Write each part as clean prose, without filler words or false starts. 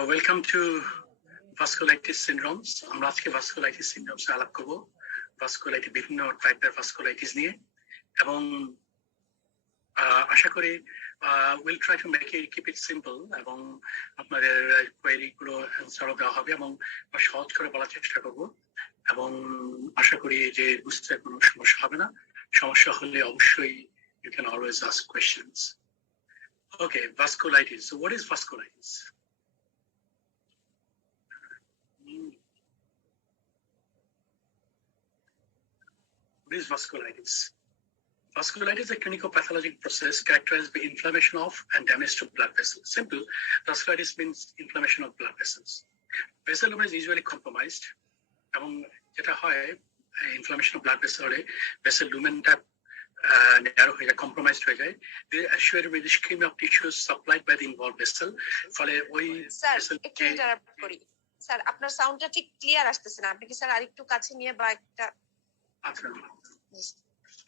Welcome to vasculitis সিনড্রোমস। আমরা আজকে vasculitis সিনড্রোমস আলাপ করবো, ভাস্কুলাইটিস বিভিন্ন টাইপের ভাস্কুলাইটিস নিয়ে, এবং আশা করি will try to make it keep it simple, এবং আপনাদের কোয়েরি গুলো অ্যান্সারও দেওয়া হবে এবং সহজ করে বলার চেষ্টা করব, এবং আশা করি যে বুঝতে কোনো সমস্যা হবে না। সমস্যা হলে অবশ্যই you can always ask questions. Okay, vasculitis. So what is vasculitis? What is vasculitis? Vasculitis is a clinical pathologic process characterized by inflammation of and damage to blood vessels. Simple, vasculitis means inflammation of blood vessels. Vessel lumen is usually compromised, এবং যেটা হয় inflammation of blood vessel হলে vessel lumenটা narrow হয়ে যায়, compromised হয়ে যায়. They assure with ischemia of tissues supplied by the involved vessel. ফলে ওই স্যার একটু ইন্টারাপ্ট করি। স্যার আপনার সাউন্ডটা ঠিক ক্লিয়ার আসতেছে না, আপনি কি স্যার আরেকটু কাছে নিয়ে বা একটা আচ্ছা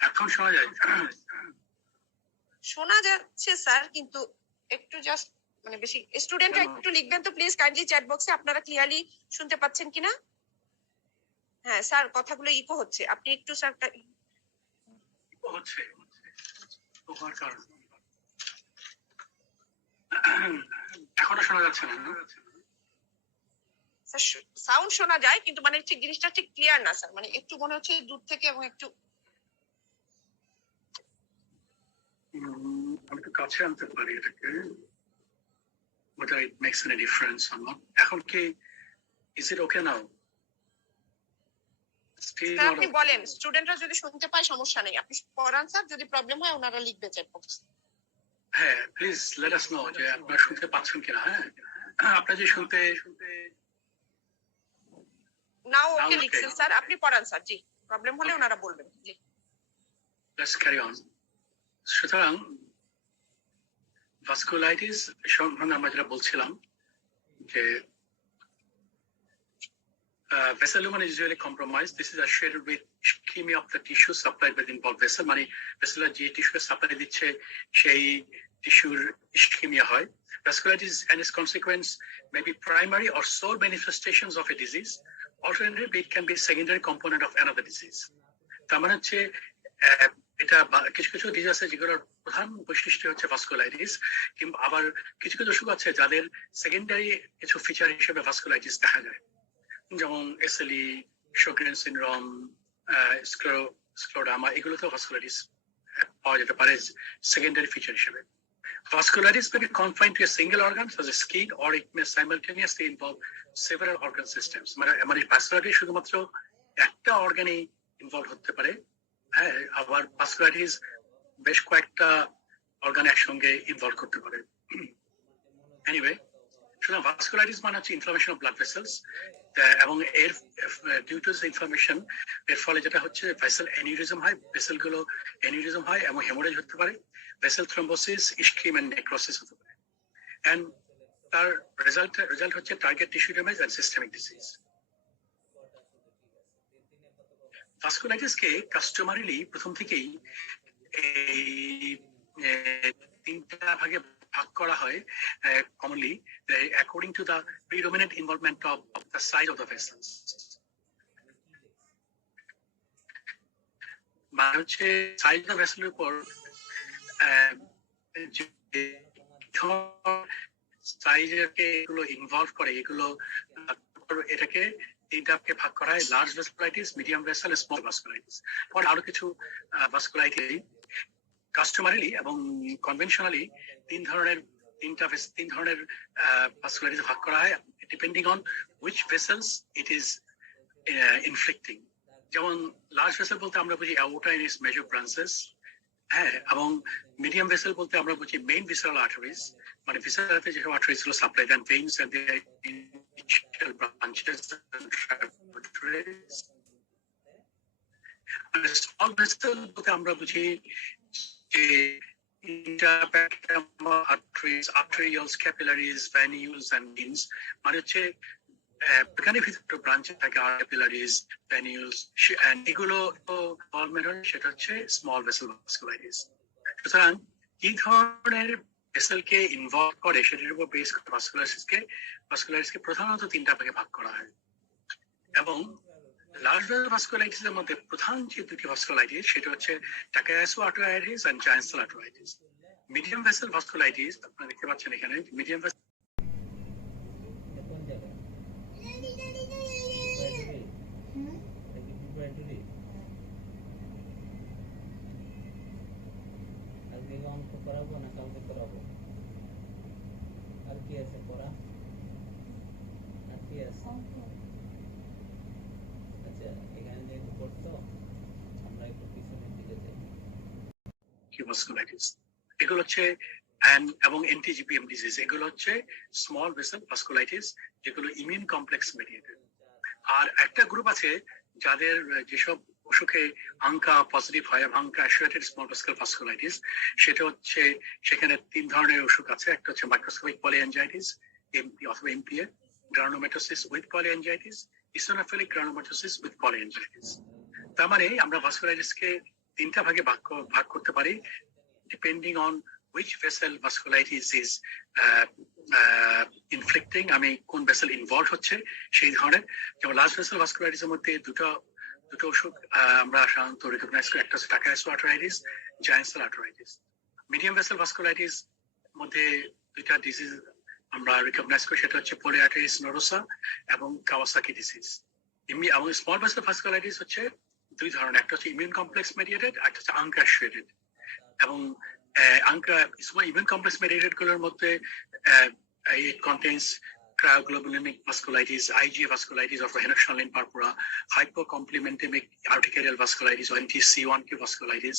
এখন শোনা যায়? শোনা যাচ্ছে স্যার, কিন্তু একটু জাস্ট মানে বেশি স্টুডেন্টরা একটু লিখবেন তো প্লিজ কাইন্ডলি চ্যাট বক্সে আপনারা ক্লিয়ারলি শুনতে পাচ্ছেন কিনা। হ্যাঁ স্যার কথাগুলো ইকো হচ্ছে, আপনি একটু স্যার ইকো হচ্ছে তোমার কারণ এখনো শোনা যাচ্ছে না? স্যার সাউন্ড শোনা যায় কিন্তু মানে ঠিক জিনিসটা ঠিক ক্লিয়ার না স্যার, মানে একটু মনে হচ্ছে দূর থেকে এবং একটু আমি একটু কাছে আনতে পারি এটাকে, whether it makes any difference or not. এখন কি is it okay now? Sir আপনি বলেন, স্টুডেন্টরা যদি শুনতে পায় সমস্যা নেই, আপনি পড়ান স্যার, যদি প্রবলেম হয় ওনারা লিখবে চ্যাট বক্সে। হ্যাঁ প্লিজ লেট আস নো যে আপনারা শুনতে পাচ্ছেন কিনা। হ্যাঁ আপনারা যে শুনতে নাও ওকে লিখছেন স্যার, আপনি পড়ান স্যার। জি প্রবলেম হলে ওনারা বলবেন। জি লেটস ক্যারি অন। সুতরাং ভাস্কুলাইটিস সম্বন্ধে আমরা যেটা বলছিলাম যে vessel lumen is usually compromised. This is associated with ischemia of the tissue supplied by the involved vessel. মানে ভেসেলের যে টিস্যু সাপ্লাই দিচ্ছে সেই টিস্যুর ischemia হয়। Vasculitis and its consequence may be primary or sole manifestations of a disease. Alternatively, it can be secondary component of another disease. তার মানে হচ্ছে এটা কিছু কিছু ডিজিজ আছে যেগুলোর প্রধান বৈশিষ্ট্য হচ্ছে ভাস্কুলাইটিস, কিংবা আবার কিছু কিছু অসুখ আছে যাদের সেকেন্ডারি কিছু ফিচার হিসেবে ভাস্কুলাইটিস দেখা যায়, যেমন এসএলই, শোগ্রেন সিনড্রোম, স্ক্লেরোডার্মা, এগুলোতেও ভাস্কুলাইটিস পাওয়া যেতে পারে সেকেন্ডারি ফিচার হিসেবে। Vasculitis may be confined to a single organ such as skin, or it may simultaneously involve several organ systems. মানে ভাস্কুলাইটিস শুধুমাত্র একটা অর্গানে ইনভলভ হতে পারে, হ্যাঁ, আবার ভাস্কুলাইটিস বেশ কয়েকটা অর্গান একসঙ্গে ইনভলভ করতে পারে। এনিওয়ে, সুতরাং ভাস্কুলাইটিস মানে হচ্ছে ইনফ্লামেশন অফ ব্লাড ভেসেলস, এবং এর ডিউ টু ইনফ্লামেশন এর ফলে যেটা হচ্ছে ভেসেল অ্যানিউরিজম হয়, ভেসেল গুলো অ্যানিউরিজম হয় এবং হেমোরেজ হতে পারে, vessel thrombosis, ischaemia and necrosis হতে পারে, এন্ড তার রেজাল্ট হচ্ছে target tissue damage and systemic disease. ভাস্কুলাইটিসকে কাস্টমারিলি প্রথম থেকেই এই তিনটা ভাগে ভাগ করা হয় commonly according to the predominant involvement of the size of the vessels. মানে হচ্ছে সাইজ অফ ভেসেলের উপর সাইজকে এগুলো ইনভলভ করে, এগুলো এটাকে তিনটাকে ভাগ করা হয়: large vasculitis, medium vessel, small vasculitis. পরে আরো কিছু ভাস্কুলাইটিস কাস্টমারিলি এবং কনভেনশনালি তিন ধরনের ভাস্কুলাইটিস ভাগ করা হয় depending on which vessels it is inflicting. যেমন লার্জ ভেসেল বলতে আমরা বুঝি aorta in its major branches, হ্যাঁ, এবং মিডিয়াম ভেসেল বলতে আমরা বুঝি মেইন ভিসারাল আর্টারিজ, মানে ভিসারাতে যেসব আর্টারিজ গুলো সাপ্লাই দেন veins and their initial branches and tributaries. আর স্মল ভেসেল বলতে আমরা বুঝি যে arteries, arterioles, capillaries, venules and veins, মানে হচ্ছে এখানে ভিতরে ব্রাঞ্চ থাকে capillaries, venules, and এগুলো সেটা হচ্ছে স্মল ভেসেল ভাস্কুলাইটিস। সুতরাং এই ধরনের ভেসেলকে ইনভলভ করে সেটার উপর বেস করে ভাস্কুলারিটিসকে প্রধানত 3টা ভাগে ভাগ করা হয়। এবং লার্জ ভেসেল ভাস্কুলাইটিসের মধ্যে প্রধান যে দুটি ভাস্কুলাইটিস সেটা হচ্ছে Takayasu arteritis and giant cell arteritis. Medium vessel vasculitis আপনারা দেখতে পাচ্ছেন এখানে মিডিয়াম ভেসেল অঙ্ক করাবো না কালকে করাবো? আর কি আছে পড়া? আর কি আছে? আচ্ছা, এখানে যেহেতু পড়তো আমরা একটু পিছনের দিকে যাই। ভাস্কুলাইটিস এগুলো হচ্ছে এবং এনটিজিপিএম ডিজিজ, এগুলো হচ্ছে স্মল ভেসেল ভাস্কুলাইটিস যেগুলো ইমিউন কমপ্লেক্স মেডিয়েটেড। আর একটা গ্রুপ আছে যাদের যেসব অসুখে আঙ্কা পজিটিভ হয়, ANCA associated small vessel vasculitis, সেটা হচ্ছে সেখানে 3 ধরনের অসুখ আছে। একটা হচ্ছে মাইক্রোস্কোপিক পলিঅ্যাঞ্জাইটিস এমপি অথবা MPA, granulomatosis with polyangiitis, eosinophilic granulomatosis with polyangiitis. তার মানে আমরা ভাস্কুলাইটিসকে 3টা ভাগে ভাগ করতে পারি depending on which vessel vasculitis is inflicting, আমি কোন ভেসেল ইনভলভ হচ্ছে সেই ধরনের। যেমন লার্জ ভেসেল ভাস্কুলাইটিসের মধ্যে দুটো অসুখ আমরা সাধারণত রিকগনাইজ করি, একটা হচ্ছে Takayasu arteritis, giant cell arteritis. Medium vessel vasculitis মধ্যে 2টা ডিজিজ আমরা রিকগনাইজ করি, সেটা হচ্ছে পলিআর্টারিস নোডোসা এবং কাওয়াসাকি ডিজিজ। এবং স্মল ভেসেল ভাস্কুলাইটিস হচ্ছে 2 ধরনের, একটা হচ্ছে ইমিউন কমপ্লেক্স মেডিয়েটেড, একটা হচ্ছে আঙ্কা অ্যাসোসিয়েটেড। এবং আঙ্কা ইমিউন কমপ্লেক্স মেডিয়েটেড গুলোর মধ্যে it contains cryoglobulinic vasculitis, IgA vasculitis of Henoch-Schönlein purpura, hypocomplementemic urticarial vasculitis or NTC1Q vasculitis,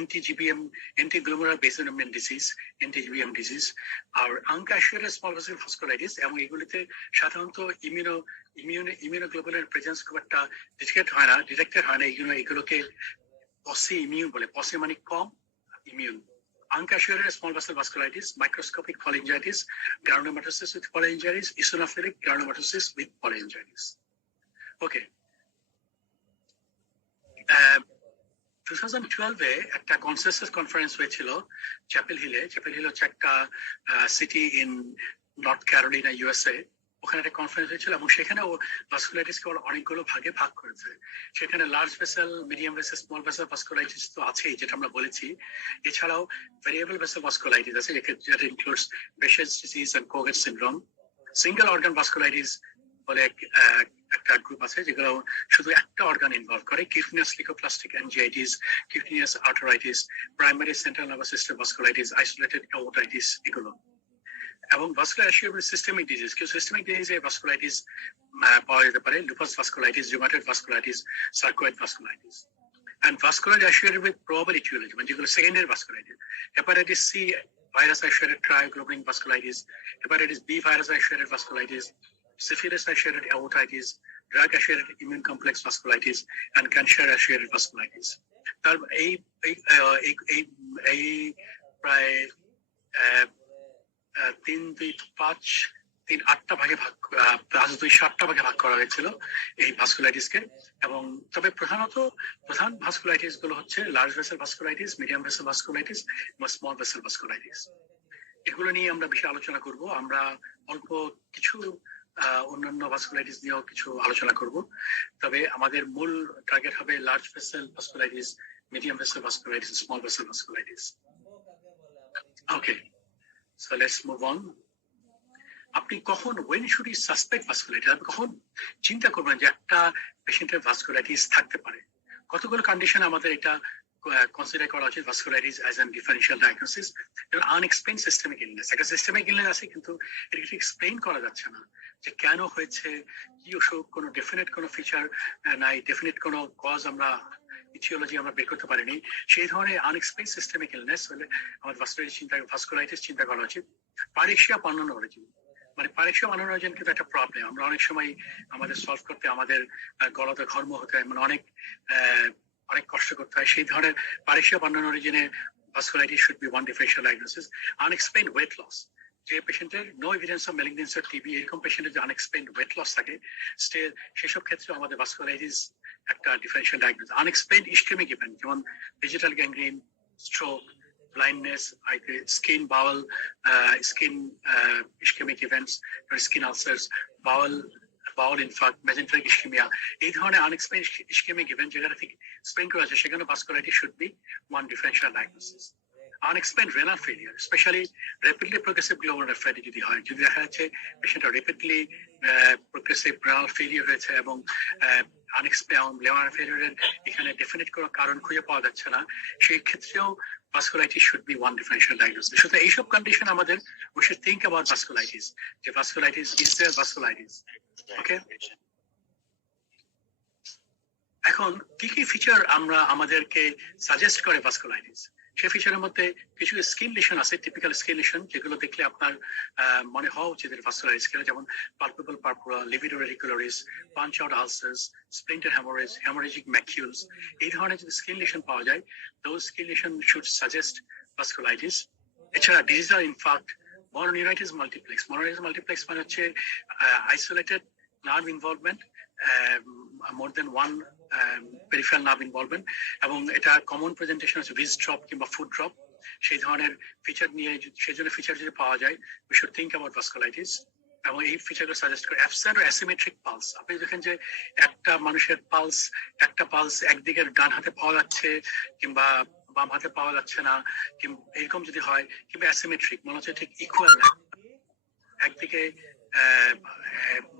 NTGBM, anti-glomerular basement disease, NTGBM disease, R আঙ্কা-অ্যাসোসিয়েটেড small vessel vasculitis. এবং এগুলিতে সাধারণত ইমিউনোগ্লোবুলিনের presence খুব একটা ডিটেক্টেড হয় না। এগুলোকে পসি ইমিউন বলে, পসি মানে কম, immune. Uncassociated small vessel vasculitis, microscopic polyangiitis, granulomatosis with polyangiitis, eosinophilic granulomatosis with polyangiitis. Okay. 2012-এ একটা কনসেনসাস কনফারেন্স হয়েছিল চ্যাপেল হিলে। চ্যাপেল হিল হচ্ছে একটা city in North Carolina, USA. ওখানে একটা কনফারেন্স হয়েছিল এবং সেখানে ভাস্কুলাইটিসকে অনেকগুলো ভাগে ভাগ করেছে। সেখানে large vessel, medium vessel, small vessel vasculitis তো আছেই, যেটা আমরা বলেছি। এছাড়াও ভেরিয়েবল ভেসেল ভাস্কুলাইটিস আছে, যেটা ইনক্লুডস বেশেলস ডিজিজ এন্ড কোগেট সিনড্রোম। সিঙ্গেল অর্গান ভাস্কুলাইটিস বলে একটা গ্রুপ আছে যেগুলো শুধু একটা অর্গান ইনভলভ করে, cutaneous leukocytoclastic angiitis, cutaneous arteritis, primary central nervous system vasculitis, isolated aortitis, এগুলো। এবং ভাস্কুলার অ্যাসোসিয়েটেড সিস্টেমিক ডিজিজ, কেউ সিস্টেমিক ডিজিজে ভাস্কুলাইটিস পাওয়া যেতে পারে, lupus vasculitis, rheumatoid vasculitis, sarcoid vasculitis. and vascular associated with probable etiology, মানে যেগুলো secondary vasculitis, hepatitis C virus associated cryoglobulining vasculitis, hepatitis B virus associated vasculitis, syphilis associated aortitis, drug associated immune complex vasculitis, and cancer associated vasculitis. তার এই প্রায় 8টা ভাগে ভাগ, 7টা ভাগে ভাগ করা হয়েছিল এই ভাস্কুলাইটিসকে। এবং তবে প্রধান ভাস্কুলাইটিস গুলো হচ্ছে large vessel vasculitis, medium vessel vasculitis এবং স্মল ভেসেল ভাস্কুলাইটিস। এগুলো নিয়ে আমরা বেশি আলোচনা করব। আমরা অল্প কিছু অন্যান্য ভাস্কুলাইটিস নিয়েও কিছু আলোচনা করব, তবে আমাদের মূল টার্গেট হবে large vessel vasculitis, medium vessel vasculitis, small vessel vasculitis. Okay, so let's move on. আপনি কখন when should you suspect vasculitis, আপনি কখন চিন্তা করবেন যে একটা পেশেন্টের ভাস্কুলাইটিস থাকতে পারে? কতগুলো কন্ডিশন আমাদের এটা কনসিডার করা উচিত vasculitis as an differential diagnosis. Unexplained systemic illness, একটা সিস্টেমিক ইলনেস আছে কিন্তু এটা এক্সপ্লেইন করা যাচ্ছে না যে কেন হয়েছে, কি অসুখ, কোনো ডেফিনেট কোনো ফিচার নাই, ডেফিনেট কোনো কজ আমরা ইথিওলজি আমরা বের করতে পারিনি। সেই ধরনের আনএক্সপ্লেইন সিস্টেমিক ইলনেস হলে আমাদের ভাস্কুলাইটিস চিন্তা করা উচিত। পারেক্সিয়া পালমোনারি, মানে পারেক্সিয়া পালমোনারি কিন্তু একটা প্রবলেম। আমরা অনেক সময় আমাদের সলভ করতে আমাদের গলাতে ঘর্ম হতে হয়, মানে অনেক কষ্ট করতে হয়। সেই ধরনের pyrexia pulmonary vasculitis should be one differential diagnosis. Unexplained weight loss, যে পেশেন্টের no evidence of malignancy or TB, এরকম পেশেন্টের যে আনএক্সপ্লেইনড ওয়েট লস থাকে, সেসব ক্ষেত্রে আমাদের ভাস্কুলাইটিস একটা differential diagnosis. Unexplained ischaemic event যেমন digital gangrene, stroke, blindness, skin, bowel, skin ischemic events, skin ulcers, bowel infarct, mesenteric ischemia, এই ধরনের unexplained ischemic event যেখানে থেকে explain করা যায় সেখানে vasculitis should be one differential diagnosis. Unexplained renal failure, especially rapidly progressive glomerulonephritis যদি হয়, যদি দেখা যাচ্ছে পেশেন্টটা rapidly progressive renal failure হয়েছে এবং unexplained glomerular failure এখানে definite কোনো কারণ খুঁজে পাওয়া যাচ্ছে না, সেই ক্ষেত্রেও vasculitis should be one differential diagnosis. সুতরাং এইসব কন্ডিশন আমাদের we should think about vasculitis. যে vasculitis is there vasculitis. Okay. এখন কি কি ফিচার আমরা আমাদেরকে সাজেস্ট করে ভাস্কুলাইটিস, সেই ফিচারের মধ্যে কিছু স্কিন লিশন আছে, টিপিক্যাল স্কিন লিশন যেগুলো দেখলে আপনার মনে হওয়া উচিত ভাস্কুলাইটিস কিনা, যেমন palpable purpura, livedo reticularis, punch out ulcers, splinter haemorrhage, haemorrhagic macules, এই ধরনের যদি স্কিন লিশন পাওয়া যায়, those skin lesion should suggest vasculitis. এছাড়া digital ইনফার্ক্ট, mononeuritis multiplex. Mononeuritis multiplex মানে হচ্ছে isolated nerve involvement, more than one peripheral nerve involvement, এবং এটা কমন প্রেজেন্টেশন হচ্ছে ভিজ ড্রপ কিংবা ফুড ড্রপ, সেই ধরনের ফিচার নিয়ে সেই জন্য ফিচার যদি পাওয়া যায় we should think about vasculitis. এবং এই ফিচারগুলো সাজেস্ট করে অ্যাবসেন্ট ও অ্যাসিমেট্রিক পালস। আপনি দেখেন যে একটা মানুষের একটা পালস একদিকে ডান হাতে পাওয়া যাচ্ছে কিংবা বাম হাতে পাওয়া যাচ্ছে না, এরকম যদি হয়, কিংবা অ্যাসিমেট্রিক মনে হচ্ছে ঠিক ইকুয়াল, একদিকে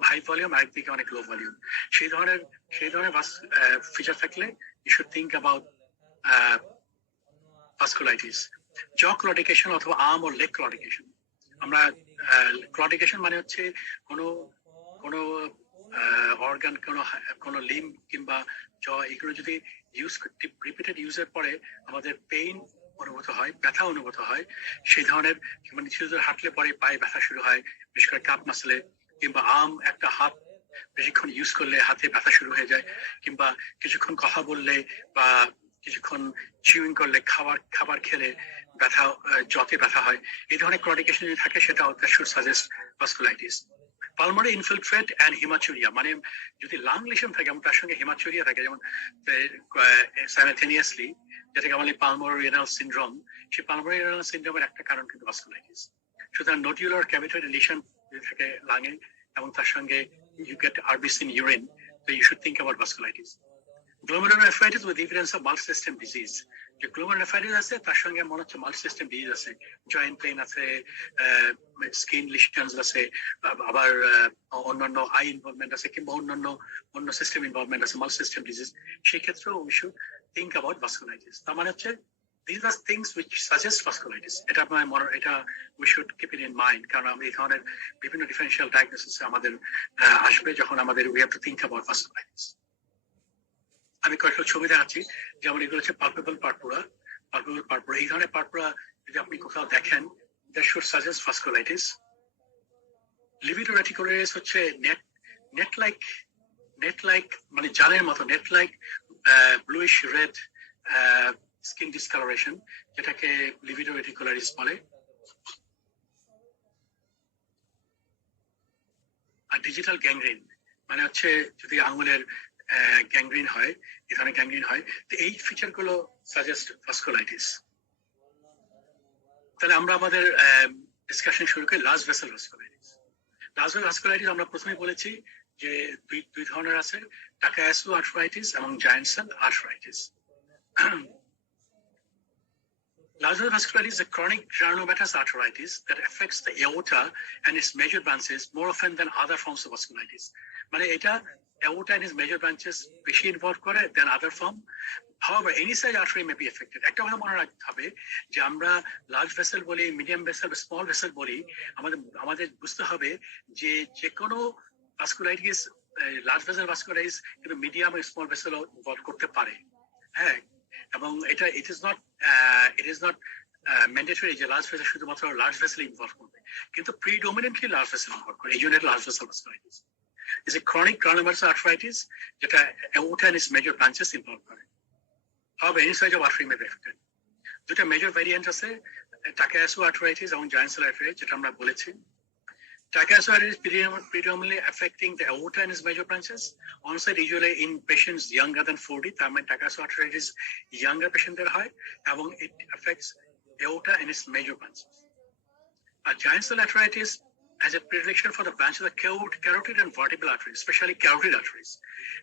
হাই ভলিউম আরেকদিকে অনেক লো ভলিউম, সেই ধরনের ফিচার থাকলে you should think about vasculitis. Jaw claudication অথবা আর্ম ও লেগ ক্লডিকেশন। আমরা ক্লডিকেশন মানে হচ্ছে কোনো অর্গান, কোনো লিম্ব কিংবা জ, এগুলো যদি রিপিটেড ইউজের পরে আমাদের পেইন অনুভূত হয়, ব্যথা অনুভূত হয়, সেই ধরনের, মানে কিছুদূর হাঁটলে পরে পায়ে ব্যথা শুরু হয়, বিশেষ করে কাপ মাসলে, কিংবা একটা হাত বেশিক্ষণ ইউজ করলে হাতে ব্যথা শুরু হয়ে যায়, কিংবা কিছুক্ষণ কথা বললে বা কিছুক্ষণ চিউইং করলে, খাবার খেলে জতে ব্যথা হয়, এই ধরনের ক্লডিকেশন যদি থাকে সেটা should suggest vasculitis. Pulmonary infiltrate and haematuria, মানে যদি লাং লিশন থাকে এবং তার সঙ্গে হিমাচুরিয়া থাকে, যেমন সাইমালটেনিয়াসলি, যেটাকে বলে পালমোনারি রেনাল সিনড্রোম, সেই পালমোনারি রেনাল সিনড্রোমের একটা কারণ কিন্তু ভাস্কুলাইটিস। সুতরাং নোডিউলার ক্যাভিটারি লিশন যদি থাকে লাঙে এবং তার সঙ্গে you get RBC in urine, so you should think about vasculitis. Glomerulonephritis with evidence of multi-system disease. যে glomerulonephritis আছে তার সঙ্গে মনে হচ্ছে multi-system disease আছে, জয়েন্ট পেইন আছে, স্কিন লিশনস আছে, আবার অন্যান্য আই ইনভলভমেন্ট আছে, কিংবা অন্য সিস্টেম ইনভলভমেন্ট আছে, multi-system disease, সেই ক্ষেত্রেও we should think about vasculitis. তার মানে হচ্ছে these are things which suggest vasculitis. এটা we should keep it in mind, কারণ আমরা এই ধরনের বিভিন্ন ডিফারেন্সিয়াল ডায়াগনোসিস আমাদের আসবে যখন আমাদের we have to think about vasculitis. আমি কয়েকটা ছবি দেখাচ্ছি, যেমন এগুলো হচ্ছে পালপেবল পারপুরা। এই ধরনের পারপুরা যদি আপনি কোথাও দেখেন, that should suggest vasculitis. Livedo reticularis হচ্ছে নেট লাইক মানে জালের মতো, net like bluish red skin discolouration, যেটাকে লিভিডো রেটিকুলারিস বলে। আর ডিজিটাল গ্যাংগ্রিন মানে হচ্ছে যদি আঙুলের গ্যাংগ্রিন হয়, এই ধরনের গ্যাংগ্রিন হয়, তো এই ফিচার গুলো সাজেস্ট ভাস্কুলাইটিস। তাহলে আমরা আমাদের ডিসকাশন শুরু করি large vessel vasculitis. Large vessel vasculitis আমরা প্রথমে বলেছি যে দুই ধরনের আছে, টাকায়াসু আর্থ্রাইটিস এবং giant cell arthritis. Large vessel vasculitis is a chronic granulomatous arteritis that affects the aorta and its major branches more often than other forms of vasculitis. মানে এটা aorta and its major branches বেশি involve করে than other form. However, any size artery may be affected. একটা কথা মনে রাখতে হবে যে আমরা লার্জ ভেসেল বলি, মিডিয়াম ভেসেল, স্মল ভেসেল বলি, আমাদের বুঝতে হবে যে কোনো ভাস্কুলাইটিস, লার্জ ভেসেল ভাস্কুলাইটিস কিন্তু মিডিয়াম ও স্মল ভেসেল ইনভলভ করতে পারে। হ্যাঁ, এবং এটা ইট ইজ নট ম্যান্ডেটরি যে লার্জ ভেসেল শুধুমাত্র লার্জ ভেসেল ইনভলভ করবে, কিন্তু প্রিডমিনেন্টলি লার্জ ভেসেল ইনভলভ করে, এই জন্য large vessel vasculitis is a chronic granulomatous arthritis যেটা aorta and its major branches involve করে। However, any size of artery may be affected. দুটো major variant আছে, টাকায়াসু arthritis এবং জায়ান্ট সেল আর্থ্রাইটিস, যেটা আমরা বলেছি। Takayuki arthritis predominantly affecting the aorta and its major branches. Onset usually in patients younger than 40. তার মানে Takayuki arthritis younger patientদের হয় এবং it affects aorta and its major branches. A giant cell arteritis has a predilection for the branch of the carotid and vertebral arteries, especially carotid arteries,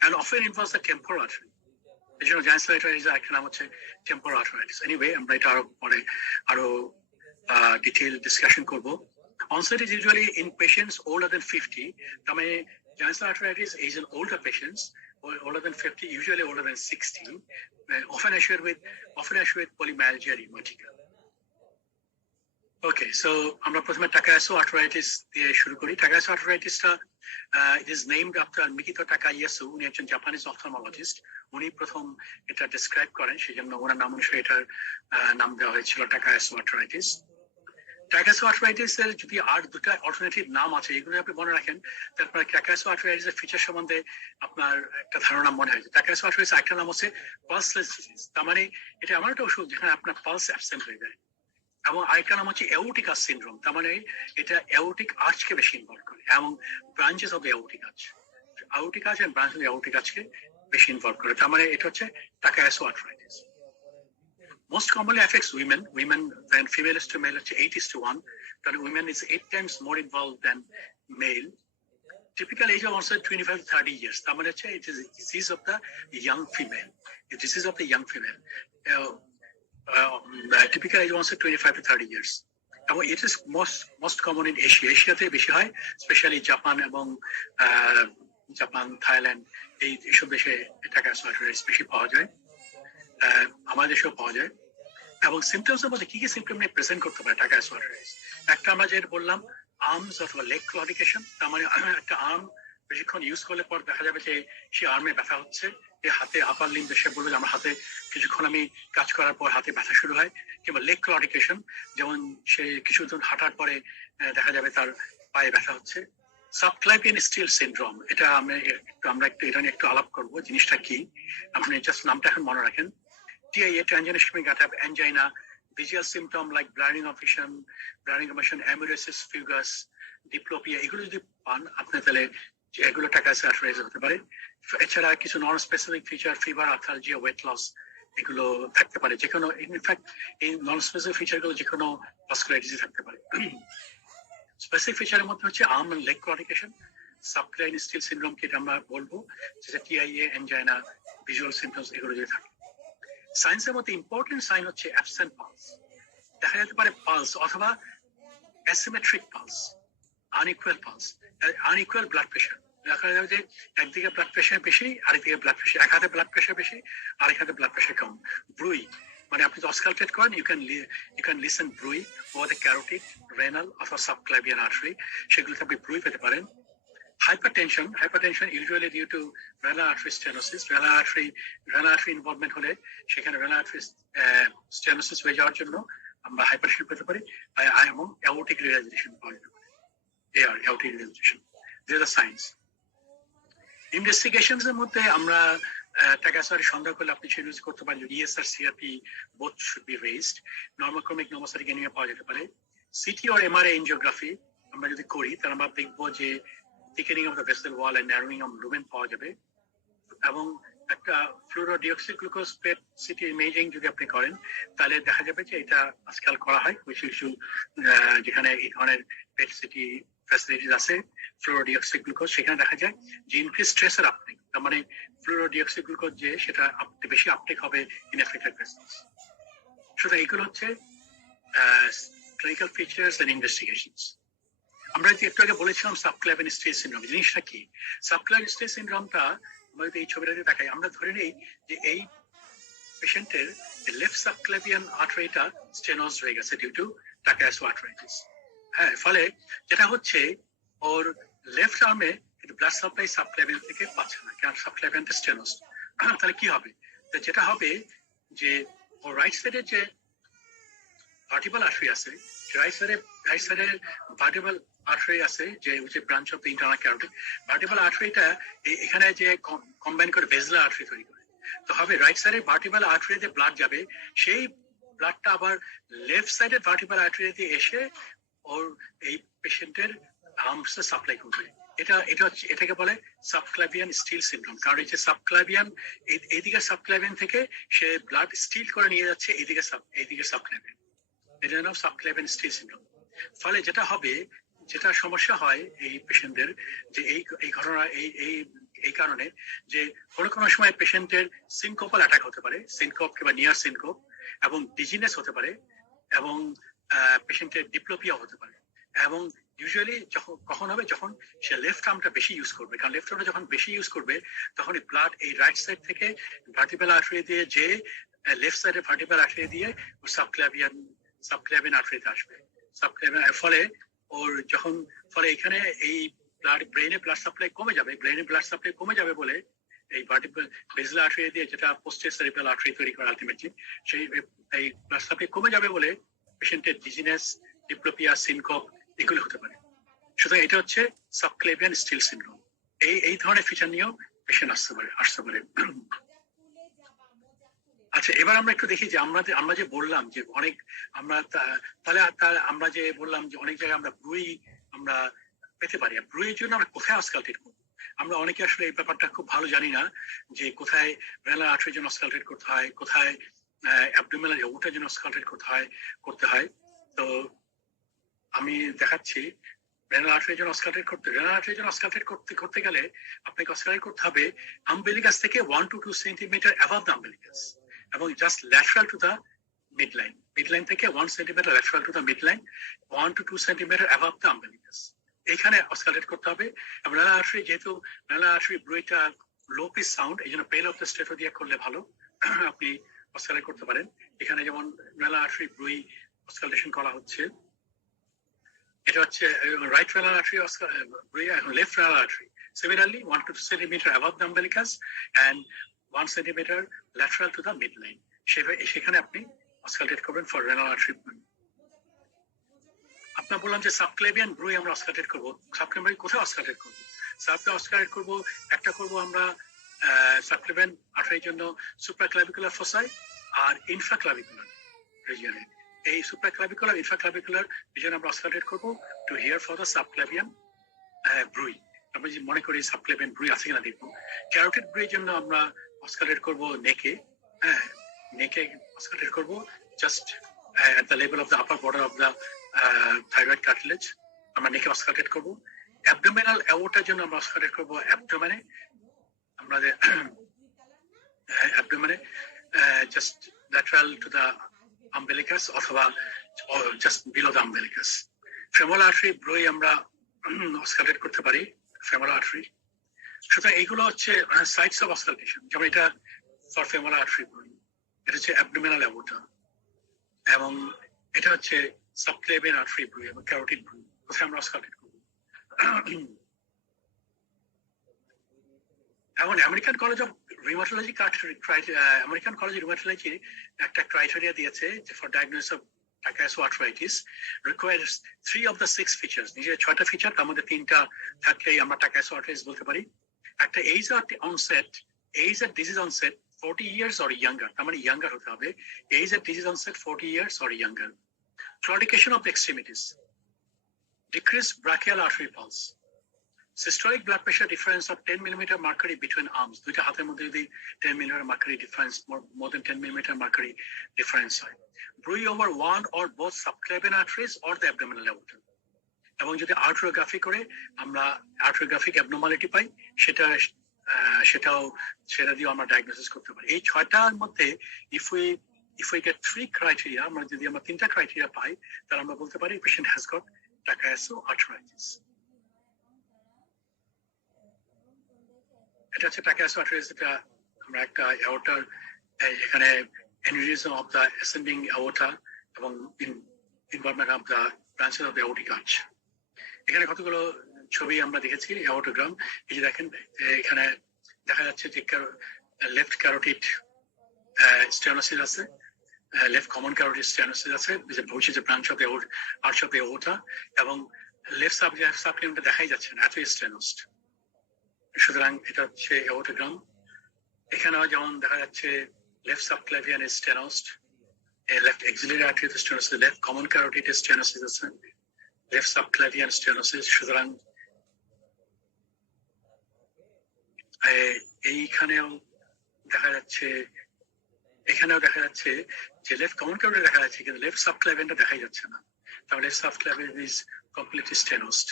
and often involves the temporal artery. এই জন্য giant cell arteritis এর একটা নাম হচ্ছে temporal arteritis. Anyway, আমরা এটা আরো detailed discussion করব. Onset is usually in patients older than 50. তার মানে giant cell arteritis is in older patients, older than 50, usually older than 60, often associated with polymyalgia rheumatica. Okay, so আমরা প্রথমে Takayasu arteritis দিয়ে শুরু করি. Takayasu arteritis-টা it is named after Mikito Takayasu, উনি একজন Japanese অপথলমোলজিস্ট। উনি প্রথম এটা ডেসক্রাইব করেন, সেজন্য ওনার নাম অনুসারে এটার নাম দেওয়া হয়েছিল Takayasu arteritis. Takayasu arteritis এর যদি আর দুটো অল্টারনেটিভ নাম আছে, এগুলো আপনি মনে রাখেন, তারপরে Takayasu arteritis এর ফিচার সম্বন্ধে আপনার একটা ধারণা মনে হয়। Takayasu arteritis একটা নাম হচ্ছে পালসলেস ডিজিজ, তার মানে এটা এমন একটা অসুখ যেখানে আপনার পালস অ্যাবসেন্ট হয়ে যায়। এবং আরেকটা নাম হচ্ছে এওটিক আর্চ সিনড্রোম, তার মানে এটা এওটিক আর্চকে বেশি ইনভলভ করে এবং branches of aortic arch, aortic arch and branch of aortic আর্চকে বেশি ইনভলভ করে, তার মানে এটা হচ্ছে Takayasu arteritis. Most commonly affects women than female is to male হচ্ছে 8:1, তাহলে women is 8 times more involved than male. Typical age of onset 25 to 30 years, তার মানে হচ্ছে it is a disease of the young female, a disease of the young female. Typical age onset 25 to 30 years. এবং it is most common in Asia. এশিয়াতে বেশি হয়, specially Japan এবং Thailand, এইসব দেশে Takayasu arteritis বেশি পাওয়া যায়, আমাদের দেশেও পাওয়া যায়। এবং সিমটমস এর মধ্যে কি কি সিমটম নিয়ে প্রেজেন্ট করতে পারে Takayasu arteritis? একটা আমরা যেটা বললাম আর্মস অথবা লেগ ক্লডিকেশন, তার মানে একটা আর্ম বেশিক্ষণ ইউজ করলে পর দেখা যাবে যে সে আর্মে ব্যথা হচ্ছে, এই হাতে আপার লিম্ব সে বলবে যে আমার হাতে কিছুক্ষণ আমি কাজ করার পর হাতে ব্যথা শুরু হয়। কিংবা লেগ ক্লডিকেশন, যেমন সে কিছুদিন হাঁটার পরে দেখা যাবে তার পায়ে ব্যথা হচ্ছে। সাবক্লাভিয়ান স্টিল সিনড্রোম, এটা আমরা এটা নিয়ে একটু আলাপ করবো, জিনিসটা কি আপনি জাস্ট নামটা এখন মনে রাখেন। TIA, transient ischemic attack, angina, visual symptom like blurring of vision, emesis fugax, diplopia, এগুলো যদি পান আপনি তাহলে এগুলো Takayasu arteritis হতে পারে। এছাড়া কিছু non specific feature, fever, arthralgia, weight loss, এগুলো থাকতে পারে। যে কোনো ইনফ্যাক্ট এই নন স্পেসিফিক ফিচার গুলো যে কোনো ভাস্কুলাইটিস থাকতে পারে। স্পেসিফিক ফিচারের মধ্যে হচ্ছে arm and leg claudication, subclavian steal syndrome কে আমরা বলবো, যেটা TIA, angina, ভিজুয়াল সিমটমস এগুলো যদি থাকে। সায়েন্সের মধ্যে ইম্পর্টেন্ট সাইন হচ্ছে অ্যাবসেন্ট পালস, দেখা যেতে পারে পালস অথবা asymmetric pulse, unequal pulse, unequal blood pressure, দেখা যাবে যে একদিকে ব্লাড প্রেশার বেশি, আরেকদিকে ব্লাড প্রেশার, এক হাতে ব্লাড প্রেশার বেশি, আরেক হাতে ব্লাড প্রেশার কম। ব্রুই, মানে আপনি যদি অসকালটেট করেন you can listen bruit over the carotid, renal অথবা সাবক্লাভিয়ান আর্টারি, সেগুলোতে আপনি ব্রুই পেতে পারেন। Hypertension usually due to renal artery stenosis. Renal artery involvement হলে সেখানে renal artery stenosis হয়ে যাওয়ার জন্য আমরা হাইপারটেনশন পেতে পারি এবং aortic regurgitation পাওয়া যেতে পারে। aortic regurgitation. These are the signs. Investigations এর মধ্যে আমরা Takayasu arteritis সন্দেহ করলে আপনি সেটা ইউজ করতে পারেন। ESR, CRP both should be raised. Normochromic pneumocytic anemia পাওয়া যেতে পারে। CT or MRI angiography আমরা যদি করি তাহলে আমরা দেখবো যে thickening of the vessel wall and narrowing of lumen পাওয়া যাবে। এবং একটা ফ্লুরোডিঅক্সিগ্লুকোজ পেট সিটি ইমেজিং যদি আপনি করেন তাহলে দেখা যাবে যে এটা আজকাল করা হয় কিছু যেখানে এই ধরনের পেট সিটি ফ্যাসিলিটিস আছে, ফ্লুরোডিঅক্সিগ্লুকোজ, সেখানে দেখা যায় যে ইনক্রিজ স্ট্রেসের আপটেক, তার মানে ফ্লুরোডিঅক্সিগ্লুকোজ যে সেটা বেশি আপটেক হবে ইন এফেক্টেড ভেসেলস। সুতরাং এগুলো হচ্ছে ক্লিনিক্যাল ফিচার্স এন্ড ইনভেস্টিগেশনস। আমরা একটু আগে বলেছিলাম সাবক্লাভিয়ান স্টিল সিনড্রোম, জিনিসটা কি? সাবক্লাভিয়ান স্টিল সিনড্রোমটা আমরা যদি এই ছবিটাতে দেখাই, আমরা ধরে নেই যে এই পেশেন্টের লেফট সাবক্লাভিয়ান আর্টারিটা স্টেনোজ হয়ে গেছে ডিউ টু Takayasu arteritis। হ্যাঁ, ফলে যেটা হচ্ছে ওর লেফট আর্মে ব্লাড সাপ্লাই সাবক্লাভিয়ান থেকে পাচ্ছে না, কারণ সাবক্লাভিয়ানটা স্টেনোজ। তাহলে কি হবে? যেটা হবে যে ওর রাইট সাইডে যে ভার্টিব্রাল আর্টারি আছে, রাইট সাইডে ভার্টিব্রাল আর্টারি আছে যে branch of the internal carotid, vertebral আর্টারিটা এখানে যে কম্বাইন করে ভেসেলার আর্টারি তৈরি করে। তো হবে রাইট সাইডে ভার্টিব্রাল আর্টারিতে ব্লাড যাবে, সেই ব্লাডটা আবার লেফট সাইডে ভার্টিব্রাল আর্টারিতে এসে ওর এই পেশেন্টের আর্মসে সাপ্লাই করবে। এটাকে বলে সাবক্লাভিয়ান স্টিল সিনড্রোম, কারণ এই যে সাবক্লাভিয়ান এইদিকে সাবক্লাভিয়ান থেকে সে ব্লাড স্টিল করে নিয়ে যাচ্ছে এইদিকে সাবক্লাভিয়ান। এটা নাম সাবক্লেভিয়ান স্টিল সিনড্রোম। ফলে যেটা হবে, যেটা সমস্যা হয় এই পেশেন্টদের, যে এই ঘটনা এই কারণে যে কোনো সময় পেশেন্টের সিনকোপাল অ্যাটাক হতে পারে, সিনকোপ কিংবা নিয়ার সিনকোপ, এবং ডিজিনেস হতে পারে, এবং পেশেন্টের ডিপ্লোপিয়া হতে পারে। এবং ইউজুয়ালি কখন হবে, যখন সে লেফট আর্মটা বেশি ইউজ করবে, কারণ লেফট আর্মটা যখন বেশি ইউজ করবে তখন ব্লাড এই রাইট সাইড থেকে ভার্টিব্রাল আর্টারি দিয়ে যে লেফট সাইডে ভার্টিব্রাল আর্টারি দিয়ে সাবক্লেভিয়ান আর্টারিতে আসবে। ফলে ওর যখন ফলে এখানে এই ব্লাড ব্রেনে ব্লাড সাপ্লাই কমে যাবে, ব্রেনে ব্লাড সাপ্লাই কমে যাবে বলে এই ভার্টিব্রাল বেসিলার আর্টারি দিয়ে, যেটা পোস্টেরিয়র সেরিব্রাল আর্টারি তৈরি করে আলটিমেটলি, সেই এই ব্লাড সাপ্লাই কমে যাবে বলে পেশেন্টের ডিজিনেস, ডিপ্লোপিয়া, সিনকপ এগুলো হতে পারে। সুতরাং এটা হচ্ছে সাবক্লেভিয়ান স্টিল সিনড্রোম। এই ধরনের ফিচার নিয়েও পেশেন্ট আসতে পারে। আচ্ছা, এবার আমরা একটু দেখি যে আমরা যে বললাম যে অনেক আমরা তাহলে আমরা যে বললাম যে অনেক জায়গায় আমরা ব্রুই আমরা পেতে পারি। ব্রুইয়ের জন্য আমরা কোথায় অস্কালটেট করবো? আমরা অনেকে আসলে এই ব্যাপারটা খুব ভালো জানি না, যে কোথায় ভেনালার আর্টারির জন্য অস্কালটেট করতে হয়, কোথায় অ্যাবডোমিনাল এওর্টার জন্য অস্কালটেট করতে হয়। তো আমি দেখাচ্ছি। ভেনালার আর্টারির জন্য অস্কালটেট করতে গেলে আপনাকে অস্কালটেট করতে হবে আম্বেলিকাস থেকে 1 to 2 centimetre above the umbilicus, এবং just lateral to the midline. Midline থেকে 1 centimetre lateral to the midline, 1 to 2 centimetre above the umbilicus, এখানে অস্কালটেট করতে হবে। এবং ভেনালার আর্টারি, যেহেতু ভেনালার আর্টারি ব্রুইটা লো পিচ সাউন্ড, এই জন্য পেল অফ দ্য স্টেটো দিয়ে করলে ভালো, আপনি অস্কালটেট করতে পারেন। এখানে যেমন ভেনালার আর্টারি ব্রুই অস্কালটেশন করা হচ্ছে, এটা হচ্ছে রাইট ভেনালার আর্টারি এখন left ভেনালার artery, similarly 1 to 2 centimeter above the umbilicus and 1 centimeter lateral to the midline, সেখানে আপনি অস্কালটেট করবেন ফর ভেনালার আর্টারি। আপনার বললাম যে সাবক্লেভিয়ান ব্রুই আমরা অস্কালটেট করবো। সাবক্লেভিয়ান কোথায় অস্কালটেট করবো? অস্কালটেট করবো, একটা করবো আমরা সাবক্লেভিয়ান আর্টারির জন্য সুপ্রাক্লাভিকুলার ফোসাই আর ইনফ্রাক্লাভিকুলার রিজিয়নে। এই সুপ্রাক্লাভিকুলার, ইনফ্রাক্লাভিকুলার রিজিয়ন আমরা অস্কালটেট করবো to hear for the subclavian bruit. আমরা যে মনে করি সাবক্লেভিয়ান ব্রুই আছে কিনা দেখবো। ক্যারোটিড ব্রুইয়ের জন্য আমরা অস্কালটেট করবো নেকে, নেকে অস্কালটেট করবো just at the level of the upper border of the thyroid cartilage, আমরা নেকে অস্কালটেট করবো। অ্যাবডোমিনাল অ্যাওর্টার জন্য আমরা অস্কালটেট করবো অ্যাবডোমেনে, আমাদের অ্যাবডোমেনে just lateral to the umbilicus অথবা just below the umbilicus। Femoral artery bruit আমরা অস্কালটেট করতে পারি, ফেমোরাল আর্টারি। সুতরাং এইগুলো হচ্ছে সাইটস অফ অস্কালটেশন। যেমন এটা ফর ফেমোরাল আর্টারি ব্রুই, এটা হচ্ছে অ্যাবডোমিনাল অ্যাওর্টা, এবং এটা হচ্ছে সাবক্লেভিয়ান আর্টারি ব্রুই এবং ক্যারোটিড ব্রুই, কোথায় আমরা অস্কালটেট করবো। এখন American college of rheumatology American college of rheumatology একটা ক্রাইটেরিয়া দিয়েছে যে for diagnosis of Takayasu arthritis requires 3 of the 6 features. নিজের 6টা ফিচার, তার মধ্যে 3টা থাকলেই আমরা Takayasu arthritis বলতে পারি। একটা age at disease onset 40 years or younger, তার মানে younger হতে হবে। age at disease onset 40 years or younger. Claudication of the extremities, decreased brachial artery pulse, systolic blood pressure difference of 10 millimeter mercury between arms, দুইটা হাতের মধ্যে যদি 10 millimeter mercury difference, more than 10 millimeter mercury difference হয়, bruit over one or both subclavian arteries or the abdominal aorta, এবং যদি আর্টারিওগ্রাফি করে আমরা আর্টারিওগ্রাফিক abnormality পাই, সেটা দিয়ে আমরা ডায়াগনোসিস করতে পারি। এই 6টার মধ্যে if we get 3 criteria, আমরা যদি 3টা ক্রাইটেরিয়া পাই, তাহলে আমরা বলতে পারি patient has got Takayasu arthritis। এটা হচ্ছে Takayasu arthritis, এটা আমরা একটা aorta, এখানে aneurysm of the ascending aorta এবং involvement of the branches of the aortic arch। এখানে কতগুলো ছবি আমরা দেখেছি অ্যাওর্টোগ্রাম। এই যে দেখেন, এখানে দেখা যাচ্ছে যে লেফট ক্যারোটিড স্টেনোসিস আছে, লেফট কমন ক্যারোটিড স্টেনোসিস আছে, যে ভুলছে যে branch of the arch of the এওর্টা, এবং লেফট সাবক্লেভিয়ানটা দেখাই যাচ্ছে না, এত স্টেনোসড। সুতরাং এটা হচ্ছে অ্যাওর্টোগ্রাম। এখানেও যেমন দেখা যাচ্ছে left subclavian is stenosed, left axillary artery stenosis, left common carotid stenosis আছে, লেফট সাবক্লেভিয়ান স্টেনোসিস। সুতরাং এইখানেও দেখা যাচ্ছে যে লেফট কমন ক্যারোটিড দেখা যাচ্ছে কিন্তু লেফট সাবক্লাভিয়ানটা দেখাই যাচ্ছে না, তাহলে লেফট সাবক্লাভিয়ান ইজ কমপ্লিটলি স্টেনোসড।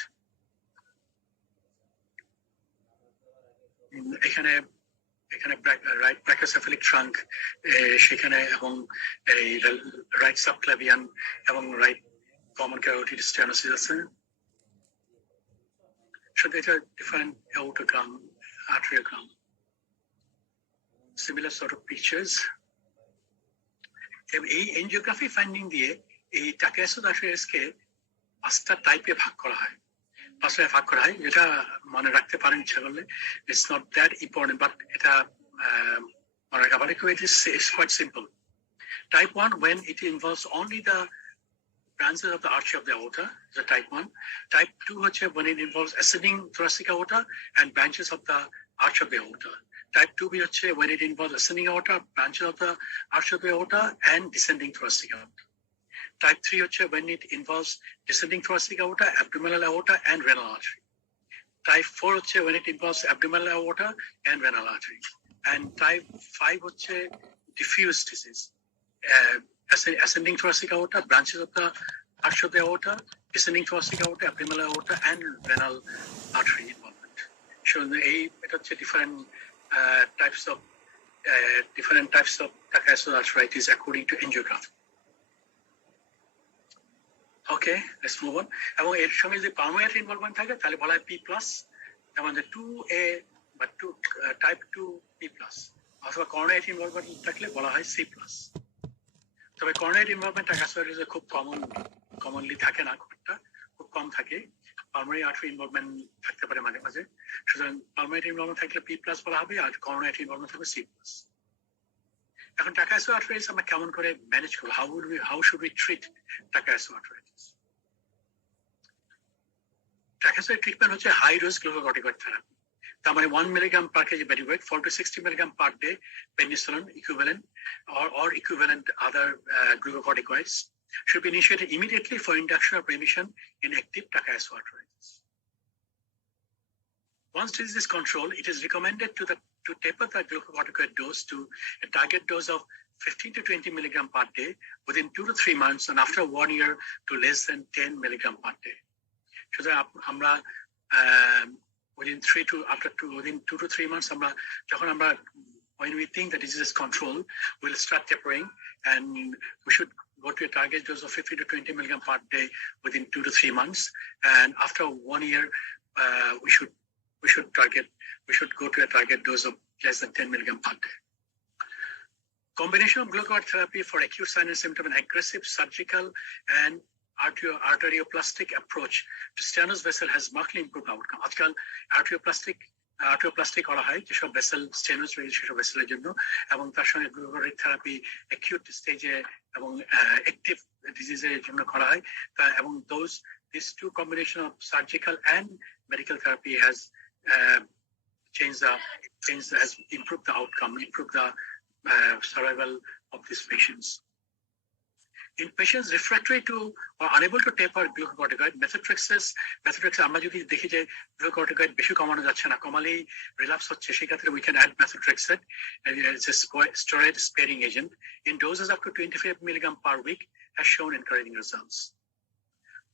এখানে রাইট ব্রাকিওসেফালিক ট্রাঙ্ক সেখানে এবং এই রাইট সাবক্লাভিয়ান এবং রাইট কমন ক্যারোটিড স্টেনোসিস আছে। So these are different aortogram, arteriogram, similar sort of pictures. এই এনজিওগ্রাফি ফাইন্ডিং দিয়ে এই টাকিয়াসোস আর্টেরিয়াসকে 5টা টাইপে ভাগ করা হয়, যেটা মনে রাখতে পারেন ইচ্ছা করলে। It's not that important, but এটা মনে রাখা পারে। It's quite simple. Type 1, when it involves only the branches of the arch of the aorta, is a type 1. Type 2 when it involves ascending thoracic aorta and branches of the arch of the aorta. Type 2B when it involves ascending aorta, branches of the arch of the aorta, and descending thoracic aorta. Type 3 when it involves descending thoracic aorta, abdominal aorta, and renal artery. Type 4 when it involves abdominal aorta and renal artery. And type 5 diffuse disease. Ascending thoracic aorta, branches of the arch of the aorta, descending thoracic aorta, abdominal aorta, and renal artery involvement. So it different types of Takayasu arthritis according to angiography. Okay, let's move on. এবং এর সঙ্গে যদি pulmonary involvement থাকে তাহলে বলা হয় P+, এবং 2A বা টাইপ 2P+, অথবা করোনারি ইনভলভমেন্ট থাকলে বলা হয় C+। তবে করোনারি ইনভলভমেন্ট টাকায়াসু খুব কমনলি থাকে না, খুব কম থাকে। পালমোনারি আর্টারি ইনভলভমেন্ট থাকতে পারে মাঝে মাঝে। সুতরাং পালমোনারি ইনভলভমেন্ট থাকলে P+ বলা হবে, আর করোনারি ইনভলভমেন্ট থাকবে C+। এখন টাকায়াসু আর্টারিটিস আমরা কেমন করে ম্যানেজ করব? How should we treat Takayasu arteritis? Takayasu treatment high dose glucocorticoid therapy. তার মানে 1 milligram per kg body weight, 4 to 60 milligram per day penicillin equivalent or equivalent other glucocorticoids should be initiated immediately for induction of remission in active Takayasu arthritis. Once disease is controlled, it is recommended to taper the glucocorticoid dose to a target dose of 15 to 20 milligram per day within 2 to 3 months, and after 1 year to less than 10 milligram per day. So আমরা within 2 to 3 months, when we think that disease is controlled, we'll start tapering, and we should go to a target dose of 50 to 20 milligram per day within 2 to 3 months, and after 1 year, we should go to a target dose of less than 10 milligram per day. Combination of glucocorticoid therapy for acute sign and symptom and aggressive surgical and arterioplastic approach to stenosis vessel has markedly improved outcome. আজকাল arterioplastic করা হয় যেসব vessel স্টেনোস রয়েছে সেসব ভেসেলের জন্য, এবং তার সঙ্গে গ্লুকোকর্টিক থেরাপি অ্যাকিউট স্টেজে এবং অ্যাক্টিভ ডিজিজের জন্য করা হয়। এবং these two combination of surgical and medical therapy has has improved the outcome, improved the survival of these patients. In patients refractory to or unable to taper glucocorticoid, methotrexate আমরা যদি দেখি যে glucocorticoid বেশি কমানো যাচ্ছে না, কমালেই রিল্যাপস হচ্ছে, সেক্ষেত্রে we can add methotrexate as a steroid sparing agent in doses up to 25 milligram per week, has shown encouraging results.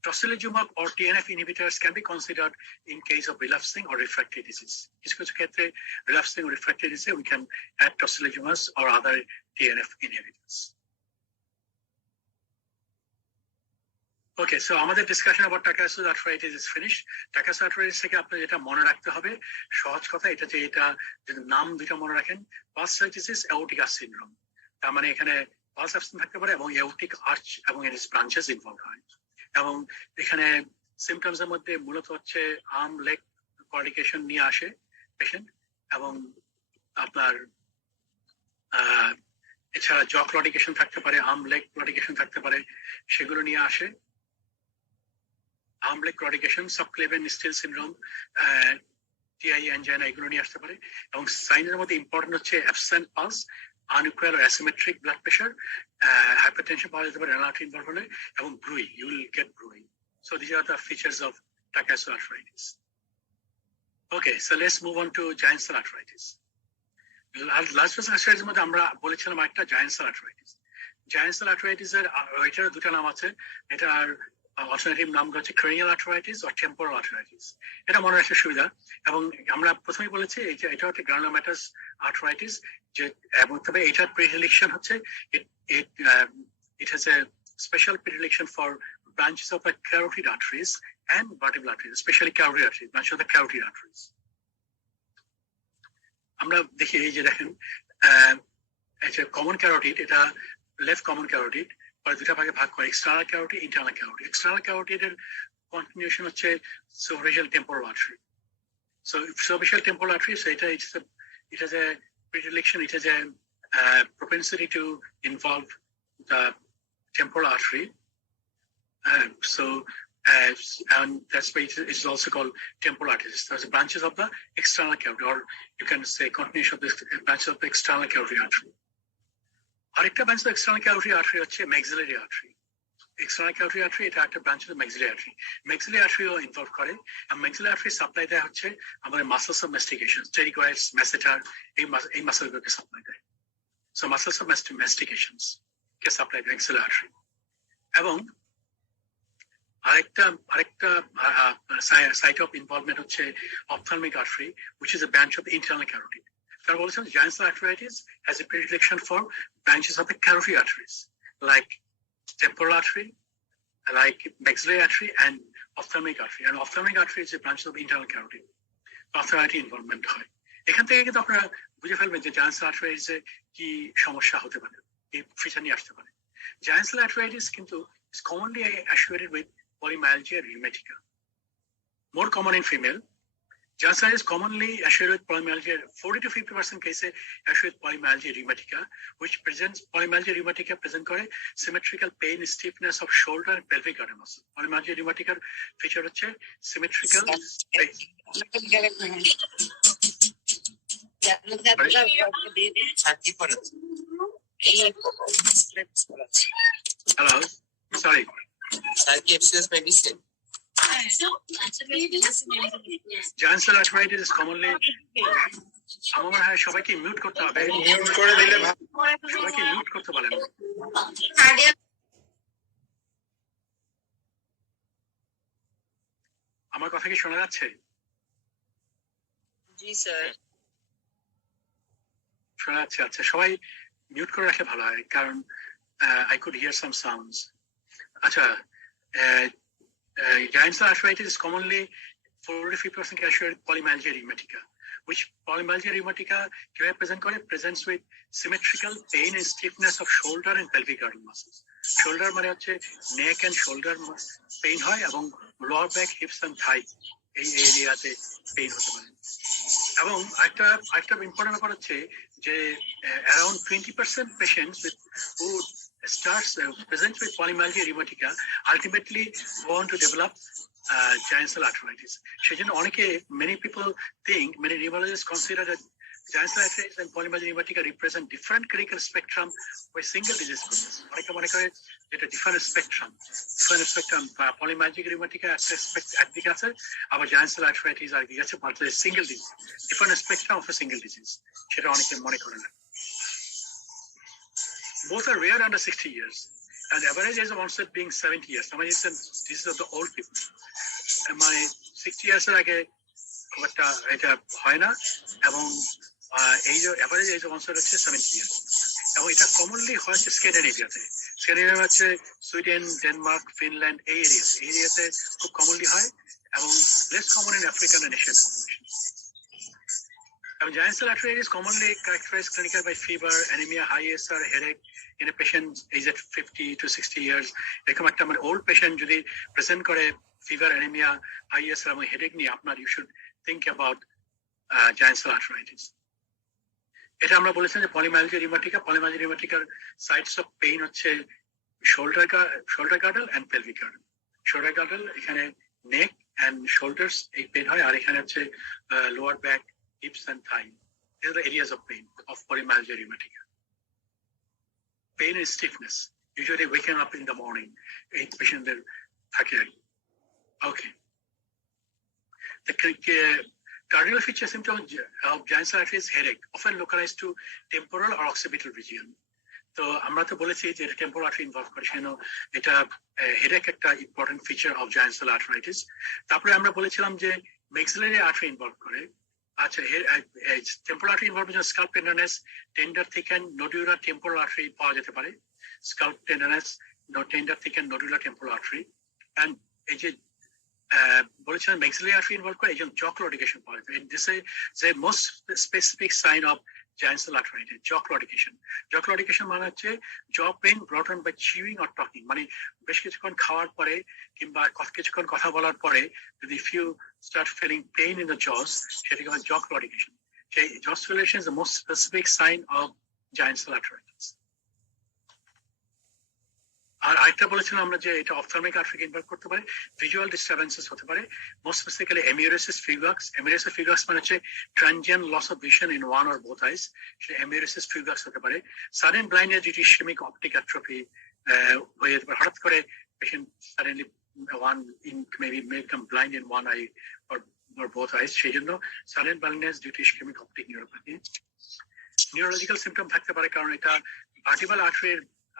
Tocilizumab or TNF inhibitors can be considered in case of relapsing or refractory disease. কিছু ক্ষেত্রে relapsing or refractory disease we can add tocilizumab or other TNF inhibitors. Okay, so আমাদের discussion about Takayasu arthritis is finished. Takayasu arthritis থেকে আপনার যেটা মনে রাখতে হবে, সহজ কথা এটা যে যদি নাম দুটো মনে রাখেন, pars disease, aortic arch syndrome। তার মানে এখানে pulse absent থাকতে পারে এবং aortic arch এবং এর branches involved হয়। এবং এখানে সিমটমস এর মধ্যে মূলত আর্ম লেগ কোয়ার্ডিকেশন নিয়ে আসে পেশেন্ট, এবং আপনার এছাড়া জ ক্লডিকেশন থাকতে পারে, আর্ম লেগ ক্লডিকেশন থাকতে পারে, সেগুলো নিয়ে আসে। Arm leg claudication, subclavian steal syndrome, TI angina, এগুলো নিয়ে আসতে পারে। এবং সাইনের মধ্যে important absent pulse, unequal or asymmetric blood pressure, hypertension পাওয়া যেতে পারে, renal artery involved হলে, এবং bruising, you will get bruising. So these are the features of Takayasu arthritis. Okay, so let's move on to giant cell arthritis. Large vessel arthritis মধ্যে আমরা বলেছিলাম একটা giant cell arthritis. Giant cell arthritis এর এটার দুটো নাম আছে। এটার অল্টারনেটিভ নাম হচ্ছে cranial arthritis or temporal arthritis. এটা মনে রাখার সুবিধা। এবং আমরা প্রথমেই বলেছি এটা হচ্ছে গ্রানুলোমাটাস আর্থ্রাইটিস, যে এবং তবে এটার প্রিডিলেকশন হচ্ছে it has a special predilection for branches of the carotid arteries and vertebral arteries, especially carotid arteries, branches of the carotid arteries. আমরা দেখি এই যে দেখেন কমন ক্যারোটিড, এটা লেফট কমন ক্যারোটিড, পরে দুটা ভাগে ভাগ করে external carotid, internal carotid. External ক্যারোটিডের কন্টিনিউশন হচ্ছে superficial temporal artery. So superficial temporal artery, so it has a predilection, it has a propensity to involve the temporal artery. And that's why it is also called temporal arteries. There's branches of the external carotid, or you can say continuation of the branches of the external carotid artery. আরেকটা branch of the external carotid artery হচ্ছে maxillary artery. External carotid artery এটা একটা branch of the maxillary artery. Maxillary artery O involve করে, আর maxillary artery supply দেয় হচ্ছে আমাদের muscles of mastication, pterygoids, masseter, এই মাসলগুলোকে supply দেয়। So muscles of mastications K supply দেয় maxillary artery। এবং আরেকটা সাইট অফ ইনভলভমেন্ট হচ্ছে ophthalmic artery, which is a branch of the internal carotid. তারা বলেছেন giant cell arteritis has a predilection for branches of the carotid arteries like temporal artery, like maxillary artery, and ophthalmic artery. And ophthalmic artery is a branch of the internal carotid. Ophthalmic involvement হয়। এখান থেকে কিন্তু আপনারা বুঝে ফেলবেন যে giant cell arteritis এ কি সমস্যা হতে পারে, এই ফিচার নিয়ে আসতে পারে। Giant cell arteritis কিন্তু is commonly associated with polymyalgia rheumatica. More common in female. Giant cell is commonly associated with polymyalgia. 40 to 50% cases associated with polymyalgia rheumatica, which presents polymyalgia rheumatica present করে symmetrical pain, stiffness of shoulder and pelvic girdle muscle. Polymyalgia rheumatica feature হচ্ছে symmetrical pain. Hello, sorry. medicine. Giant cell arteritis is commonly, আমার মনে হয় সবাইকে mute করতে হবে। Mute করে দিলে সবাইকে মিউট করতে বলেন। আমার কথা কি শোনা যাচ্ছে? জি স্যার। শোনা যাচ্ছে, আচ্ছা সবাই মিউট করে রাখলে ভালো হয়, কারণ I could hear some sounds. আচ্ছা, giant cell arteritis is commonly 40-50% associated with polymyalgia rheumatica, which polymyalgia rheumatica presents with symmetrical pain and stiffness of shoulder and pelvic girdle muscles. Shoulder মানে হচ্ছে neck and shoulder pain হয়, এবং lower back, hips and thigh এই এরিয়াতে pain হতে পারে। এবং একটা ইম্পর্টেন্ট ব্যাপার হচ্ছে যে around 20% patients who present with polymyalgia rheumatica ultimately go on to develop giant cell arteritis. সেজন্য অনেকে, many people think, many neurologists consider that giant cell arteritis and polymyalgia rheumatica represent different clinical spectrum with single disease process. অনেকে মনে করে এটা different spectrum polymyalgia rheumatica একদিকে আছে, আবার giant cell arteritis আরেকদিকে আছে, but it's single disease, different spectrum of a single disease, সেটা অনেকে মনে করে না। Both are rare under 60 years, and the average age of onset being 70 years. I mean, it's disease of the old people. মানে 60 years এর আগে খুব একটা এটা হয় না, এবং এই যে অ্যাভারেজ এজ অফ অনসেট হচ্ছে 70 ইয়ার্স। এবং এটা কমনলি হয় স্ক্যান্ডিনেভিয়াতে। স্ক্যান্ডিনেভিয়া হচ্ছে সুইডেন, ডেনমার্ক, ফিনল্যান্ড, এই এরিয়াতে খুব কমনলি হয়, এবং less common in African and Asian population. And giant cell arteritis is commonly characterized clinically by fever, anemia, high ASR, headache in a patient aged at 50 to 60 years. এরকম একটা মানে old patient যদি present করে fever, anemia, high ASR এবং headache নিয়ে, আপনার you should think about giant cell arteritis. এটা আমরা বলেছেন যে polymyalgia rheumatica sites of pain হচ্ছে shoulder girdle and pelvic girdle. shoulder girdle এখানে neck and shoulders এই পেইন হয়, আর এখানে হচ্ছে lower back, hips and thigh. These are the areas of pain of polymyalgia rheumatica. Pain and stiffness, usually waking up in the morning. A patient there, okay. The cardinal feature symptom of giant cell arteritis is headache, often localized to temporal or occipital region. তো আমরা তো বলেছি যে এটা temporal artery involve করে, সেজন্য এটা headache একটা important feature of giant cell arthritis. তারপরে আমরা বলেছিলাম যে মেক্সিলারি আর্টারি ইনভলভ করে। আচ্ছা, টেম্পোরাল আর্টারি ইনভলভ হচ্ছে scalp tenderness, tender thicken nodular temporal artery পাওয়া যেতে পারে। Scalp tenderness, tender thicken nodular temporal artery. And এই যে বলেছিলাম মেক্সিলারি আর্টারি ইনভলভ করে, এই জন্য জ ক্লডিকেশন পাওয়া যাবে। This is the most specific sign of giant cell arthritis, jaw claudication. Jaw claudication মানে হচ্ছে jaw pain brought on by chewing or talking, মানে বেশ কিছুক্ষণ খাওয়ার পরে কিংবা কিছুক্ষণ কথা বলার পরে যদি if you start feeling pain in the jaws, সেটাকে বলে jaw claudication. সেই jaw claudication is the most specific sign of giant cell arthritis. আর আরেকটা বলেছিলাম আমরা যে এটা অপথলমিক আর্টারি ইনভলভ করতে পারে, ভিজুয়াল ডিস্টারবেন্সেস হতে পারে, মোস্ট স্পেসিফিক্যালি এমিউরেসিস ফিউগাক্স। এমিউরেসিস ফিউগাক্স মানে হচ্ছে transient loss of vision in one or both eyes, say amaurosis fugax হতে পারে। Sudden blindness due to ischaemic optic atrophy হয়ে যেতে পারে, হঠাৎ করে পেশেন্ট suddenly may become blind in one eye or both eyes, সেই জন্য sudden blindness due to ischaemic optic neuropathy. Neurological symptom থাকতে পারে, কারণ এটা ভার্টিব্রাল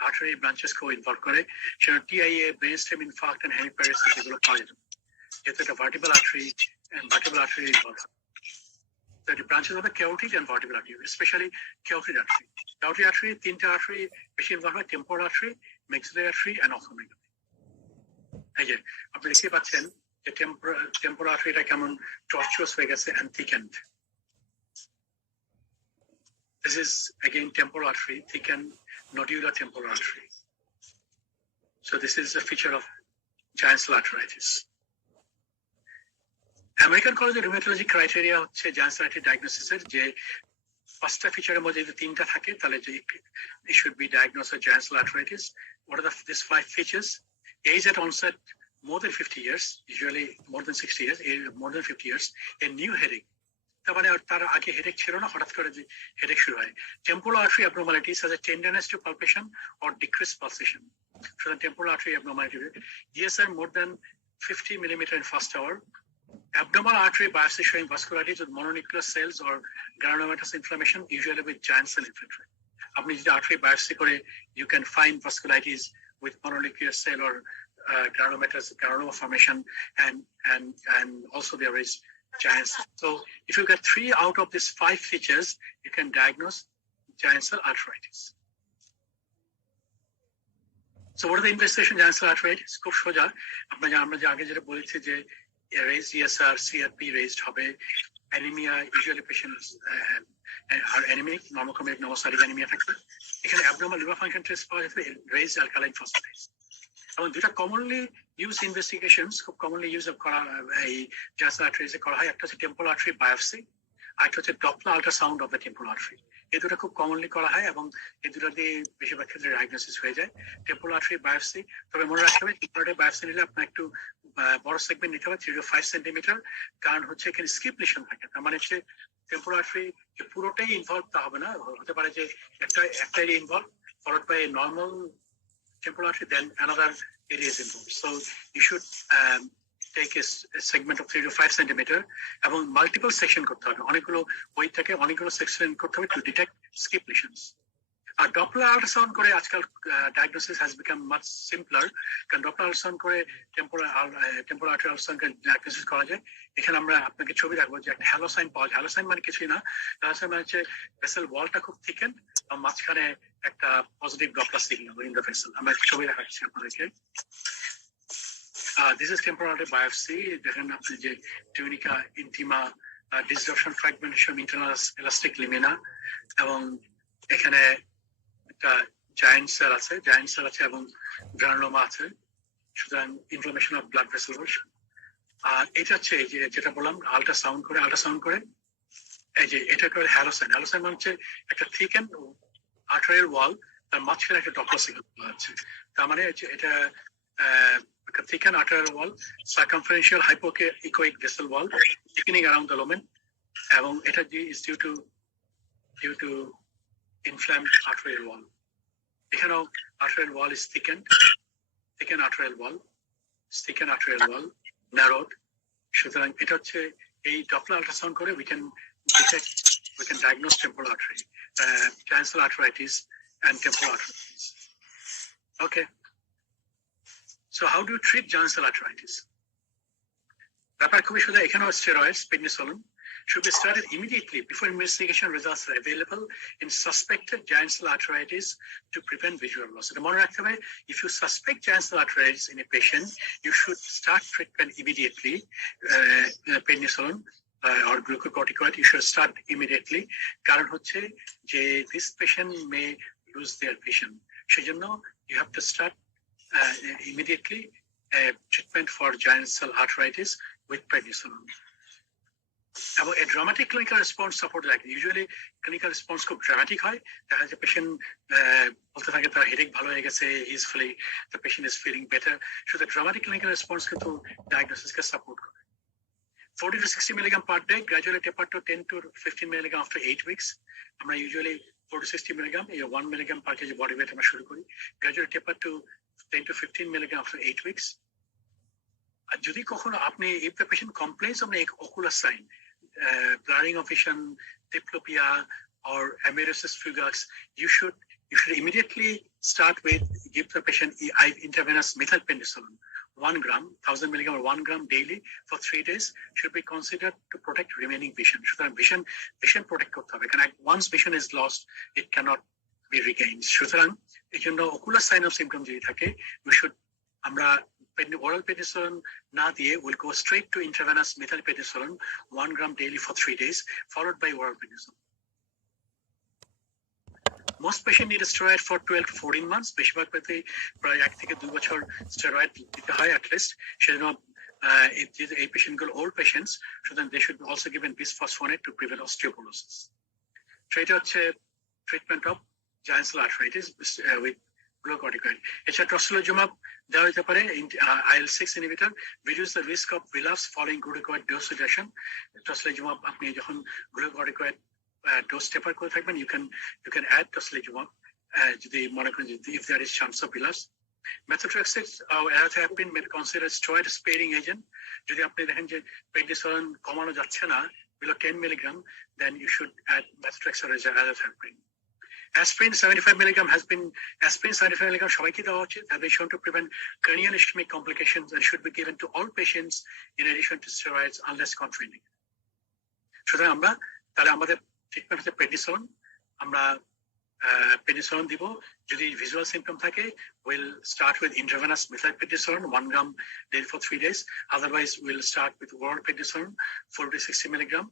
আর্টারি ব্রাঞ্চেস কেও ইনভলভ করে, সেটা TIA, brain stem infarct and hemiparesis এগুলো পাওয়া যেত, যেহেতু এটা ভার্টিব্রাল আর্টারি ইনভলভ। তো এটা ব্রাঞ্চেস হবে carotid and vertebral artery, specially carotid artery. Carotid artery তিনটা আর্টারি বেশি ইনভলভ হয়, temporal artery, maxillary artery and ophthalmic. এই যে আপনি দেখতে পাচ্ছেন যে টেম্পোরাল আর্টারিটা কেমন টর্চুয়াস হয়ে গেছে and thickened. This is again temporal artery, thickened nodular temporal artery. So this is a feature of giant cell arteritis. American College of Rheumatology criteria হচ্ছে giant cell arteritis diagnosis এর যে পাঁচটা ফিচারের মধ্যে যদি তিনটা থাকে তাহলে যে it should be diagnosed as giant cell arteritis. What are these 5 features? Age at onset more than 50 years, usually more than 60 years, more than 50 years, a new headache. তার মানে তার আগে হেডেক ছিল না, হঠাৎ করে যে হেডেক শুরু হয়। Temporal artery abnormalities such as tenderness to palpation or decreased pulsation. So the temporal artery abnormality, GSR more than 50 millimeter in first hour. Abnormal artery biopsy showing vascularitis with mononuclear cells or granulomatous inflammation, usually with giant cell infiltrate. আপনি যদি artery biopsy করে, you can find vasculitis with mononuclear cell or granuloma formation, and also there is giant cell. So if you get 3 out of these 5 features, you can diagnose giant cell arteritis. So what are the investigation giant cell arteritis? খুব সোজা, আমরা যে আগে যেটা বলেছি যে raised ESR, CRP raised হবে, anemia, usually patients are anemic, normochromic, normocytic anemia থাকবে। এখানে abnormal liver function test পাওয়া যাবে, raised alkaline phosphatase। এবং দুটা কমনলি ইউজ ইনভেস্টিগেশনস, খুব কমনলি ইউজ করা এই জায়ান্ট সেল আর্টারিজে করা হয়, একটা হচ্ছে টেম্পোরাল আর্টারি বায়োপসি, আর একটা হচ্ছে Doppler ultrasound of the temporal artery. এই দুটো খুব কমনলি করা হয় এবং এই দুটো দিয়ে বেশিরভাগ ক্ষেত্রে ডায়াগনোসিস হয়ে যায়। টেম্পোরাল আর্টারি বায়োপসি, তবে মনে রাখতে হবে টেম্পোরাল আর্টারি বায়োপসি নিলে আপনার একটু বড় সেগমেন্ট নিতে হবে, 3 to 5 সেন্টিমিটার, কারণ হচ্ছে এখানে স্কিপ লিশন থাকে। তার মানে হচ্ছে টেম্পোরাল আর্টারি পুরোটাই ইনভলভ তা হবে না, হতে পারে যে একটা involve followed by a normal temporal artery, then another area is involved. So you should take a segment of 3 to 5 centimeter এবং multiple section করতে হবে, অনেকগুলো ওয়েট থেকে অনেকগুলো সেকশন করতে হবে to detect skip lesions. আর ডপলার আল্ট্রাসাউন্ড করে আজকাল diagnosis has become much simpler, কারণ ডপলার আল্ট্রাসাউন্ড করে টেম্পোরাল আর্টারি আল্ট্রাসাউন্ড ডায়াগনোসিস করা যায়। এখানে আমরা আপনাকে ছবি রাখবো যে একটা হ্যালো সাইন পাওয়া যায়। হ্যালো সাইন মানে কিছুই না, হ্যালো সাইন মানে হচ্ছে ভেসেল ওয়ালটা খুব থিকেন আর মাঝখানে একটা positive Doppler signal in the vessel. আমরা একটা ছবি দেখাচ্ছি আপনাদেরকে। This is temporal artery biopsy. দেখেন আপনি যে tunica intima, disruption fragmentation internal elastic lamina, এবং এখানে একটা জায়ান্ট সেল আছে এবং গ্রানুলোমা আছে, সুতরাং ইনফ্লামেশন অফ ব্লাড ভেসেলস। আর এটা হচ্ছে এই যে যেটা বললাম আল্ট্রাসাউন্ড করে এই যে এটা করে হ্যালোসাইন মানে হচ্ছে একটা থিকেন আর্টারিয়াল ওয়াল, তার মাঝখানে একটা ডপলার সিগন্যাল পাওয়া যাচ্ছে। তার মানে এটা একটা thicken arterial wall, circumferential hypoechoic vessel wall thickening around the lumen, এবং এটা is due to inflamed arterial wall. এখানেও arterial wall is thickened arterial wall, narrowed. সুতরাং এটা হচ্ছে এই ডপলার আল্ট্রাসাউন্ড করে we can diagnose temporal artery, giant cell arteritis, and temporal arteritis. Okay. So how do you treat giant cell arteritis? ব্যাপার খুবই সোজা, এখানেও steroids, prednisolone, should be started immediately before investigation results are available in suspected giant cell arteritis to prevent visual loss. The মনে রাখতে হবে, if you suspect giant cell arteritis in a patient, you should start treatment immediately. Prednisolone or glucocorticoid, you should start immediately. কারণ হচ্ছে যে this patient may lose their vision. সেজন্য you have to start immediately treatment for giant cell arteritis with prednisolone. এবং a dramatic clinical response support like usually clinical response খুব dramatic হয়, দেখা যায় patient বলতে থাকে তার হেডেক ভালো হয়ে গেছে, is feeling, the patient is feeling better. So the dramatic clinical response কিন্তু diagnosis কে support করে. 40 to 60 milligram per day, gradually taper to 10 to 15 milligram after 8 weeks. আমরা usually 4 to 60 milligram, 1 milligram per kg body weight আমরা শুরু করি, gradually taper to 10 to 15 milligram after 8 weeks. আর যদি কখনো আপনি if the patient complains of an ocular sign, blurring of vision, diplopia or amaurosis fugax, you should immediately start with give the patient intravenous methylprednisolone 1 gram, 1000 milligram or 1 gram daily for 3 days should be considered to protect remaining vision. সুতরাং vision protect করতে হবে, কারণ once vision is lost it cannot be regained. সুতরাং এই জন্য ocular sign of symptom যদি থাকে, we should আমরা oral prednisolone না দিয়ে will go straight to intravenous methylprednisolone 1 gram daily for 3 days followed by oral prednisolone. Most patients need a steroid for 12 to 14 months. বেশিরভাগ ক্ষেত্রে প্রায় 1 থেকে 2 বছর steroid দিতে হয় at least. সেজন্য এই পেশেন্টগুলো old patients, so then they should be also given bisphosphonate to prevent osteoporosis. So এটা হচ্ছে treatment of giant cell arteritis with glucocorticoid. এছাড়া ট্রসিলোজুমাব দেওয়া যেতে পারে, IL-6 inhibitor, reduce the risk of relapse following glucocorticoid dose reduction. ট্রসিলোজুমাব আপনি যখন glucocorticoid dose taper করে থাকবেন, you can add ট্রসিলোজুমাব যদি মনে করেন if there is chance of relapse. Methotrexate or azathioprine may be considered steroid sparing agent. যদি আপনি দেখেন যে prednisolone কমানো যাচ্ছে না below 10 milligram, then you should add methotrexate or azathioprine. Aspirin 75 milligram সবাইকে দেওয়া উচিত, have been shown to prevent cranial ischemic complications and should be given to all patients in addition to steroids unless contraindicated. সুতরাং আমরা তাহলে আমাদের treatment হচ্ছে prednisolone, আমরা prednisolone দিব যদি visual symptom থাকে, we'll start with intravenous methylprednisolone 1 gram daily for 3 days, otherwise we'll start with oral prednisolone 40 to 60 milligram.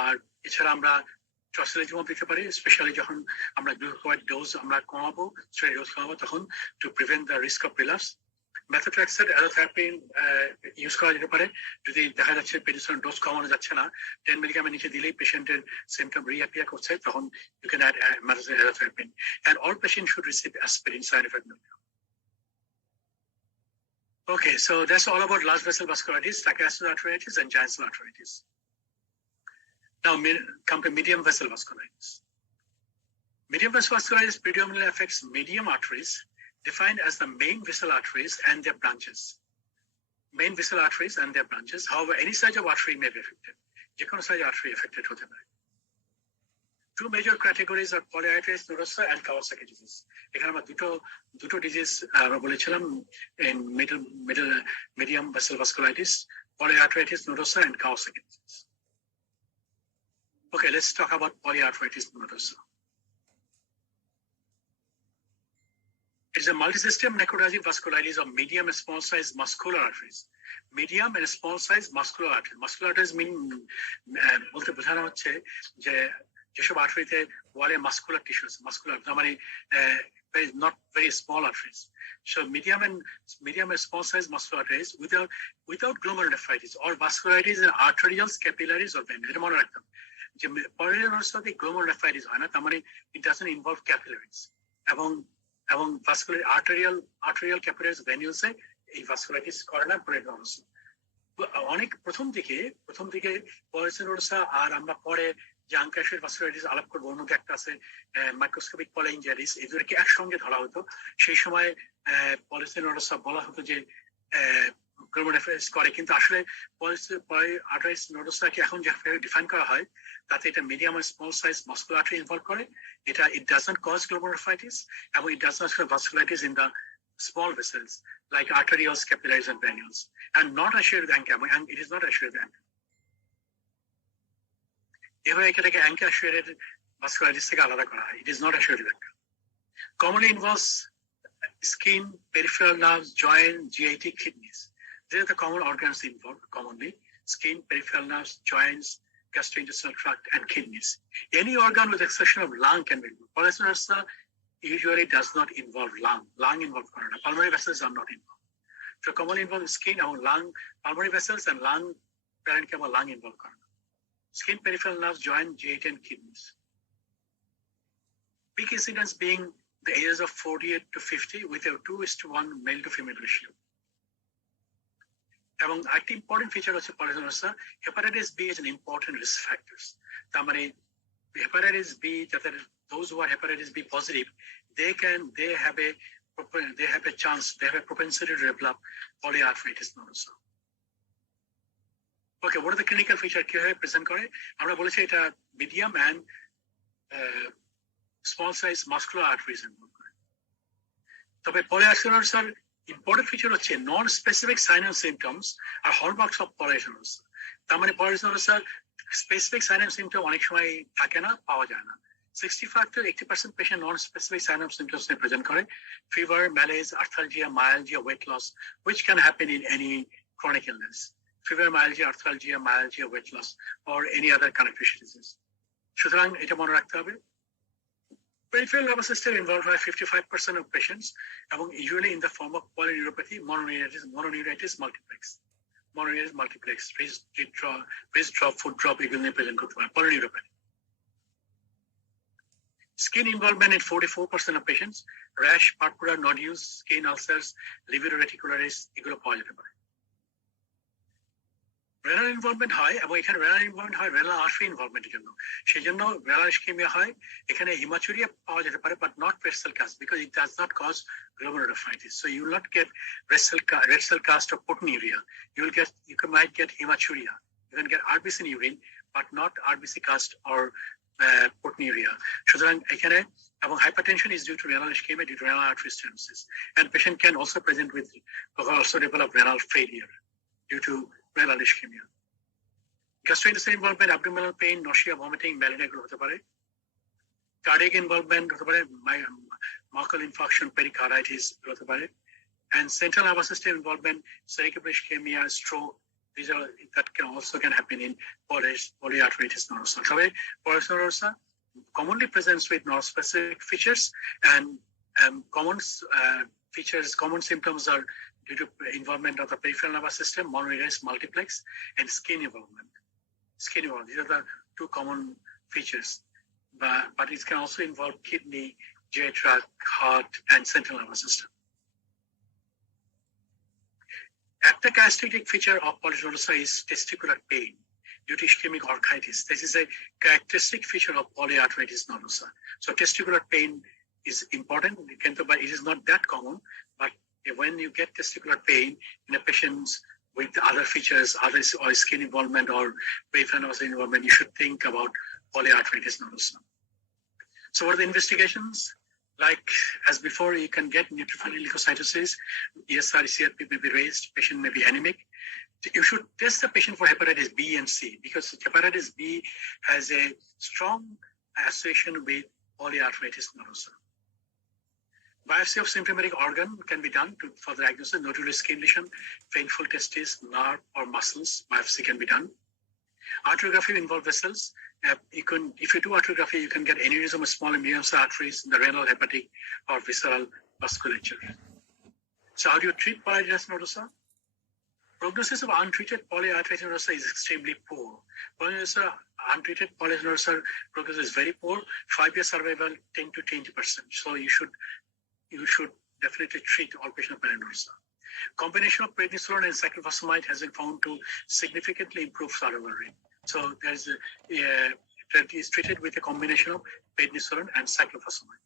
আর এছাড়া আমরা ট্রসিলোজুমাব দিতে পারি, স্পেশালি যখন আমরা গ্লুকোকর্টিকয়েড ডোজ আমরা কমাবো, স্টেরয়েড ডোজ কমাবো, তখন to prevent the risk of relapse. Methotrexate azathioprine use করা যেতে পারে যদি দেখা যাচ্ছে prednisolone ডোজ কমানো যাচ্ছে না, 10 মিলিগ্রামের নিচে দিলেই পেশেন্টের সিমটম রিঅ্যাপিয়ার করছে, তখন you can add azathioprine. And all patient should receive aspirin 75 milligram. Okay, so that's all about large vessel vasculitis, stochastic arteritis, and giant cell arteritis. Now, come to medium vessel vasculitis. Medium vessel vasculitis predominantly affects medium arteries, defined as the main vessel arteries and their branches. Main vessel arteries and their branches. However, any size of artery may be affected. যে কোনো size artery affected হতে পারে. Two major categories are polyarteritis nodosa and Kawasaki disease. এখানে আমরা দুটো disease আমরা বলেছিলাম in medium vessel vasculitis, polyarteritis nodosa and Kawasaki disease. Okay, let's talk about polyarteritis nodosa. It's a multisystem necrotic vasculitis of medium and small size muscular arteries. Medium and small size muscular arteries. Muscular arteries mean বলতে বোঝানো হচ্ছে যে যেসব আর্টারিতে ওয়ালে muscular tissue আছে, muscular মানে not very small arteries. So medium and small size muscular arteries without glomerulonephritis or vasculitis in arterioles, capillaries or veins. এটা মনে রাখতাম যে পলিআর্টারিটিসে glomerulonephritis হয় না, তার মানে it doesn't involve capillaries. এবং ভাস্কুলার আর্টেরিয়াল ক্যাপিলারিস ভেনিউসে এই ভাস্কুলাইটিস করে না পলিআর্টারিটিস। অনেক প্রথম দিকে পলিআর্টারিটিস আর আমরা পরে যে আঙ্কাশিয়াল ভাস্কুলাইটিস আলাপ করবো, ওর মধ্যে একটা আছে মাইক্রোস্কোপিক পলিএঞ্জাইটিস, এদেরকে একসঙ্গে ধরা হতো। সেই সময় পলিআর্টারিটিস বলা হতো যে গ্লোমেরুলার করে, কিন্তু আসলে পলিআর্টারিটিস নোডোসাকে এখন যেভাবে ডিফাইন করা হয় তাতে এটা মিডিয়াম আর small size muscular artery involve করে। এটা it does not cause glomerulitis এবং it does not vasculitis in the small vessels like arterioles, capillaries, and granules, and not associated with ANCA, and it is not associated with ANCA. এভাবে এটাকে ANCA associated vasculitis থেকে আলাদা করা হয়. It is not associated with ANCA. Commonly involves skin, peripheral nerves, joint, GIT, kidneys. These are the common organs involved commonly: skin, peripheral nerves, joints, gastrointestinal tract, and kidneys. Any organ with exception of lung can be involved. Polyarteritis usually does not involve lung. Lung involved corona. Pulmonary vessels are not involved. So commonly involved skin, lung, pulmonary vessels, and lung parenchyma, lung involved corona. Skin, peripheral nerves, joint, GIT, and kidneys. Peak incidence being the ages of 48 to 50 with a 2:1 male to female ratio. এবং আরেকটি important feature হচ্ছে polyarteritis, hepatitis B is an important risk factors. তার মানে hepatitis B, যাদের those who are hepatitis B positive, they have a chance, they have a propensity to develop polyarteritis nodosa. Okay, what are the clinical features কিভাবে present করে? আমরা বলেছি এটা medium and small size muscular arteries involved করে। তবে polyarteritis important feature হচ্ছে non specific sign and symptoms আর hallmarks of polyarteritis। তার মানে polyarteritis specific sign and symptom অনেক সময় থাকে না, পাওয়া যায় না। 65 to 80% patient non-specific signs and symptoms may present fever, malaise, arthalgia, myalgia, weight loss, which can happen in any chronic illness. Fever, myalgia, arthalgia, myalgia, weight loss, or any other connective disease. সুতরাং এটা মনে রাখতে হবে। Peripheral nervous system involved by 55% of patients, এবং usually in the form of polyneuropathy, mononeuritis multiplex. Mononeuritis multiplex, wrist drop, foot drop, এগুলো present করতে পারে polyneuropathy. Skin involvement in 44% of patients, rash, purpura, nodules, skin ulcers, livedo reticularis, এগুলো পাওয়া যেতে পারে। renal involvement হয়, এবং এখানে renal involvement হয় renal artery involvemenটের জন্য, সেই জন্য renal ischemia হয়। এখানে hematuria পাওয়া যেতে পারে, but not red cell cast, because it does not cause glomerulonephritis. So you will not get red cell cast or proteinuria. You might get hematuria. You can get RBC in urine, but not RBC cast or proteinuria. সুতরাং এখানে, এবং hypertension is due to renal ischemia, due to renal artery stenosis, and patient can also develop renal failure due to renal ischemia. Gastrointestinal involvement, abdominal pain, nausea, vomiting, malaria এগুলো হতে পারে। Cardiac involvement হতে পারে, myocardial infarction, pericarditis হতে পারে, and central nervous system involvement, cerebral ischemia, stroke. These are that can happen in polyarteritis nodosa. Polyarteritis nodosa commonly presents with non-specific features, and common symptoms are due to involvement of the peripheral nervous system, mononeuritis multiplex, and skin involvement. These are the two common features, but it can also involve kidney, GI tract, heart, and central nervous system. একটা characteristic feature of polyarteritis nodosa is testicular pain due to ischemic orchitis. This is a characteristic feature of polyarteritis nodosa. So testicular pain is important, but it is not that common. But when you get testicular pain in a patient with other features, or skin involvement or peripheral nervous involvement, you should think about polyarteritis nodosa. So what are the investigations? Like as before, you can get neutrophil leukocytosis, ESR, CRP may be raised, patient may be anemic. You should test the patient for hepatitis B and C, because hepatitis B has a strong association with polyarteritis nodosa. Biopsy of symptomatic organ can be done for the diagnosis. Nodular skin lesion, painful testis, nerve, or muscles. Biopsy can be done. Arteriography involves vessels. If you do arteriography, you can get aneurysm of small and medium-sized arteries in the renal, hepatic, or visceral vasculature. So how do you treat polyarteritis nodosa? Prognosis of untreated polyarteritis nodosa is extremely poor. Untreated polyarteritis nodosa prognosis is very poor. 5-year survival 10 to 20%. So you should definitely treat all patients with polyarteritis nodosa. Combination of prednisolone and cyclophosphamide has been found to significantly improve survival rate. So that is treated with a combination of prednisolone and cyclophosphamide.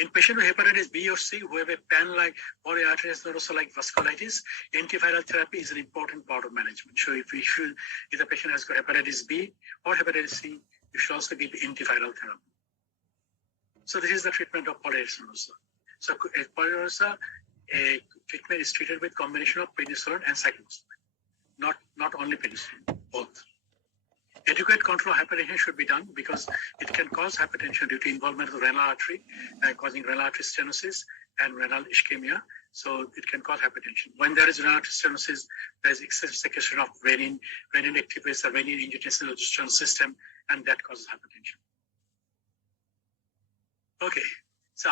In patient with hepatitis B or C who have a pan-like polyarteritis nodoso-like vasculitis, antiviral therapy is an important part of management. So if the patient has got hepatitis B or hepatitis C, you should also give antiviral therapy. So this is the treatment of polyarteritis nodosa. So polyarteritis nodosa, a treatment is treated with combination of penicillin and cyclosporine, not only penicillin, both. Adequate control of hypertension should be done because it can cause hypertension due to involvement of the renal artery, causing renal artery stenosis and renal ischemia. So it can cause hypertension. When there is renal artery stenosis, there is excessive secretion of renin activates the renin-angiotensin-aldosterone system, and that causes hypertension. Okay, so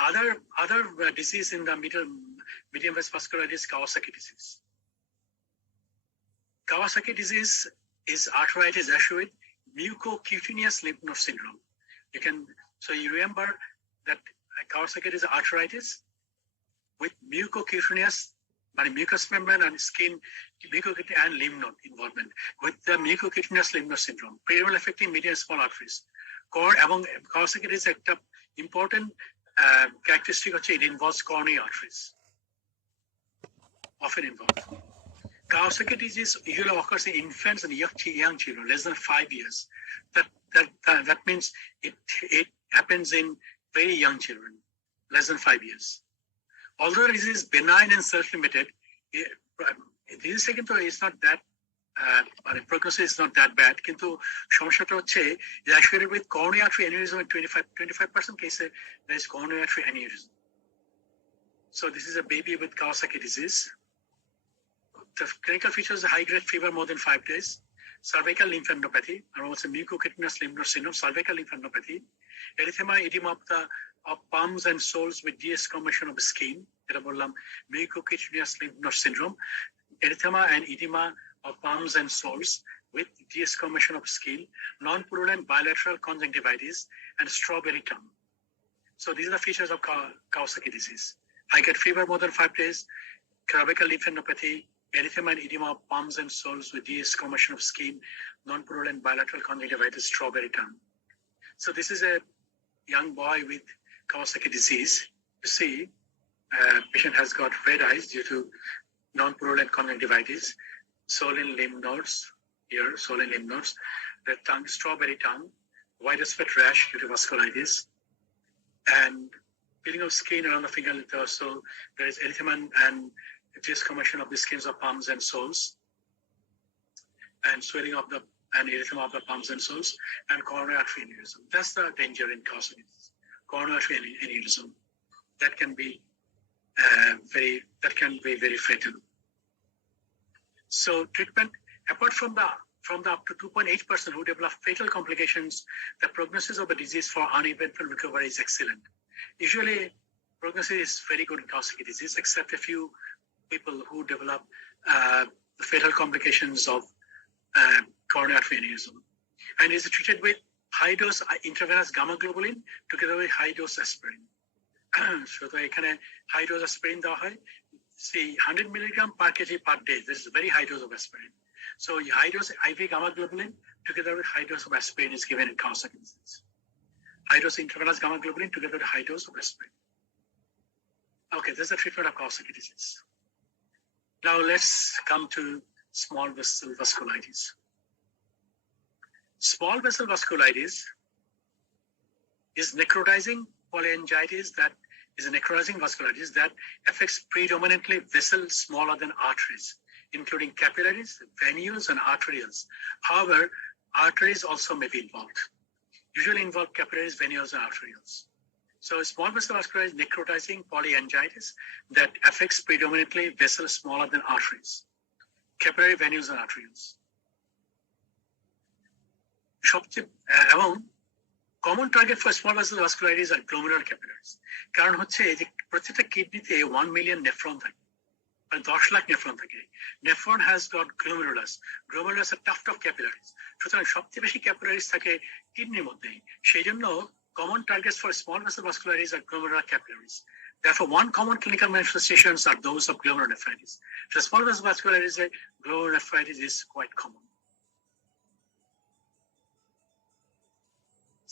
other disease in the medium west vasculitis, Kawasaki disease. Kawasaki disease is arthritis associated with mucocutaneous lymph node syndrome. So you remember that Kawasaki is arthritis with mucocutaneous, mucous membrane and skin, mucocutaneous and lymph node involvement with the mucocutaneous lymph node syndrome, primarily affecting median small arteries. Among Kawasaki is a important characteristic of it involves coronary arteries, often involved. Kawasaki disease usually occurs in infants and young children, less than 5 years. That means it happens in very young children, less than 5 years. Although the disease is benign and self-limited, disease is not that, prognosis is not that bad. Kintu সমস্যাটা হচ্ছে is associated with coronary artery aneurysm in 25% cases there is coronary artery aneurysm. So this is a baby with Kawasaki disease. The clinical features are high-grade fever more than 5 days, cervical lymphadenopathy, and also mucocutaneous lymph node syndrome, cervical lymphadenopathy, erythema, edema of palms and soles with desquamation of the skin, mucocutaneous lymph node syndrome, erythema and edema of palms and soles with desquamation of skin, non-purulent bilateral conjunctivitis, and strawberry tongue. So these are the features of Kawasaki disease. High-grade fever more than 5 days, cervical lymphadenopathy, erythema and edema of palms and soles with desquamation of skin, non-purulent bilateral conjunctivitis, strawberry tongue. So this is a young boy with Kawasaki disease. You see, patient has got red eyes due to non-purulent conjunctivitis, swollen lymph nodes, here, swollen lymph nodes, the tongue, strawberry tongue, widespread rash due to vasculitis, and peeling of skin around the finger. So there is erythema and desquamation of the skins of palms and soles, and swelling of the erythema of the palms and soles, and coronary artery aneurysm. That's the danger in Kawasaki disease. Coronary artery aneurysm that can be very fatal. So treatment, apart from the up to 2.8% who develop fatal complications, the prognosis of the disease for uneventful recovery is excellent. Usually, prognosis is very good in Kawasaki disease, except a few people who develop the fatal complications of coronary artery aneurysm, and is treated with high-dose intravenous gamma globulin together with high-dose aspirin. So এখানে high-dose aspirin দেওয়া হয়, see 100 milligram per kg per day. This is a very high dose of aspirin. So high-dose IV gamma globulin together with high dose of aspirin is given in Kawasaki disease. High-dose intravenous gamma globulin together with high dose of aspirin. Okay, this is the treatment of Kawasaki disease. Now let's come to small vessel vasculitis. Small vessel vasculitis is necrotizing polyangiitis that is a necrotizing vasculitis that affects predominantly vessels smaller than arteries, including capillaries, venules, and arterioles. However, arteries also may be involved. Usually involve capillaries, venules, and arterioles. So small vessel vasculitis is necrotizing polyangiitis that affects predominantly vessels smaller than arteries, capillary, venules, and arterioles. Among common target for small vessel vasculitis are glomerular capillaries. কারণ হচ্ছে যে প্রত্যেকটা কিডনিতে 1 million nephron থাকে, মানে 10 lakh nephron থাকে. Nephron has got glomerulus. Glomerulus are tuft of capillaries. সুতরাং সবচেয়ে বেশি ক্যাপিলারিজ থাকে কিডনির মধ্যে. সেই জন্য common targets for small vessel vasculitis are glomerular capillaries. Therefore, one common clinical manifestations are those of glomerulonephritis. So small vessel vasculitis, glomerulonephritis is quite common.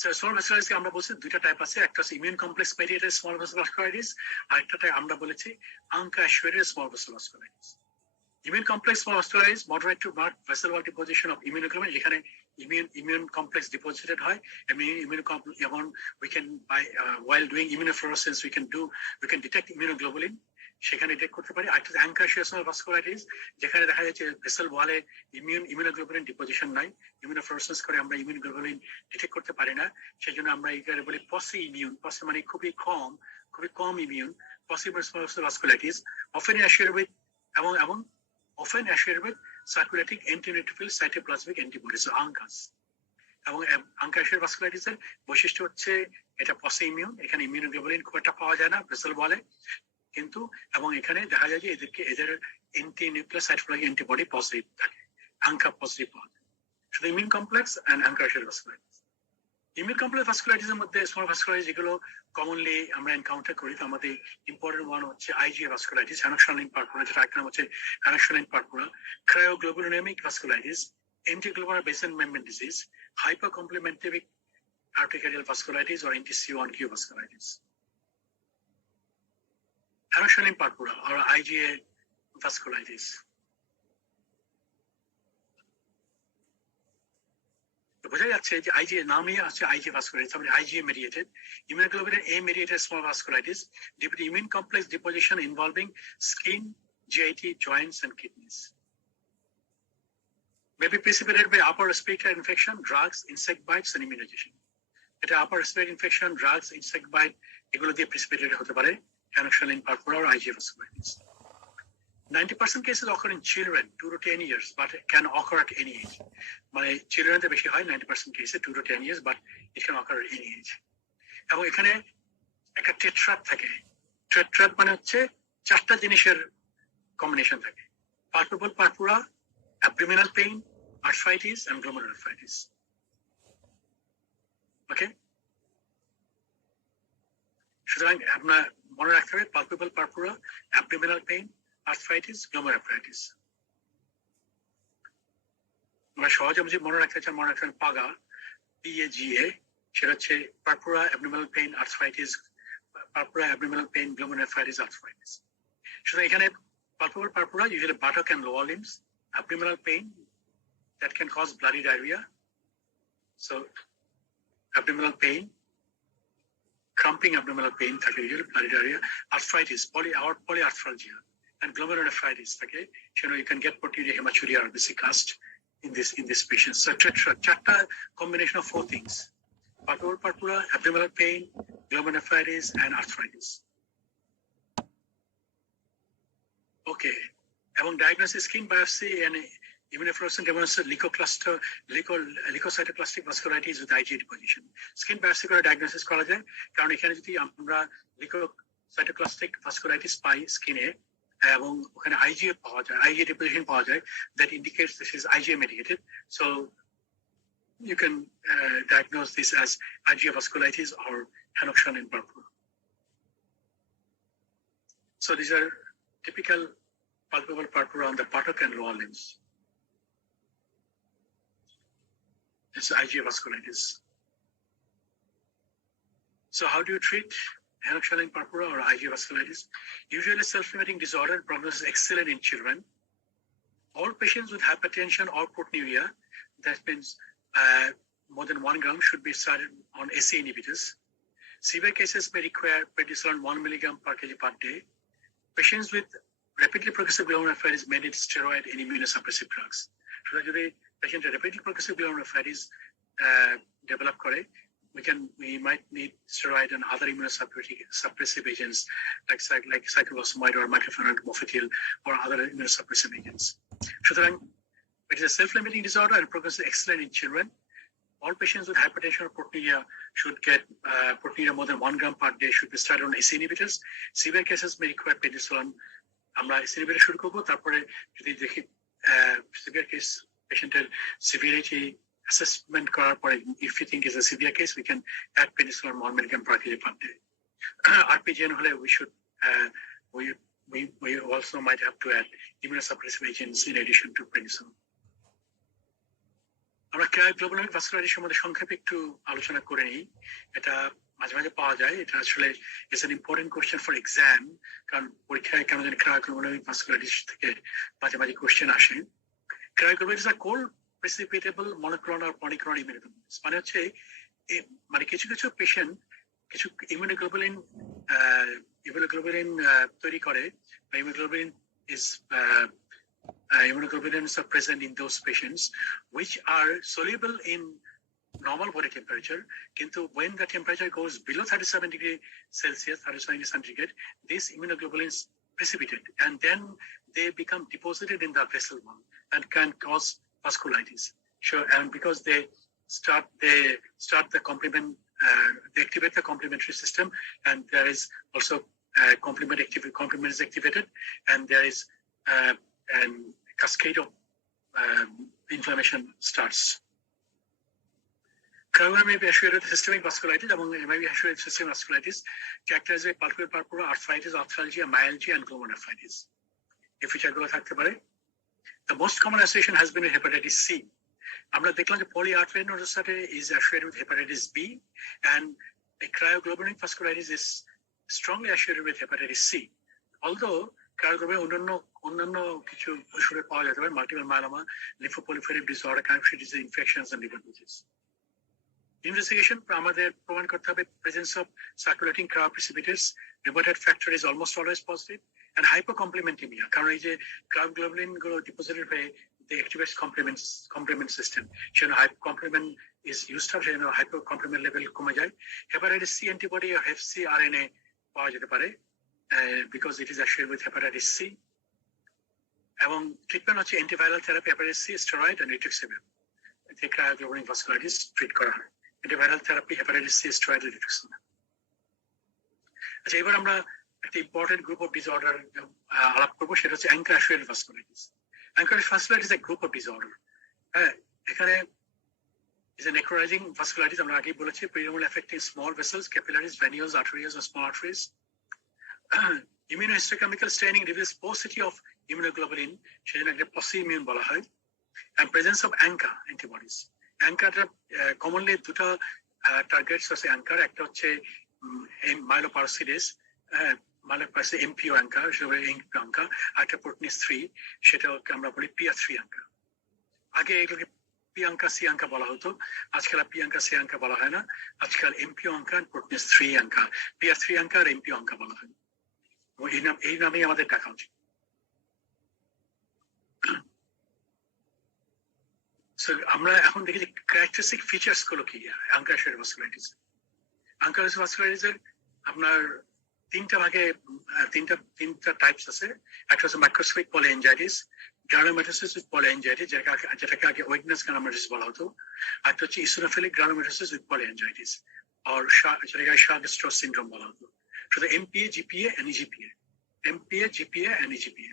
So small vasculitis আমরা বলছি দুইটা টাইপ আছে, একটা হচ্ছে immune complex mediated small vasculitis, আর একটা আমরা বলেছি ANCA associated small vasculitis. Immune complex small vasculitis, moderate to marked vessel wall deposition of immunoglobulin, যেখানে immune complex deposited হয়, এবং we can by while doing immunofluorescence we can detect immunoglobulin, সেখানে detect করতে পারি। আর একটা আনকোঅ্যাসুরেটেড স্মল ভাস্কুলাইটিস, যেখানে দেখা যাচ্ছে ভেসেল ওয়ালে ইমিউনোগ্লোবুলিন ডিপোজিশন নাই, ইমিউনোফ্লোরেসেন্স করে আমরা ইমিউনোগ্লোবুলিন ডিটেক্ট করতে পারি না, সেই জন্য আমরা এখানে বলি পসি ইমিউন, পসি মানে খুবই কম immune, possible small vasculitis, often associated with এবং often associated with circulating anti-neutrophil cytoplasmic antibodies, so ANCAs. এবং আনকোঅ্যাসুরেটেড ভাস্কুলাইটিসের বৈশিষ্ট্য হচ্ছে এটা পসি ইমিউন, এখানে ইমিউনোগ্লোবুলিন খুব একটা পাওয়া যায় না ভেসেল ওয়ালে, কিন্তু এবং এখানে দেখা যায় যে এদের anti nuclear cytoplasmic antibody positive থাকে, আনকা পজিটিভ পাওয়া যায়। শুধু immune complex and ANCA associated vasculitis. Immune complex ভাস্কুলাইটিসের মধ্যে স্মল ভাস্কুলাইটিস যেগুলো কমনলি আমরা এনকাউন্টার করি, তার মধ্যে ইম্পর্টেন্ট ওয়ান হচ্ছে আইজিএ ভাস্কুলাইটিস, হ্যানোক্সালিন পারপুরা, যেটা একটা নাম হচ্ছে Henoch Schonlein purpura, cryoglobulinemic vasculitis, antiglomerular basal membrane disease, hypercomplementary arterial vasculitis or NTCO1Q vasculitis. Henoxaline purpura or IgA vasculitis. বোঝা যাচ্ছে যে আইজিএ নামই আছে আইজিএ ভাস্কুলাইটিস, মানে IGA mediated immunoglobulin A mediated small vasculitis due to immune complex deposition involving skin, GIT, joints and kidneys. May be precipitated by upper respiratory infection, drugs, insect bites and immunization. এটা upper respiratory infection, drugs, insect bite এগুলো দিয়ে precipitated হতে পারে henoxaline purpura or IgA vasculitis. 90% cases occur in children 2 to 10 years, but it can occur at any age. মানে চিলড্রেনতে বেশি হয় 90% কেসে 2 to 10 years, but it can occur at any age. এবং এখানে একটা টেট্রাড থাকে, টেট্রাড মানে হচ্ছে চারটা জিনিসের কম্বিনেশন থাকে, palpable purpura, abdominal pain, arthritis and glomerulonephritis. ওকে, সুতরাং আপনার মনে রাখতে হবে palpable purpura, abdominal pain, arthritis, glomerulonephritis. আমরা সহজে যদি মনে রাখতে চান, মনে রাখবেন পাগা, PAGA, সেটা হচ্ছে purpura, abdominal pain, arthritis, purpura, abdominal pain, glomerulonephritis, arthritis. সুতরাং এখানে palpable purpura usually buttock and lower limbs, abdominal pain that can cause bloody diarrhea, so abdominal pain, cramping abdominal pain, usually bloody diarrhea, arthritis, polyarthralgia, and glomerulonephritis. Okay, you can get porphyria, hematuria, or vesicast in this patient. So chatta combination of 4 things: papular purpura, abdominal pain, glomerulonephritis, and arthritis. Okay, among diagnosis, skin biopsy and immunofluorescence demonstrates leukocytoclastic vasculitis with IgA deposition. Skin biopsy করে diagnosis করা যায়, কারণ এখানে যদি আমরা leukocytoclastic vasculitis পাই স্কিনে এবং ওখানে IgA পাওয়া যায়, IgA deposition পাওয়া যায়, that indicates this is IgA mediated. So you can diagnose this as IgA vasculitis or henoxaline purpura. So these are typical palpable purpura on the buttock and lower limbs. It's IgA vasculitis. So how do you treat henoxaline purpura or IgA vasculitis? Usually self-limiting disorder, prognosis excellent in children. All patients with hypertension or proteinuria, that means more than 1 gram, should be started on ACE inhibitors. Severe cases may require prednisolone 1 milligram per kg per day. Patients with rapidly progressive glomerulonephritis may need steroid and immunosuppressive drugs. So যদি patient rapidly progressive glomerulonephritis develop করে, we might need steroid and other immunosuppressive agents like cyclophosphamide or mycophenolate mofetil or other immunosuppressive agents. সুতরাং it is a self-limiting disorder and progresses excellent in children. All patients with hypertension or proteinuria should get proteinuria more than 1 gram per day, should be started on ACE inhibitors. Severe cases may require prednisolone. আমরা ACE inhibitor শুরু করবো, তারপরে যদি দেখি severe case patienটের severity assessment করার পরে, if we think is a severe case, we can add prednisolone 1 milligram per kg per day. RPGN হলে we should we also might have to add immunosuppressive agents in addition to prednisolone. আমরা ক্রায়োগ্লোবুলিন ভাস্কুলারিটিস সম্বন্ধে সংক্ষেপে একটু আলোচনা করে নিই। এটা মাঝে মাঝে পাওয়া যায়, এটা আসলে it's an important question for exam, কারণ পরীক্ষায় কেন জানি ক্রায়োগ্লোবুলিন ভাস্কুলারিটিস থেকে মাঝে মাঝে কোয়েশ্চেন আসে। ক্রায়োগ্লোবুলিন আর কোল্ড প্রেসিপিটেবল মনোক্লোনাল আর পলিক্লোনাল ইমিউনোগ্লোবুলিন মানে হচ্ছে মানে কিছু কিছু পেশেন্ট কিছু ইমিউনোগ্লোবুলিন তৈরি করে, বা immunoglobulin is immunoglobulins are present in those patients which are soluble in normal body temperature, kintu when the temperature goes below 37 degree Celsius, 37 degree centigrade, these immunoglobulins precipitate and then they become deposited in the vessel wall and can cause vasculitis. Sure, and because they start the complement, they activate the complementary system, and there is also complement is activated, and there is and cascade of inflammation starts. Cryo may be associated with systemic vasculitis, among may be associated with systemic vasculitis, characterized by pulmonary purpura, arthritis, arthralgia, myalgia, and glomerulonephritis. If which are the most common association has been with hepatitis C. আমরা দেখলাম যে polyarteritis is associated with hepatitis B, and a cryoglobulinemia vasculitis is strongly associated with hepatitis C. Although cryoglobulinemia অন্যান্য কিছু ওষুধে পাওয়া যেতে পারে, multiple myeloma, lymphoproliferative disorder, connected disease, infections and liver disease. Investigation আমাদের প্রমাণ করতে হবে presence of circulating cryoprecipitates, rheumatoid factor is almost always positive, and hypocomplementemia, কারণ এই যে ক্রায়োগ্লোবুলিন গুলো ডিপোজিটেড হয়ে they activate complement system. সেজন্য complement is used up, সেজন্য hypercomplement level কমে যায়। Hepatitis C antibody or Hep C RNA পাওয়া যেতে পারে because it is associated with hepatitis C. এবং ট্রিটমেন্ট হচ্ছে antiviral therapy, hepatitis C, steroid and rituximab. এতে ক্রায়োগ্লোবুলিন ভাস্কুলারিটিস ট্রিট করা হয়। Antiviral therapy, hepatitis C, steroid, rituximab. আচ্ছা, এবার আমরা একটা ইম্পর্টেন্ট গ্রুপ অফ ডিসঅর্ডার আলাপ করবো, সেটা হচ্ছে ANCA associated vasculitis. ANCA associated vasculitis is a group of disorder. এখানে is a necrotizing vasculitis, আমরা আগেই বলেছি, predominantly affecting small vessels, capillaries, venules, arteries, or small arteries. Immunohistochemical staining reveals paucity of immunoglobulin, সেজন্য একটা পসি-ইমিউন বলা হয়, and presence of ANCA antibodies. ANCA-টা commonly দুটো targets আছে ANCA-র, একটা হচ্ছে মাইলোপারসিডেস, মাইলোপারসিড MPO ANCA, সেটা MPO ANCA, আর একটা প্রোটিনিস 3, সেটাকে আমরা বলি PR3 ANCA। আগে এগুলোকে পিয়াঙ্কা সি আঙ্কা বলা হতো, আজকাল পিয়াঙ্কা সি আঙ্কা বলা হয় না, আজকাল এমপিও আঙ্কা, প্রোটিনিস 3 আঙ্কা, PR3 আঙ্কা আর এমপিও আঙ্কা বলা হয়। এই নামেই আমাদের ডাকা উচিত। আমরা এখন দেখি যে ক্যারেক্টারিস্টিক ফিচার্স গুলো কি অ্যাঙ্কার-অ্যাসোসিয়েটেড ভাস্কুলাইটিস। অ্যাঙ্কার-অ্যাসোসিয়েটেড ভাস্কুলাইটিসের আপনার তিনটা টাইপস আছে। একটা হচ্ছে মাইক্রোস্কোপিক পলিঅ্যাঞ্জাইটিস, গ্রানুলোমাটোসিস উইথ পলিঅ্যাঞ্জাইটিস, যেটাকে আগে ওয়েগনাস গ্রানুলোমাটোসিস বলা হতো, আর একটা হচ্ছে ইসোনোফিলিক গ্রানুলোমাটোসিস উইথ পলিঅ্যাঞ্জাইটিস, আর যেটাকে শার্গ-স্ট্রস সিনড্রোম বলা হতো। শুধু এমপিএ, জিপিএ, এনইজিপিএ, এমপিএ, জিপিএ, এনইজিপিএ,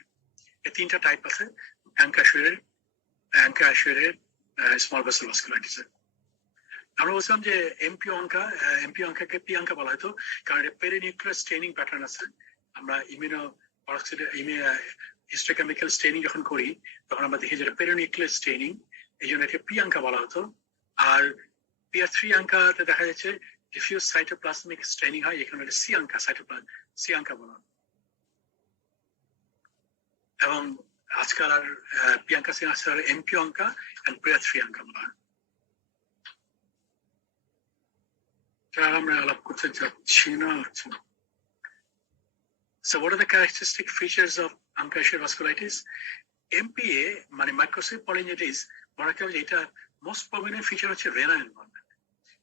এই তিনটা টাইপ আছে অ্যাঙ্কার-অ্যাসোসিয়েটেড স্মল ভেসেল ভাস্কুলাইটিসের। আমরা বলছিলাম যে এমপিও আঙ্কাকে পি আঙ্কা বলা হতো, কারণ পেরিনিউক্লিয়ার স্টেনিং প্যাটার্ন আছে। আমরা হিস্টোকেমিক্যাল স্টেনিং যখন করি তখন আমরা দেখি যেটা পেরিনিউক্লিয়ার স্টেনিং, এই জন্য এটাকে পি আঙ্কা বলা হতো। আর PR3 আঙ্কাতে দেখা যাচ্ছে ডিফিউজ সাইটোপ্লাজমিক স্টেনিং হয়, এখানে সি আঙ্কা বলা হয়। এবং আজকাল আর P ANCA C ANCA, MPO ANCA and PR3 ANCA বলা হয়। আমরা আলাপ করতে যাচ্ছি না। So what are the characteristic features of ANCA-associated vasculitis? MPA মানে microscopic polyangiitis, এটা most prominent feature হচ্ছে renal involvement,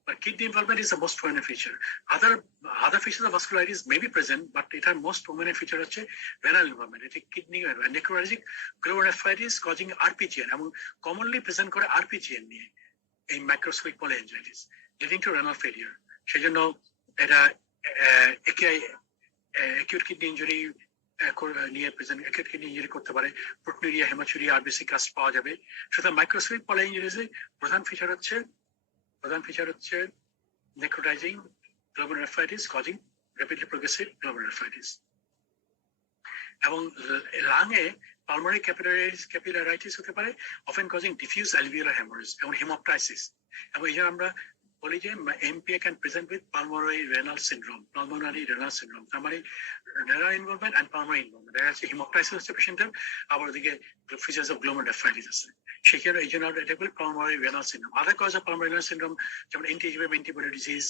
but kidney involvement is the most prominent feature. Other features of vasculitis may be present, but এটার most prominent feature হচ্ছে renal involvement. এটা kidney necrotic glomerulonephritis causing RPGN, এবং commonly present করে RPGN নিয়ে এই microscopic polyangiitis leading to renal failure. সেজন্য এটা acute kidney injury নিয়ে প্রেজেন্ট, acute kidney injury করতে পারে, প্রোটিনুরিয়া, হেমাচুরিয়া, আরবিসি কাস্ট পাওয়া যাবে। সুতরাং মাইক্রোস্কোপিক পলিঅ্যাঞ্জাইটিসের প্রধান ফিচার হচ্ছে necrotising glomerulonephritis causing rapidly progressive glomerulonephritis, এবং লাঙে Pulmonary capillaritis হতে পারে, often causing diffuse alveolar hemorrhage এবং hemoptysis। এবং এই জন্য আমরা বলি যে MPA can present with pulmonary renal syndrome, তার মানে renal involvement and pulmonary involvement। দেখা যাচ্ছে hemoptysis হচ্ছে পেশেন্টের, আবার ওদিকে features of glomerulonephritis আছে, সেখানে এই জন্য এটা বলি pulmonary renal syndrome। Other cause of pulmonary renal syndrome যেমন anti-IgM antibody disease,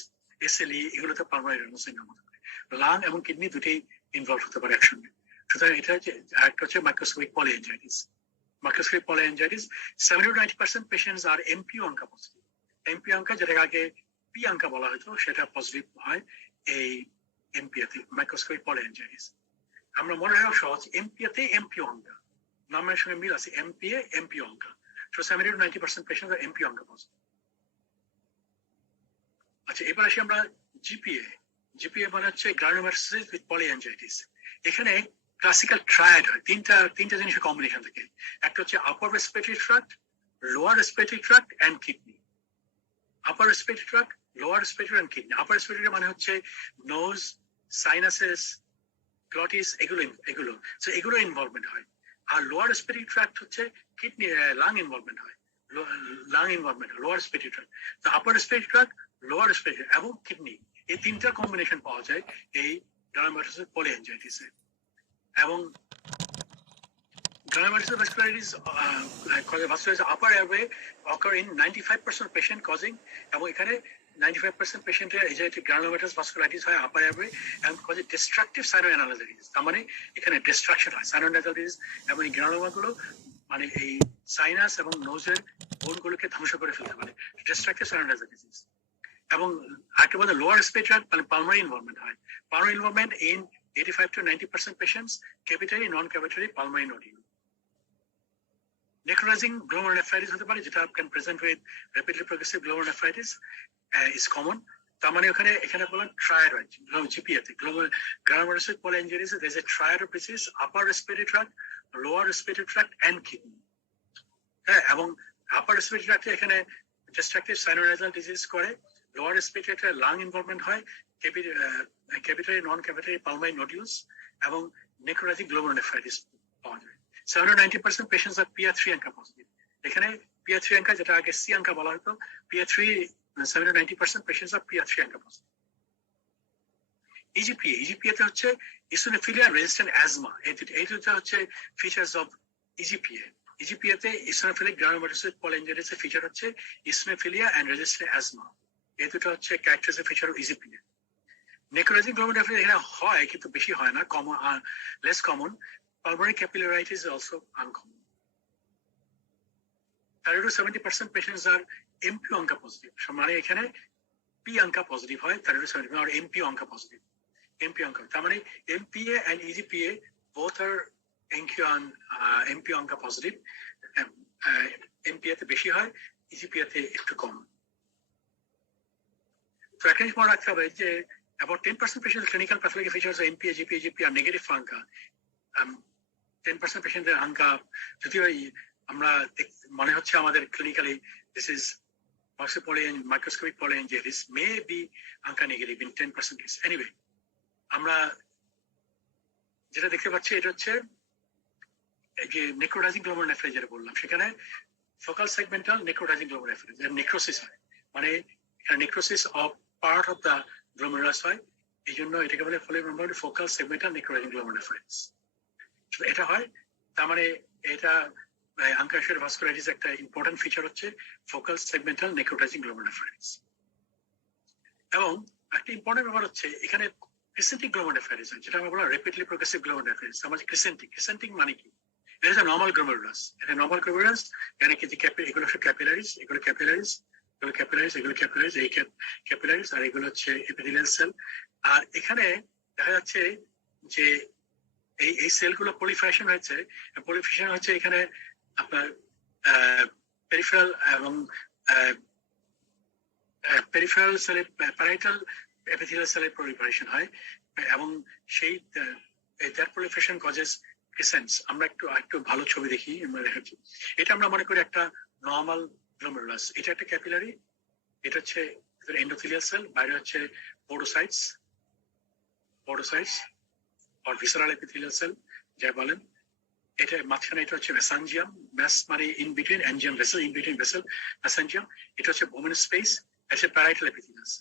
SLE, এগুলোতে pulmonary renal syndrome হতে পারে। লাং এবং কিডনি দুটোই ইনভলভ হতে পারে একসঙ্গে। সুতরাং এটা হচ্ছে আরেকটা হচ্ছে মাইক্রোস্কোপিক পলিঅ্যাঞ্জাইটিস। 70-90% পেশেন্টস আর এমপিও অঙ্কা পজিটিভ। এমপিও অঙ্কা যেটাকে আগে পি অঙ্কা বলা হতো, সেটা পজিটিভ হয় এই এমপিওতে, মাইক্রোস্কোপিক পলিঅ্যাঞ্জাইটিস। আমরা মনে রাখা সহজ, এমপিওতে এমপিও অঙ্কা নামের সঙ্গে মিল আছে, এমপিও অঙ্কা। সো 70-90% পেশেন্টস আর এমপিও অঙ্কা পজিটিভ। আচ্ছা, এবার আসি আমরা জিপিএ মানে হচ্ছে গ্রানুলোমাটোসিস উইথ পলিঅ্যাঞ্জাইটিস। এখানে ক্লাসিক্যাল ট্রায়াড হয়, তিনটা জিনিসের কম্বিনেশন থাকে। একটা হচ্ছে upper respiratory tract, lower respiratory tract and kidney. Upper respiratory tract, lower respiratory and kidney. Upper respiratory মানে হচ্ছে নোজ, সাইনাসেস, গ্লটিস, এগুলো সো এগুলো ইনভলভমেন্ট হয়। আর লোয়ার রেসপিরেটরি ট্র্যাক্ট হচ্ছে কিডনি, লাং ইনভলভমেন্ট হয়, লোয়ার রেসপিরেটরি ট্র্যাক্ট। তো upper respiratory tract, lower respiratory এবং কিডনি, এই তিনটা কম্বিনেশন পাওয়া যায় এই গ্রানুলোমাটোসিস পলিঅ্যাঞ্জাইটিসে। এবং glomerular vasculitis causes upper airway occur in 95% of patient causing, এবং এখানে 95% পেশেন্টের এই যে granulomatous vasculitis হয় upper airway and cause destructive sinusoidal disease। তার মানে এখানে ডিস্ট্রাকশন হয় sinusoidal disease, এবং এই গ্রানুলোমা গুলো মানে এই সাইনাস এবং নোজের বোনগুলোকে ধ্বংস করে ফেলতে পারে, ডিস্ট্রাকটিভ sinusoidal disease। এবং একেবারে লোয়ার রেসপিরেটরি মানে পালমোনারি ইনভলভমেন্ট হয়। Pulmonary involvement in 85-90% patients, capillary, non-capillary pulmonary nodule. Necrotizing glomerulonephritis হতে পারে, যেটা can present with rapidly progressive glomerulonephritis is common। তার মানে এখানে বলেন ট্রায়াড হয় জিপিএতে, granulomatous polyangiitis, there is a triad of disease, upper respiratory tract, lower respiratory tract and kidney। হ্যাঁ, এবং upper respiratory tract এখানে destructive sinusoidal disease করে, lower respiratory tract lung involvement হয়, capillary, non-capillary pulmonary nodules এবং necrotizing glomerulonephritis পাওয়া যায়। 70-90% patients are PR3 ANCA positive। এখানে PR3 ANCA যেটা আগে C ANCA বলা হতো, PR3 70-90% patients are PR3 ANCA positive। EGPA তে হচ্ছে eosinophilia resistant asthma। এই দুটো হচ্ছে features of EGPA তে eosinophilic granulomatous polyangiitis এর ফিচার হচ্ছে eosinophilia and resistant asthma। এই দুটো হচ্ছে characteristic feature of EGPA। Necrotizing glomerulonephritis এখানে হয় কিন্তু বেশি হয় না, less common। Pulmonary capillaritis is also uncommon। 30-70% patients are MPO ANCA positive। মানে এখানে P ANCA positive হয় 30-70%, or MPO ANCA positive। MPO ANCA তার মানে MPA and EGPA both are MPO ANCA positive। MPA তে বেশি হয়, EGPA তে একটু কম। তো একটা জিনিস মনে রাখতে হবে যে about 10% patients clinical pathologic features of MPA, GPA, EGP are negative for ANCA। 10% পেশেন্টের আঙ্কা যদিও আমরা মনে হচ্ছে আমাদের clinically this is microscopic polyangiitis may be ANCA negative in 10% case। Anyway, আমরা যেটা দেখতে পাচ্ছি এটা হচ্ছে যে necrotizing glomerulonephritis যেটা বললাম, সেখানে focal segmental necrotizing glomerulonephritis necrosis হয়, মানে necrosis of part of the glomerulus হয়, এই জন্য এটাকে বলে focal segmental necrotizing glomerulonephritis। এটা হয়, তার মানে এটা আঙ্কাশের ভাস্কুলাইটিস একটা ইম্পর্টেন্ট ফিচার হচ্ছে ফোকাল সেগমেন্টাল নেক্রোটাইজিং গ্লোমেরুলোনেফ্রাইটিস। এবং একটা ইম্পর্টেন্ট ব্যাপার হচ্ছে এখানে ক্রিসেন্টিক গ্লোমেরুলোনেফ্রাইটিস হয়, যেটা আমরা বললাম র্যাপিডলি প্রোগ্রেসিভ গ্লোমেরুলোনেফ্রাইটিস। আমাদের ক্রিসেন্টিক মানে কি? এটা হচ্ছে নর্মাল গ্লোমেরুলাস। এটা নর্মাল গ্লোমেরুলাস, এখানে কিছু এগুলো হচ্ছে ক্যাপিলারিস, এগুলো ক্যাপিলারিস, এগুলো ক্যাপিলারিস, এগুলো ক্যাপিলারিস, এই ক্যাপিলারিস, আর এগুলো হচ্ছে এপিথেলিয়াল সেল। আর এখানে দেখা যাচ্ছে যে এই সেলগুলো পলিফারেশন হয়েছে, এখানে আপনার পেরিফেরাল এবং পেরিফেরাল সেলের প্যারাইটাল এপিথেলিয়াল সেলের পলিফারেশন হয়, এবং সেই দ্যাট পলিফারেশন কজেস ক্রিসেন্টস। আমরা একটু ভালো ছবি দেখি, আমরা দেখাচ্ছি। এটা আমরা মনে করি একটা নর্মাল গ্লোমেরুলাস, এটা একটা ক্যাপিলারি, এটা হচ্ছে এন্ডোথেলিয়াল সেল, বাইরে হচ্ছে পোডোসাইটস or visceral epithelial cell যা বলেন। এটা মাঝখানে এটা হচ্ছে মেসাঞ্জিয়াম, ম্যাস মানে in between, angium vessel, in between vessel, mesangium. এটা হচ্ছে বোমেন স্পেস, এটা parietal epithelium.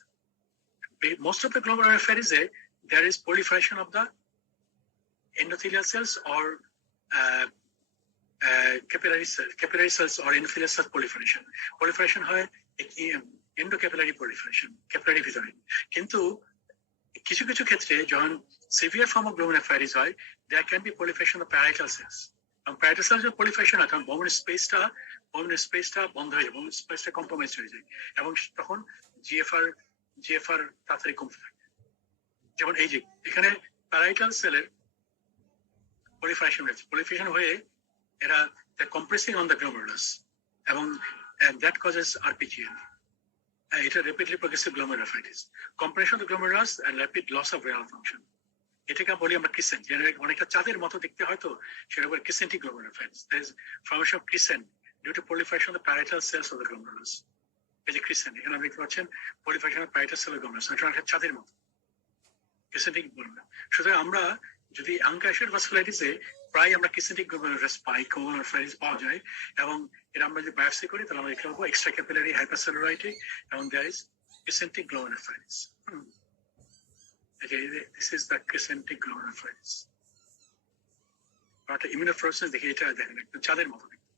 Most of the glomerular apheresis, there is proliferation of the endothelial cells or capillary cells or endothelial cells proliferation. Proliferation হয় endocapillary proliferation, capillary ভিতরে। কিন্তু কিছু কিছু ক্ষেত্রে যখন severe form of glomerular apheresis হয়, there can be proliferation of parietal cells. এবং parietal cells এর proliferation হয় কারণ বোমেন স্পেসটা বন্ধ হয়ে যায়, বোমেন স্পেসটা কম্প্রোমাইজ হয়ে যায়, এবং তখন জিএফআর তাড়াতাড়ি কমতে থাকে। যেমন এই যে এখানে প্যারাইটাল সেলের proliferation হয়ে এরা compressing on the glomerulus এবং that causes RPGN. এটা rapidly progressive glomerulonephritis, compression of the glomerulus and rapid loss of renal function. এটাকে বলি আমরা ক্রিসেন্ট, অনেকটা চাঁদের মতো দেখতে হয়, তো সেটা বলে ক্রিসেন্টিক glomerulonephritis. There is formation of crescent due to proliferation of the parietal cells of the glomerulus. এই যে ক্রিসেন্ট, এখানে আপনি দেখতে পাচ্ছেন proliferation of parietal cells of the glomerulus, এটা অনেকটা চাঁদের মতো ক্রিসেন্টিক glomerulonephritis। সুতরাং আমরা যদি আনক্যাশিয়াল ভাস্কুলাইটিসে প্রায় আমরা ক্রিসেন্টিক glomerulonephritis পাওয়া যায়, এবং এটা আমরা যদি বায়োপসি করি তাহলে আমরা দেখতে পাবো এক্সট্রা ক্যাপিলারি হাইপারসেলুলাইটিস এবং there is crescentic glomerulonephritis. This is the crescentic glomerulonephritis. একটা ইমিউনোফ্লোরেসেন্স দেখি, এটা দেখেন একটু চাঁদের মতো দেখতে,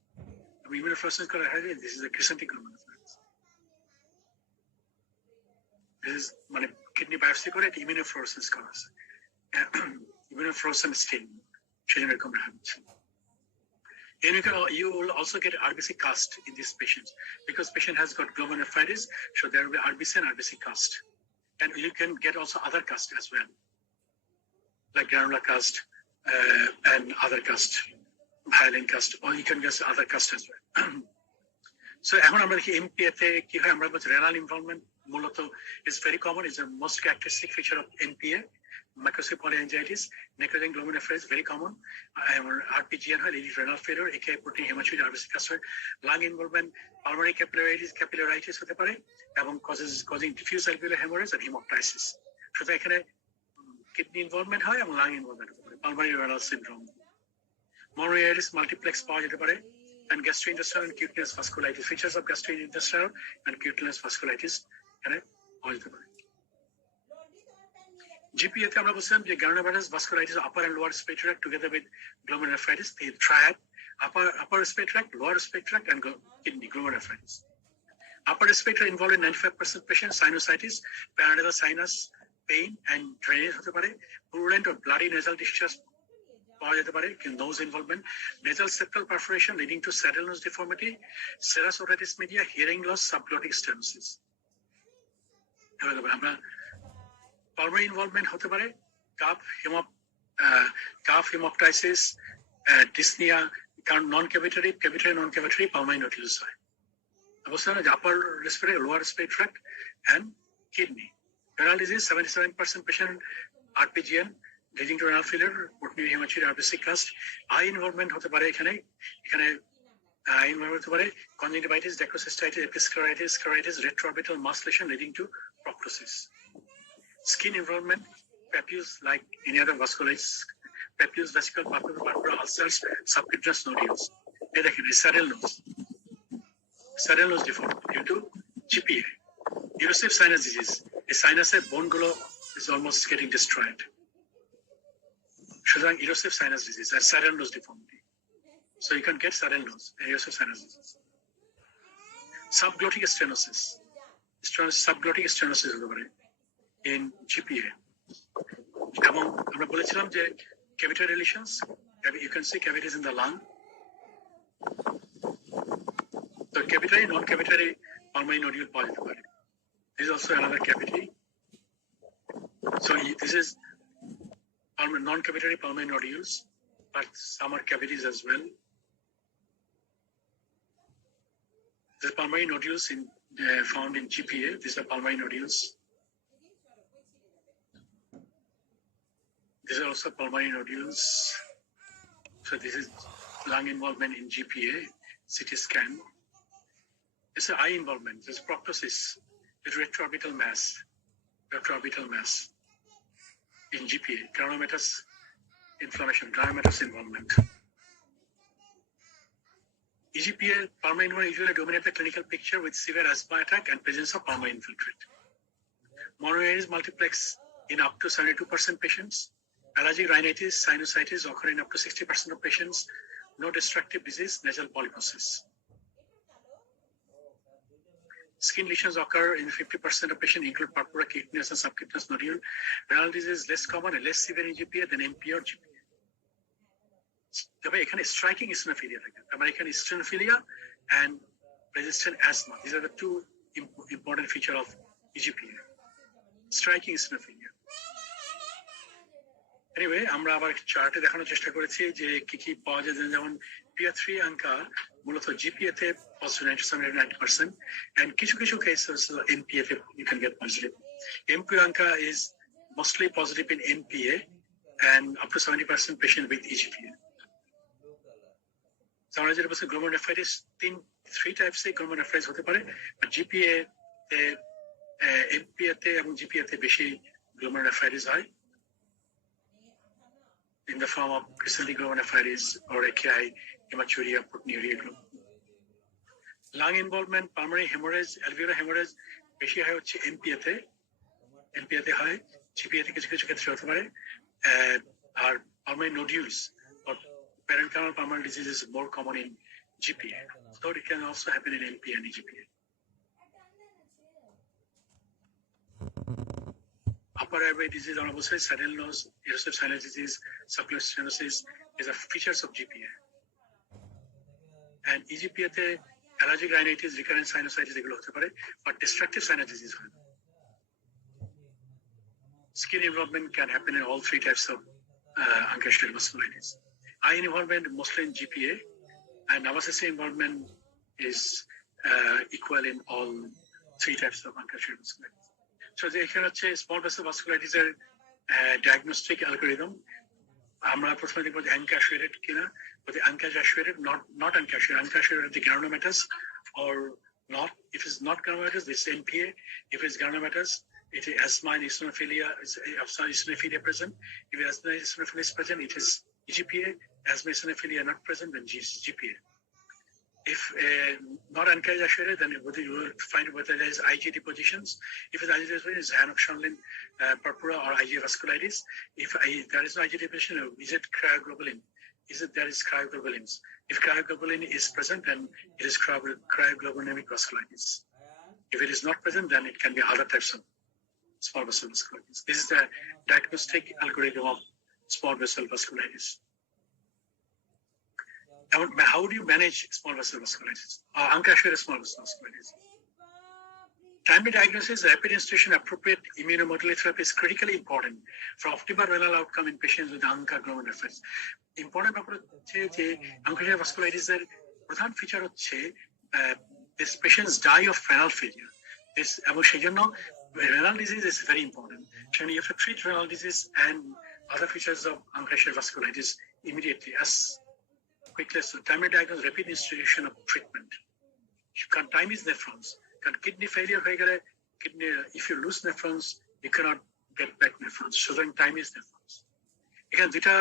এবং ইমিউনোফ্লোরেসেন্স করা হয়, this is the crescentic glomerulonephritis. This is মানে কিডনি বায়োপসি করে এটা ইমিউনোফ্লোরেসেন্স করা আছে, immunofluorescent stain, সেই জন্য এরকম দেখা যাচ্ছে। And you will also get RBC cast in these patients because patient has got glomerulonephritis, so there will be RBC and RBC cast, and you can get also other cast as well, like granular cast and other cast, hyaline cast, or you can get other cast as well. So এখন আমরা দেখি MPA তে কি হয়, আমরা বলছি renal involvement মূলত is very common, is the most characteristic feature of NPA. Microcystic polyangiitis, necrotizing glomerulonephritis, very common. RPGN হয়, renal failure, AKI protein hematuria, RBC cast হয়, lung involvement, pulmonary capillaritis হতে পারে, এবং causing diffuse alveolar hemorrhage and hemoptysis. সুতরাং এখানে kidney involvement হয় এবং lung involvement হতে পারে, pulmonary renal syndrome. Monoitis multiplex পাওয়া যেতে পারে, and gastrointestinal and cutaneous vasculitis, features of gastrointestinal and cutaneous vasculitis এখানে পাওয়া যেতে পারে। GPA তে আমরা বলছিলাম যে granulomatous vasculitis, upper and lower respiratory tract together with glomerulonephritis, the triad, upper respiratory tract, lower respiratory tract, and kidney glomerulonephritis. Upper respiratory involved in 95% patients, sinusitis, paranasal sinus pain and drainage হতে পারে, purulent or bloody nasal discharge পাওয়া যেতে পারে, nose involvement, nasal septal perforation leading to saddle nose deformity, serous otitis media, hearing loss, subglottic stenosis. আমরা pulmonary involvement হতে পারে, cough, hemoptysis, dyspnea, non-cavitary, non-cavitary pulmonary nodules হয়। অবস্থা না upper respiratory, lower respiratory tract and kidney. Renal disease, 77% patient RPGN leading to renal failure, proteinuria, hematuria, RBC cast. Eye involvement হতে পারে, এখানে involvement হতে পারে conjunctivitis, dacrocystitis, episcleritis, scleritis, retroorbital mass lesion leading to proptosis. Skin involvement, papules like any other vasculitis, papules, vesicle, pulmonary ulcers, subcutaneous nodules. এই দেখেন saddle nose deformity due to GPA. Erosive sinus disease, a sinus bone গুলো is almost getting destroyed. সুতরাং erosive sinus disease and saddle nose deformity. So you can get saddle nose, erosive sinus disease. Subglottic stenosis, subglottic stenosis হতে পারে in GPA. এবং আমরা বলেছিলাম যে cavitary lesions, you can see cavities in the lung. So cavitary, non-cavitary pulmonary nodule পাওয়া যেতে পারে. This is also another cavity. So this is non-cavitary pulmonary nodules, but some are cavities as well. The pulmonary nodules found in GPA, these are pulmonary nodules. These are also pulmonary nodules. So this is lung involvement in GPA, CT scan. It's an eye involvement, there's proptosis, with retroorbital mass in GPA, granulomatous inflammation, granulomatous involvement. EGPA pulmonary pneumonia usually dominate the clinical picture with severe asthma attack and presence of pulmonary infiltrate. Monoaries multiplex in up to 72% patients. Allergic rhinitis, sinusitis occur in up to 60% of patients. No destructive disease, nasal polyposis. Skin lesions occur in 50% of patients, include purpura, cutaneous, and subcutaneous nodule. Renal disease is less common and less severe in GPA than MP or GPA. তবে এখানে striking ইসনোফিলিয়া থাকে, আমার এখানে ইসনোফিলিয়া and resistant asthma. These are the two important features of EGPA. Striking eosinophilia. Anyway, আমরা আবার চার্টে দেখানোর চেষ্টা করেছি যে কি কি পাওয়া যায়, যেমন P3 আঙ্কা মূলত GPA তে পজিটিভ 90% and কিছু কিছু কেসেস NPA তে you can get positive. MP আঙ্কা is mostly positive in NPA and up to 70% patient with EGPA. আমরা যেটা বলছি গ্লোমেরুলাইটিস 3 টাইপস এর গ্লোমেরুলাইটিস হতে পারে, বাট GPA তে NPA তে এবং GPA তে বেশি গ্লোমেরুলাইটিস হয় in the form of crescentic glomerulonephritis or AKI, hematuria, proteinuria. Lung involvement, pulmonary hemorrhage, alveolar hemorrhage বেশি হয় হচ্ছে NPA তে হয়, GPA তে কিছু কিছু ক্ষেত্রে হতে পারে, আর pulmonary nodules or parenchymal pulmonary disease is more common in GPA, so it can also happen in NPA and EGPA. Upper airway disease, honorable says, saddle nose, erosive sinus disease, subcutaneous stenosis is a features of GPA. And EGPA te allergic rhinitis, recurrent sinusitis egulo hote pare, but destructive sinus disease hoy. Skin involvement can happen in all three types of uncapsulated vasculitis. Eye involvement mostly in GPA, and nervous system involvement is equal in all three types of uncapsulated vasculitis. So এখানে হচ্ছে small vessel vasculitis এর diagnostic algorithm. আমরা প্রথমে দেখব যে আনক্যাপসুলেটেড কিনা, যদি আনক্যাপসুলেটেড, not encapsulated, uncapsulated the granulomatous or not. If it's not granulomatous, this is NPA. If it's granulomatous, it is asthma and eosinophilia, eosinophilia present. If asthma and eosinophilia is present, it is EGPA. Asthma and eosinophilia are not present, then GPA. If not uncapsulated, then you will find whether there is IgA depositions. If it's IgA deposition, it's Hannock-Schönlein purpura or IgA vasculitis. If there is no IgA deposition, is it cryoglobulin? There is cryoglobulins? If cryoglobulin is present, then it is cryoglobulinic vasculitis. If it is not present, then it can be other types of small vessel vasculitis. This is the diagnostic algorithm of small vessel vasculitis. How do you manage small vessel vasculitis or uncapsulated small vessel vasculitis? Timely diagnosis, rapid institution, appropriate immunomodulatory therapy is critically important for optimal renal outcome in patients with ANCA glomerulonephritis. Important ব্যাপার হচ্ছে যে uncapsulated vasculitis এর প্রধান feature হচ্ছে these patients die of renal failure. এবং সেই জন্য renal disease is very important. So you have to treat renal disease and other features of uncapsulated vasculitis immediately as quickly as timely diagnosis, rapid institution of treatment. Time is nephrons. Kidney failure হয়ে গেলে kidney, if you lose nephrons, you cannot get back nephrons. So then time is nephrons. এখানে দুটা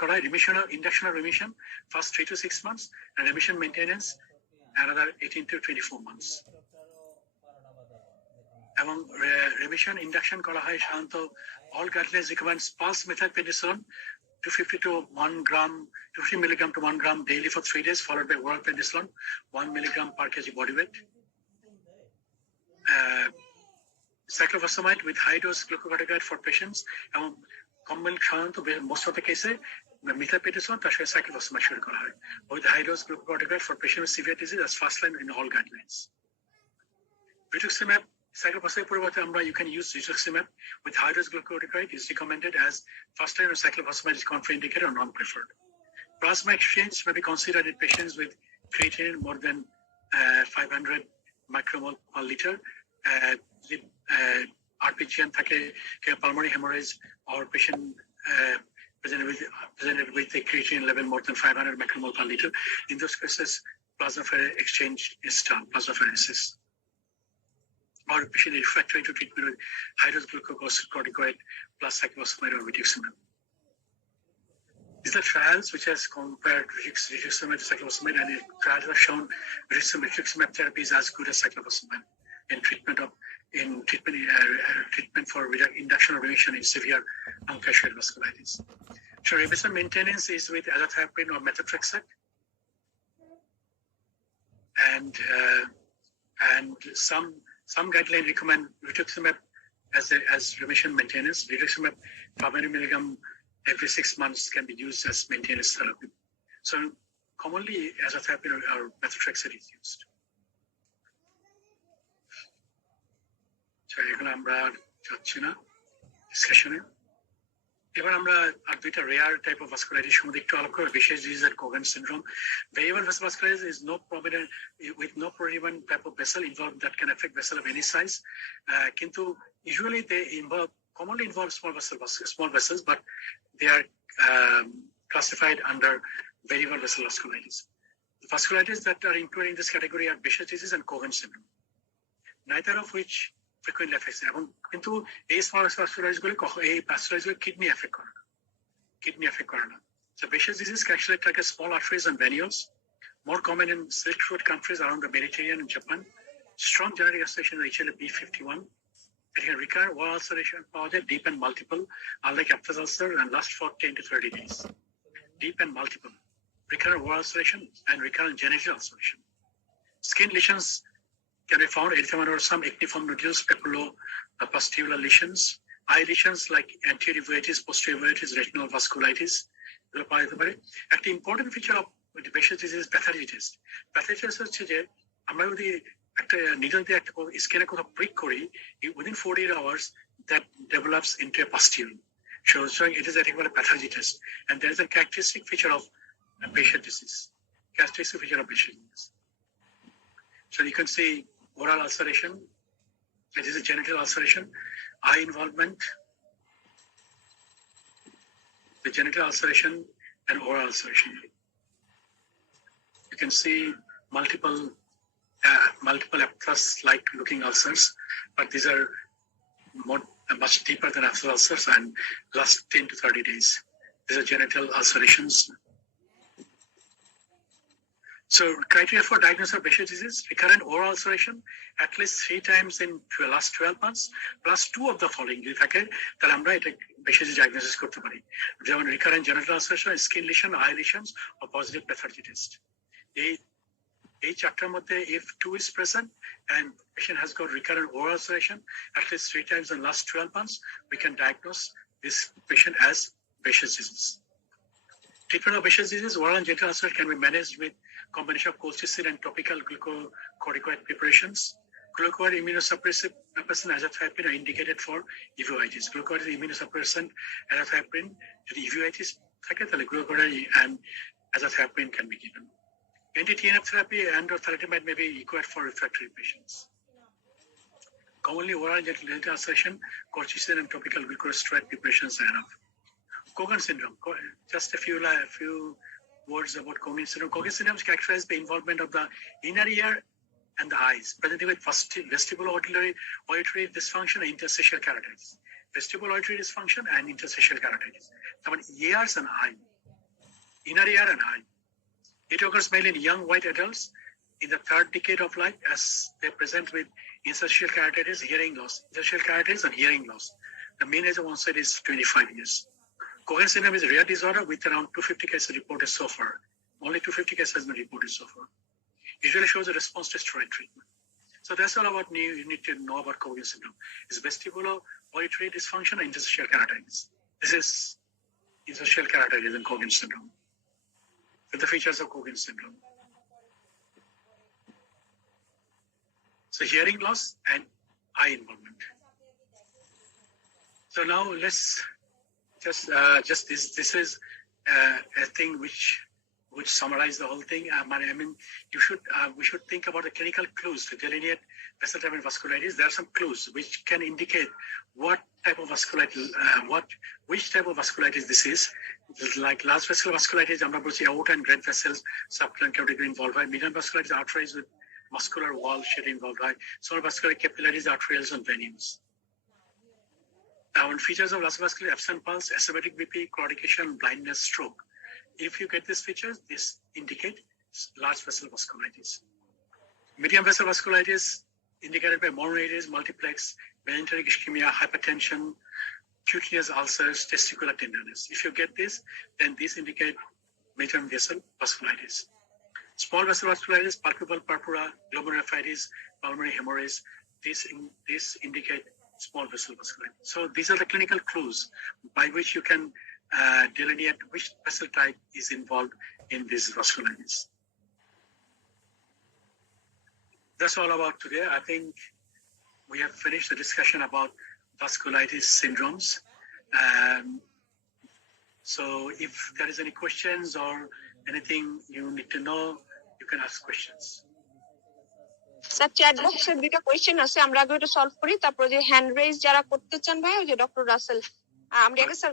করা হয়, remission or induction of remission, first 3 to 6 months, and remission maintenance another 18 to 24 months. এবং remission induction করা হয় সাধারণত all guidelines recommends pulse methylprednisolone 250 to 1 gram, 250 milligram to 1 gram daily for 3 days, followed by oral prednisolone 1 milligram per kg body weight. Cyclophosphamide with high dose glucocorticoid for patients. Common most of the cases, methylprednisolone তার সাথে cyclophosphamide শুরু করা হয় with high dose glucocorticoid for patients with severe disease as first line in all guidelines. Rituximab cyclophosphamide পরিবর্তে আমরা you can use rituximab with high dose glucocorticoid is recommended as first line, or cyclophosphamide is contraindicated or non-preferred. Plasma exchange may be considered in patients with creatinine more than 500 micromole per liter. RPGN থাকে, pulmonary hemorrhage or patient presented with a creatinine level more than 500 micromole per liter. In those cases, plasma exchange is done, plasmapheresis. Or patient refractory to treatment with high dose glucocorticoid plus cyclophosphamide or rituximab. These are trials which has compared rituximab to cyclophosphamide, and trials have shown rituximab therapy is as good as cyclophosphamide in treatment for induction or remission in severe uncapsular vasculitis. So remission maintenance is with azathioprine or methotrexate, and some guidelines recommend rituximab as remission maintenance. Rituximab 500 milligram every 6 months can be used as maintenance therapy. So commonly azathioprine or methotrexate is used. So এগুলো আমরা যাচ্ছি না ডিসকাশনে। এবার আমরা আর দুইটা rare type of vasculitis সম্বন্ধে একটু আলোচনা করব। বিশেষ disease R কোগেন syndrome. Variable vessel vasculitis is no prominent with no prominent type of vessel involved that can affect vessel of any size. কিন্তু usually they commonly involve small vessels, but they are classified under variable vessel vasculitis. The vasculitis that are included in this category are Behçet's disease and Cohen syndrome, neither of which frequently affects them. কিন্তু এই small vessel vasculitis গুলো kidney affect করে না. So Behçet's disease can actually target small arteries and venules, more common in Silk Road countries around the Mediterranean and Japan. Strong genetic association with HLA-B51. It can recur oral ulceration, deep and multiple, unlike aphthous ulcer, and last for 10 to 30 days. Deep and multiple, recurrent oral ulceration and recurrent genital ulceration. Skin lesions can be found erythema or some acneiform nodules, papulopustular lesions, eye lesions like anterior uveitis, posterior uveitis, retinal vasculitis. An important feature of the Behçet's disease is pathology. Pathology হচ্ছে যে আমরা যদি একটা needle দিয়ে একটা স্কিনে কোথাও prick করি, within 48 hours that develops into a pustule. So it is a pathology test, and there is a characteristic feature of Behçet's disease. So you can see oral ulceration, it is a genital ulceration, eye involvement, the genital ulceration, and oral ulceration. You can see multiple aphthous-like looking ulcers, but these are much deeper than aphthous ulcers and last 10 to 30 days. These are genital ulcerations. So criteria for diagnosis of Behçet's disease: recurrent oral ulceration at least 3 times in the last 12 months, plus 2 of the following. যদি থাকে তাহলে আমরা এটা Behçet's diagnosis করতে পারি, যেমন recurrent genital ulceration, skin lesion, eye lesions, or positive pathology test. এই চারটার মধ্যে if 2 is present and patient has got recurrent oral ulceration at least 3 times in the last 12 months, we can diagnose this patient as Behçet's disease. Treatment of Behçet's disease: oral and genital ulcer can be managed with combination of colchicine and topical glucocorticoid preparations. Glucocorticoid immunosuppressive azathioprine are indicated for uveitis. Glucocorticoid immunosuppressant azathioprine to the uveitis থাকে তাহলে glucocorticoid and azathioprine can be given. Anti-TNF therapy and or thalidomide may be required for refractory patients. Commonly oral and genital ulceration, colchicine and topical glucocorticoid preparations are enough. Cogan syndrome. Just a few words about Cogan syndrome. Cogan syndrome is characterized by involvement of the inner ear and the eyes, presenting with vestibulo-auditory dysfunction and interstitial keratitis. Vestibulo-auditory dysfunction and interstitial keratitis. Ears and eye, inner ear and eye. It occurs mainly in young white adults in the 3rd decade of life, as they present with interstitial keratitis, hearing loss, interstitial keratitis and hearing loss. The mean age of onset is 25 years. Cogan syndrome is a rare disorder with around 250 cases reported so far. Only 250 cases has been reported so far. Usually shows a response to steroid treatment. So that's all about you need to know about Cogan syndrome. It's vestibulo-auditory dysfunction and interstitial keratitis. This is interstitial keratitis and Cogan syndrome. The features of Cogan syndrome. So hearing loss and eye involvement. So now let's just this is a thing which summarize the whole thing. I mean, we should think about the clinical clues to delineate vessel type and vasculitis. There are some clues which can indicate what type of vasculitis, which type of vasculitis this is. Like large vessel vasculitis, আমরা বলছি aorta and great vessels, subclavian category involved হয়. Medium vasculitis, arteries with muscular wall shed involved হয়. Small vascular capillaries, arterioles and venules. Now, features of large vascular: absent pulse, asymmetric BP, claudication, blindness, stroke. if you get these features, this indicate large vessel vasculitis. Medium vessel vasculitis indicated by mononeuritis, multiplex, mesenteric ischemia, hypertension, cutaneous ulcers, testicular tenderness. If you get this, then these indicate medium vessel vasculitis. Small vessel vasculitis, palpebral purpura, glomerulonephritis, pulmonary hemorrhage, these indicate small vessel vasculitis. So these are the clinical clues by which you can delineate which vessel type is involved in this vasculitis. That's all about today. I think we have finished the discussion about vasculitis syndromes. So if there is any questions or anything you need to know, you can ask questions. Sir chat বক্সের দুটো question আছে, আমরা আগে ওটা solve করি, তারপর যে hand raise যারা করতে চান ভাই, ওই যে ডক্টর রাসেল, আমরা আগে স্যার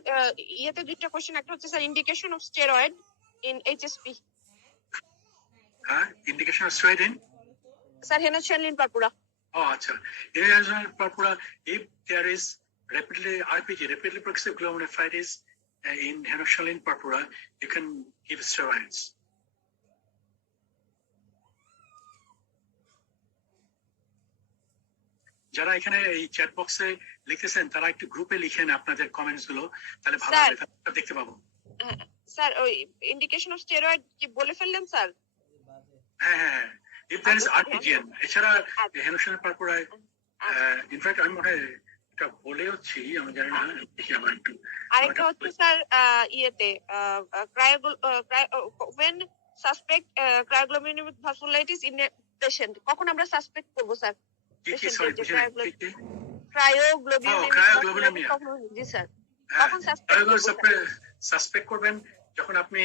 ইয়েতে দুটো কোশ্চেন, একটা হচ্ছে sir indication of steroid in HSP. Indication of steroid in sir Henoch Schonlein purpura. Oh, acha. In henocyalian purpura, if there is rapidly RPG, rapidly progressive glomerulonephritis in henocyalian purpura, you can give steroids. যারা এখানে এই chat বক্সে লিখতেছেন তারা একটু গ্রুপে লিখেন আপনাদের comments গুলো, তাহলে ভালো হবে, তাহলে দেখতে পাবো। স্যার ওই ইন্ডিকেশন অফ স্টেরয়েড কি বলে ফেললেন স্যার? হ্যাঁ, if there is RPGN, এছাড়া হেনোসিয়ালিন পারপুরায় ইনফ্যাক্ট আমি মনে হয় এটা বলেওছি, আমি জানি না, দেখি আমার একটু। আরেকটা হচ্ছে স্যার ইয়েতে when suspect cryoglomerular vasculitis in a patient, কখন আমরা সাসপেক্ট করব স্যার? ক্রায়োগ্লোবিনেমিয়া। জি স্যার, কখন সাসপেক্ট করবেন? যখন আপনি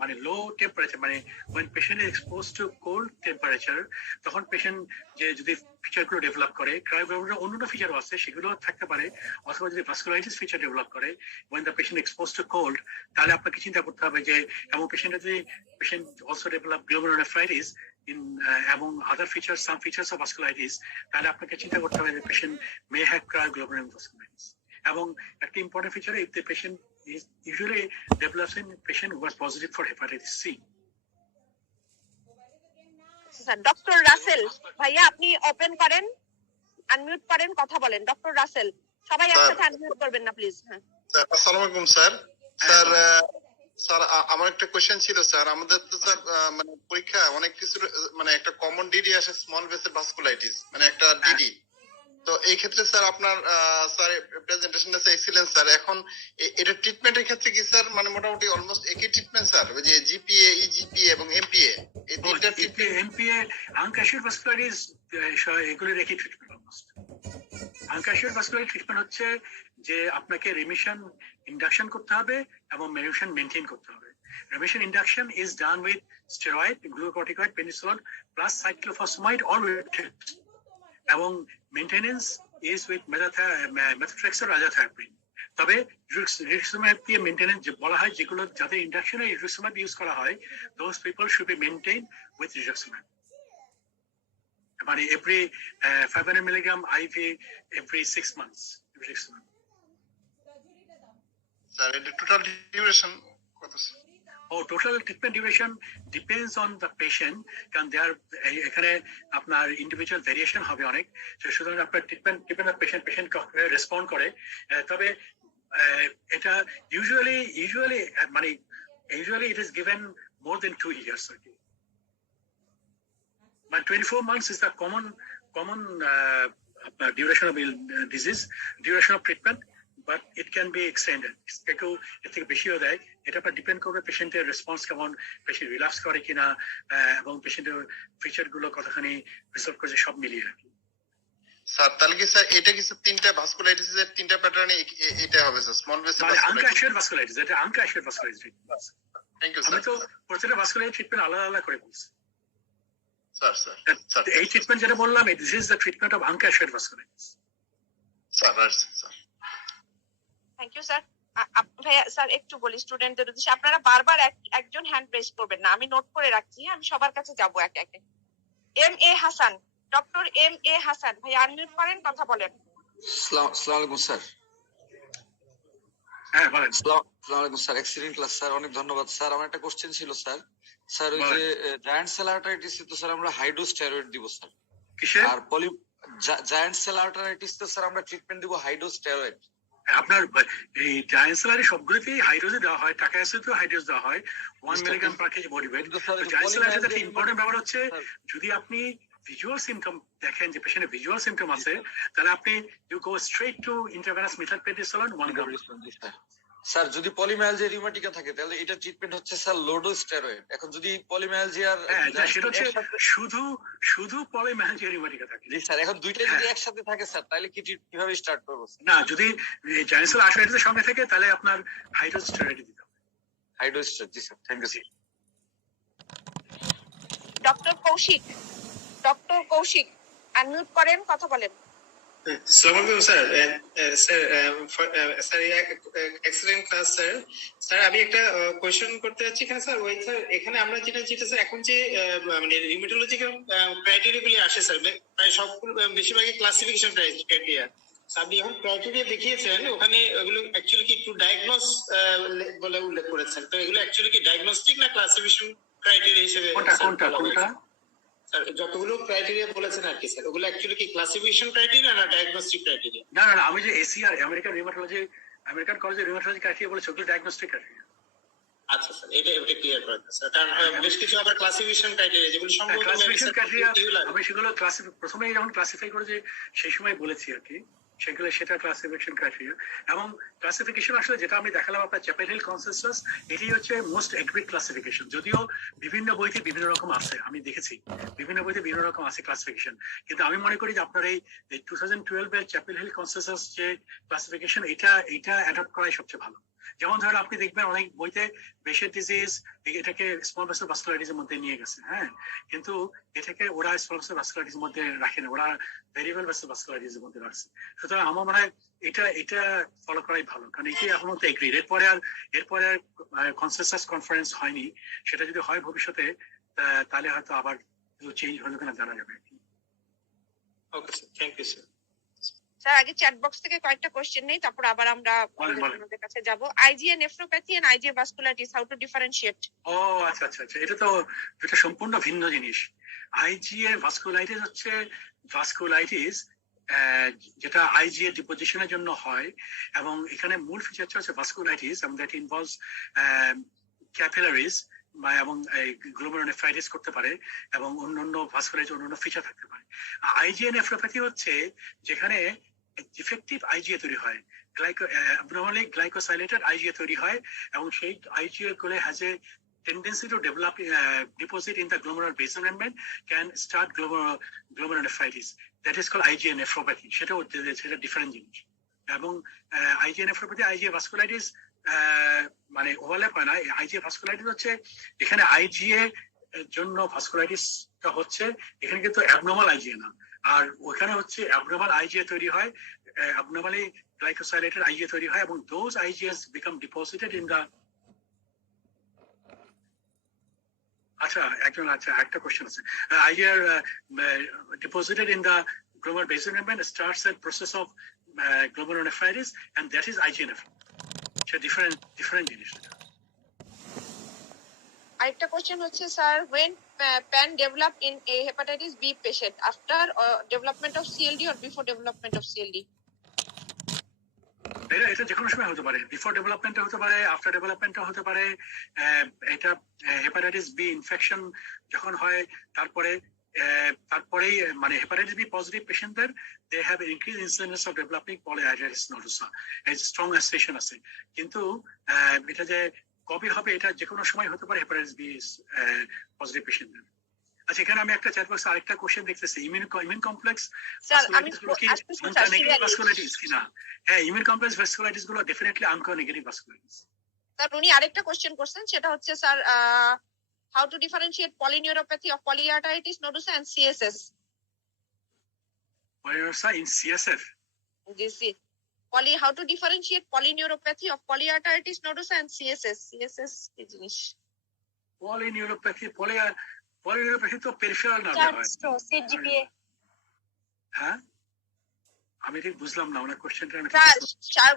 মানে লো টেম্পারেচার, মানে when patient is exposed to cold temperature, তখন পেশেন্ট যে যদি ফিচার গুলো ডেভেলপ করে, ক্রায়োগ্লোবিনের অন্যান্য ফিচারও আছে, সেগুলো থাকতে পারে, অথবা যদি ভাস্কুলাইটিস ফিচার ডেভেলপ করে when the patient exposed to cold, তাহলে আপনাকে চিন্তা করতে হবে যে এমন পেশেন্ট যদি patient also develop glomerulonephritis in এবং other features, some features of vasculitis, তাহলে আপনাকে চিন্তা করতে হবে যে patient may have cryoglomerular vasculitis. এবং একটা important feature, if the patient is usually develops in patient who was positive for hepatitis C. Sir doctor Russell ভাইয়া আপনি ওপেন করেন, আনমিউট করেন, কথা বলেন। ডক্টর রাসেল, সবাই একসাথে আনমিউট করবেন না প্লিজ। হ্যাঁ আসসালামু আলাইকুম স্যার। স্যার আমার একটা কোশ্চেন ছিল স্যার, আমাদের তো স্যার মানে পরীক্ষা অনেক কিছু, মানে একটা কমন ডিডি আসে স্মল ভেসেল ভাস্কুলাইটিস, মানে একটা ডিডি। তো এই ক্ষেত্রে স্যার আপনার স্যার প্রেজেন্টেশনটা এক্সিলেন্ট স্যার। এখন এটা ট্রিটমেন্টের ক্ষেত্রে কি স্যার মানে মোটামুটি অলমোস্ট একই ট্রিটমেন্ট স্যার, ওই যে জিপিএ, ইজিপিএ এবং এমপিএ, এই তিনটা ট্রিটমেন্ট? এমপিএ আনক্যাশিয়ার ভাস্কুলাইটিস এগুলোর একই ট্রিটমেন্ট অলমোস্ট। আনক্যাশিয়ার ভাস্কুলাইটিস ট্রিটমেন্ট হচ্ছে যে আপনাকে রিমিশন ইন্ডাকশন করতে হবে এবং রিমিশন মেইনটেইন করতে হবে। Remission induction is done with steroid, glucocorticoid, penicillin plus cyclophosphamide or with, এবং maintenance is with methotrexate or azathioprine. তবে রিটুক্সিমাব দিয়ে মেইনটেনেন্স যে বলা হয়, যেগুলো যাদের ইন্ডাকশনে রিটুক্সিমাব ইউজ করা হয়, those people should be maintained with rituximab. মানে every 500 milligram IV every 6 months. Sir এটা টোটাল ডিউরেশন কত? Total treatment duration depends on the patient, কারণ এখানে আপনার ইন্ডিভিজুয়াল ভেরিয়েশন হবে অনেক, সুতরাং আপনার treatment depend on patient respond করে। তবে এটা ইউজুয়ালি মানে usually it is given more than 2 years আর কি। মানে 24 months is the common duration of disease, duration of treatment, but it can be extended. কেউ এর থেকে বেশিও দেয়, এটা আপনার ডিপেন্ড করবে পেশেন্টের রেসপন্স কেমন, পেশেন্ট রিল্যাক্স করে কিনা, এবং পেশেন্টের ফিচার গুলো কতখানি রিসলভ করেছে, সব মিলিয়ে আর কি। স্যার তাহলে কি স্যার এটা কি স্যার তিনটা ভাস্কুলাইটিসের তিনটা প্যাটার্নে এটা হবে sir, small vessel ANCA associated vasculitis, এটা ANCA associated vasculitis treatment. Thank you sir. আমি তো প্রত্যেকটা ভাস্কুলাইটিস ট্রিটমেন্ট আলাদা করে বলছি স্যার। এই ট্রিটমেন্ট যেটা বললাম, this is the treatment of ANCA associated vasculitis. Sir thank you sir. ভাইয়া স্যার একটু বলি স্টুডেন্টদের উদ্দেশ্যে, আপনারা বারবার একজন হ্যান্ড প্রেস করবেন না, আমি নোট করে রাখছি, আমি সবার কাছে যাব একে একে। MA Hasan, doctor MA Hasan ভাই আনমিউট করেন, কথা বলেন। আসসালামু আলাইকুম স্যার। হ্যাঁ বলেন। আসসালামু আলাইকুম স্যার, এক্সিলেন্ট ক্লাস স্যার, অনেক ধন্যবাদ স্যার। আমার একটা কোশ্চেন ছিল স্যার। স্যার ওই যে জায়ান্ট সেল আর্টারাইটিস তো স্যার আমরা হাইড্রোস্টেরয়েড দিব স্যার, কিসের? আর জায়ান্ট সেল আর্টারাইটিস তো স্যার আমরা ট্রিটমেন্ট দিব হাইড্রোস্টেরয়েড। আপনার এই জায়ান্সেলারি সবগুলোতেই হাইড্রোজ দেওয়া হয়, টাকা অ্যাসিডেও হাইড্রোজ দেওয়া হয় 1 milligram per KG body weight. জায়ান্সেলারি একটা ইম্পর্টেন্ট ব্যাপার হচ্ছে যদি আপনি ভিজুয়াল সিমটম দেখেন যে পেশেন্টের ভিজুয়াল সিমটম আছে, তাহলে আপনি you go straight to intravenous methylprednisolone 1 gram. Sir যদি পলিমায়ালজিয়া রিউমাটিকা থাকে তাহলে এটা ট্রিটমেন্ট হচ্ছে স্যার লোডোস্টেরয়েড। এখন যদি পলিমায়ালজিয়ার সেটা হচ্ছে শুধু পলিমায়ালজিয়া রিউমাটিকা থাকে। জি স্যার, এখন দুইটাই যদি একসাথে থাকে স্যার তাহলে কিভাবে স্টার্ট করব? না, যদি জায়ান্সেল আর্টারাইটিসের সঙ্গে থাকে তাহলে আপনার হাইড্রোস্টেরয়েড দিতে হবে। হাইড্রোস্টেরয়েড। জি sir, thank you sir. Doctor Kaushik unmute করেন, কথা বলেন। আসসালামু আলাইকুম sir. Sir excellent class sir. Sir আমি একটা কোয়েশ্চেন করতে যাচ্ছি এখানে স্যার। ওই স্যার এখানে আমরা যেটা স্যার এখন যে মানে রিউমাটোলজিক্যাল ক্রাইটেরিয়া গুলি আসে স্যার, প্রায় সবগুলো বেশিরভাগই ক্লাসিফিকেশন ক্রাইটেরিয়া। আপনি এখন ক্রাইটেরিয়া দেখিয়েছেন, ওখানে ওগুলো অ্যাকচুয়ালি কি টু ডায়াগনোস বলে উল্লেখ করেছেন, তো এগুলো অ্যাকচুয়ালি কি ডায়াগনস্টিক না ক্লাসিফিকেশন ক্রাইটেরিয়া হিসেবে? কোনটা যতগুলো ক্রাইটেরিয়া বলেছেন আর কি স্যার, ওগুলো অ্যাকচুয়ালি কি ক্লাসিফিকেশন ক্রাইটেরিয়া না ডায়াগনস্টিক ক্রাইটেরিয়া? না, আমি যে এসিআর আমেরিকান রিউমাটোলজি, আমেরিকান কলেজের রিউমাটোলজি ক্রাইটেরিয়া বলে ওগুলো ডায়াগনস্টিক ক্রাইটেরিয়া। আচ্ছা স্যার, এটা ক্লিয়ার করে দেন স্যার। কারণ বেশ কিছু আবার ক্লাসিফিকেশন ক্রাইটেরিয়া যেগুলো সম্ভবত ক্লাসিফিকেশন ক্রাইটেরিয়া আমি সেগুলো প্রথমে যখন ক্লাসিফাই করে যে সেই সময় বলেছি আর কি, সেগুলো সেটা ক্লাসিফিকেশন ক্রাইটেরিয়া। এবং ক্লাসিফিকেশন আসলে যেটা আমি দেখালাম আপনার চ্যাপেল হিল কনসেনসাস, এটি হচ্ছে মোস্ট এগ্রিড ক্লাসিফিকেশন। যদিও বিভিন্ন বইতে বিভিন্ন রকম আছে, আমি দেখেছি বিভিন্ন বইতে বিভিন্ন রকম আছে ক্লাসিফিকেশন, কিন্তু আমি মনে করি যে আপনার এই 2012 এর চ্যাপেল হিল কনসেনসাস যে ক্লাসিফিকেশন, এটা অ্যাডপ্ট করাই সবচেয়ে ভালো। যেমন ধরেন আপনি দেখবেন অনেক বইতে বেশের ডিজিজ এটাকে স্মল ভেসেল ভাস্কুলাইটিসের মধ্যে নিয়ে গেছে, হ্যাঁ, কিন্তু এটাকে ওরা স্মল ভেসেল ভাস্কুলাইটিসের মধ্যে রাখে না, ওরা ভেরিয়েবল ভেসেল ভাস্কুলাইটিসের মধ্যে রাখছে। সুতরাং আমার মনে হয় এটা ফলো করাই ভালো, কারণ এটি এখন মধ্যে এগ্রিড। এরপরে আর কনসেনসাস কনফারেন্স হয়নি, সেটা যদি হয় ভবিষ্যতে তাহলে হয়তো আবার চেঞ্জ হলো কিনা জানা যাবে। Okay sir, thank you sir. Sir আগে চ্যাট বক্স থেকে কয়েকটা কোশ্চেন নেই, তারপর আবার আমরা আপনাদের কাছে যাব। IgA nephropathy and IgA vasculitis, how to differentiate? ও আচ্ছা, এটা তো সম্পূর্ণ ভিন্ন জিনিস। আইজিএ ভাস্কুলাইটিস হচ্ছে ভাস্কুলাইটিস যেটা আইজিএ ডিপোজিশনের জন্য হয়, এবং এখানে মূল ফিচারটা হচ্ছে ভাস্কুলাইটিস, এবং দ্যাট ইনভলভস ক্যাপিলারিজ এবং গ্লোমেরোনেফ্রাইটিস করতে পারে, এবং অন্যান্য ভাস্কুলাইটিস অন্যান্য ফিচার থাকতে পারে। আইজিএ নেফ্রোপ্যাথি হচ্ছে যেখানে ডিফেক্টিভ আইজিএ তৈরি হয়, abnormally glycosylated IgA তৈরি হয়, এবং সেই IgA গুলো has a tendency to develop deposit in the glomerular basal membrane, can start glomerulonephritis. That is called IgA nephropathy. সেটা ডিফারেন্ট জিনিস। এবং IgA nephropathy, IgA vasculitis মানে ওভারল্যাপ হয় না। IgA vasculitis হচ্ছে এখানে IgA জন্য ভাস্কুলাইটিসটা হচ্ছে, এখানে কিন্তু অ্যাবনর্মাল IgA না, আর ওখানে হচ্ছে অ্যাবনর্মাল IgA তৈরি হয়, abnormally glycosylated IgA তৈরি হয়, এবং those IgAs become deposited in the একটা কোশ্চেন আছে। IgA deposited in the glomerular basal membrane starts a process of glomerulonephritis, and that is IgA nephropathy. So different জিনিস। আরেকটা question হচ্ছে sir, when pan develop in a hepatitis B patient, after development of CLD or before development of CLD? এটা যে কোনো সময় হতে পারে, before development হতে পারে, আফটার ডেভেলপমেন্ট হতে পারে। এটা হেপাটাইটিস বি ইনফেকশন যখন হয় তারপরেই মানে হেপাটাইটিস বি পজিটিভ পেশেন্টদের they have increase incidence of developing polyarteritis nodosa, এর স্ট্রং অ্যাসোসিয়েশন আছে। কিন্তু এটা যে কবে হবে, এটা যে কোনো সময় হতে পারে হেপাটাইটিস বি পজিটিভ পেশেন্টদের। আচ্ছা, এখানে আমি একটা চ্যাট বক্সে আরেকটা কোশ্চেন দেখতেছি, ইমিউন কমপ্লেক্স ভাস্কুলাইটিস কিনা? হ্যাঁ, ইমিউন কমপ্লেক্স ভাস্কুলাইটিস গুলো ডেফিনেটলি অনকোনেগেটিভ ভাস্কুলাইটিস। স্যার উনি আরেকটা কোশ্চেন করছেন, সেটা হচ্ছে sir how to differentiate polyneuropathy of polyarteritis nodosa and CSS? Polyneursa in CSF? Yes. How to differentiate polyneuropathy of polyarteritis nodosa and CSS? CSS কি জিনিস? Polyneuropathy তো peripheral নার্ভে হয়। CGPA। হ্যাঁ, আমি ঠিক বুঝলাম না ওনার কোশ্চেনটা। আমি স্যার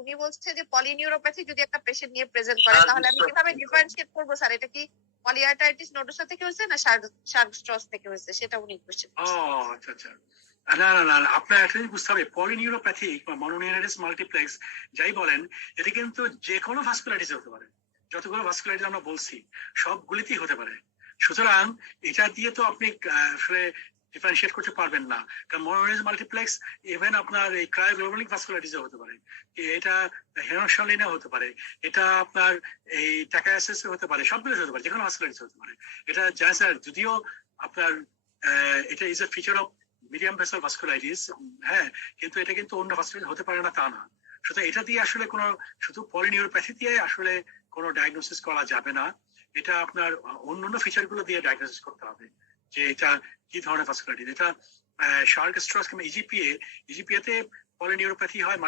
উনি বলছে যে পলিনিউরোপ্যাথি যদি একটা পেশেন্ট নিয়ে প্রেজেন্ট করে তাহলে আমি কিভাবে ডিফারেন্সিয়েট করবো স্যার, এটা কি পলিআর্টাইটিস নোডোসা থেকে হয়েছে না শার্গস্ট্রস থেকে হয়েছে, সেটা উনি কোশ্চেন। ও আচ্ছা আচ্ছা, না না না, আপনার একটা জিনিস বুঝতে হবে, পলিনিউরোপ্যাথি বা মনোনিউরাইটিস মাল্টিপ্লেক্স যাই বলেন, এটা কিন্তু যে কোনো ভাস্কুলাইটিস হতে পারে। যতগুলো ভাস্কুলাইটিস আমরা বলছি সবগুলিতেই হতে পারে। সুতরাং এটা দিয়ে তো আপনি আসলে ডিফারেন্সিয়েট করতে পারবেন না, কারণ মনোনিউরাইটিস মাল্টিপ্লেক্স ইভেন আপনার এই ক্রায়োগ্লোবালিক ভাস্কুলাইটিস হতে পারে, এটা হেনোশালিনা হতে পারে, এটা আপনার এই টাকায়াসিস হতে পারে, সবগুলো হতে পারে, যে কোনো ভাস্কুলাইটিস হতে পারে। এটা জানেন স্যার, যদিও আপনার এটা is a feature of medium vessel vasculitis, হ্যাঁ, কিন্তু এটা কিন্তু অন্য ভাস্কুলাইটিস হতে পারে না তা না। সুতরাং এটা দিয়ে আসলে কোনো শুধু পলিনিউরোপ্যাথি দিয়ে আসলে কোনো ডায়াগনোসিস করা যাবে না, এটা আপনার অন্যান্য ফিচার গুলো দিয়ে ডায়াগনোসিস করতে হবে যে এটা কি ধরনের ভাস্কুলাইটিস। এটা শার্গস্ট্রস কিংবা ইজিপিএ তে পলিনিউরোপ্যাথি হয়,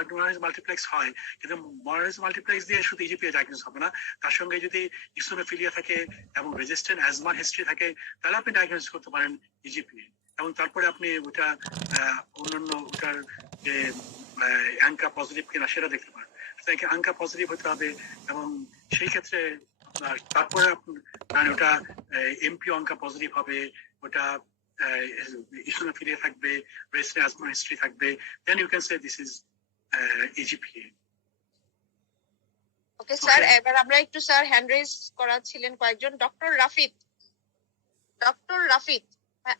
মাল্টিপ্লেক্স হয়, কিন্তু মনোনিউরাইটিস মাল্টিপ্লেক্স দিয়ে শুধু ইজিপিএ ডায়াগনোসিস হবে না, তার সঙ্গে যদি ইসোনোফিলিয়া থাকে এবং রেজিস্ট্যান্ট অ্যাজমার হিস্ট্রি থাকে তাহলে আপনি ডায়াগনোসিস করতে পারেন ইজিপিএ, এবং তারপরে আপনি ওটা অন্যান্য ওটার যে অ্যাঙ্কা পজিটিভ কিনা সেটা দেখতে পারেন। অ্যাঙ্কা পজিটিভ হতে হবে, এবং সেই ক্ষেত্রে তারপরে মানে ওটা এমপিও অঙ্কা পজিটিভ হবে, ওটা ইসোনোফিলিয়া থাকবে, রেজিস্ট্যান্ট অ্যাজমা হিস্ট্রি থাকবে, then you can say this is EGPA. Okay sir, এবার আমরা একটু স্যার হ্যান্ড রেজ করা ছিলেন কয়েকজন। ডক্টর রাফিদ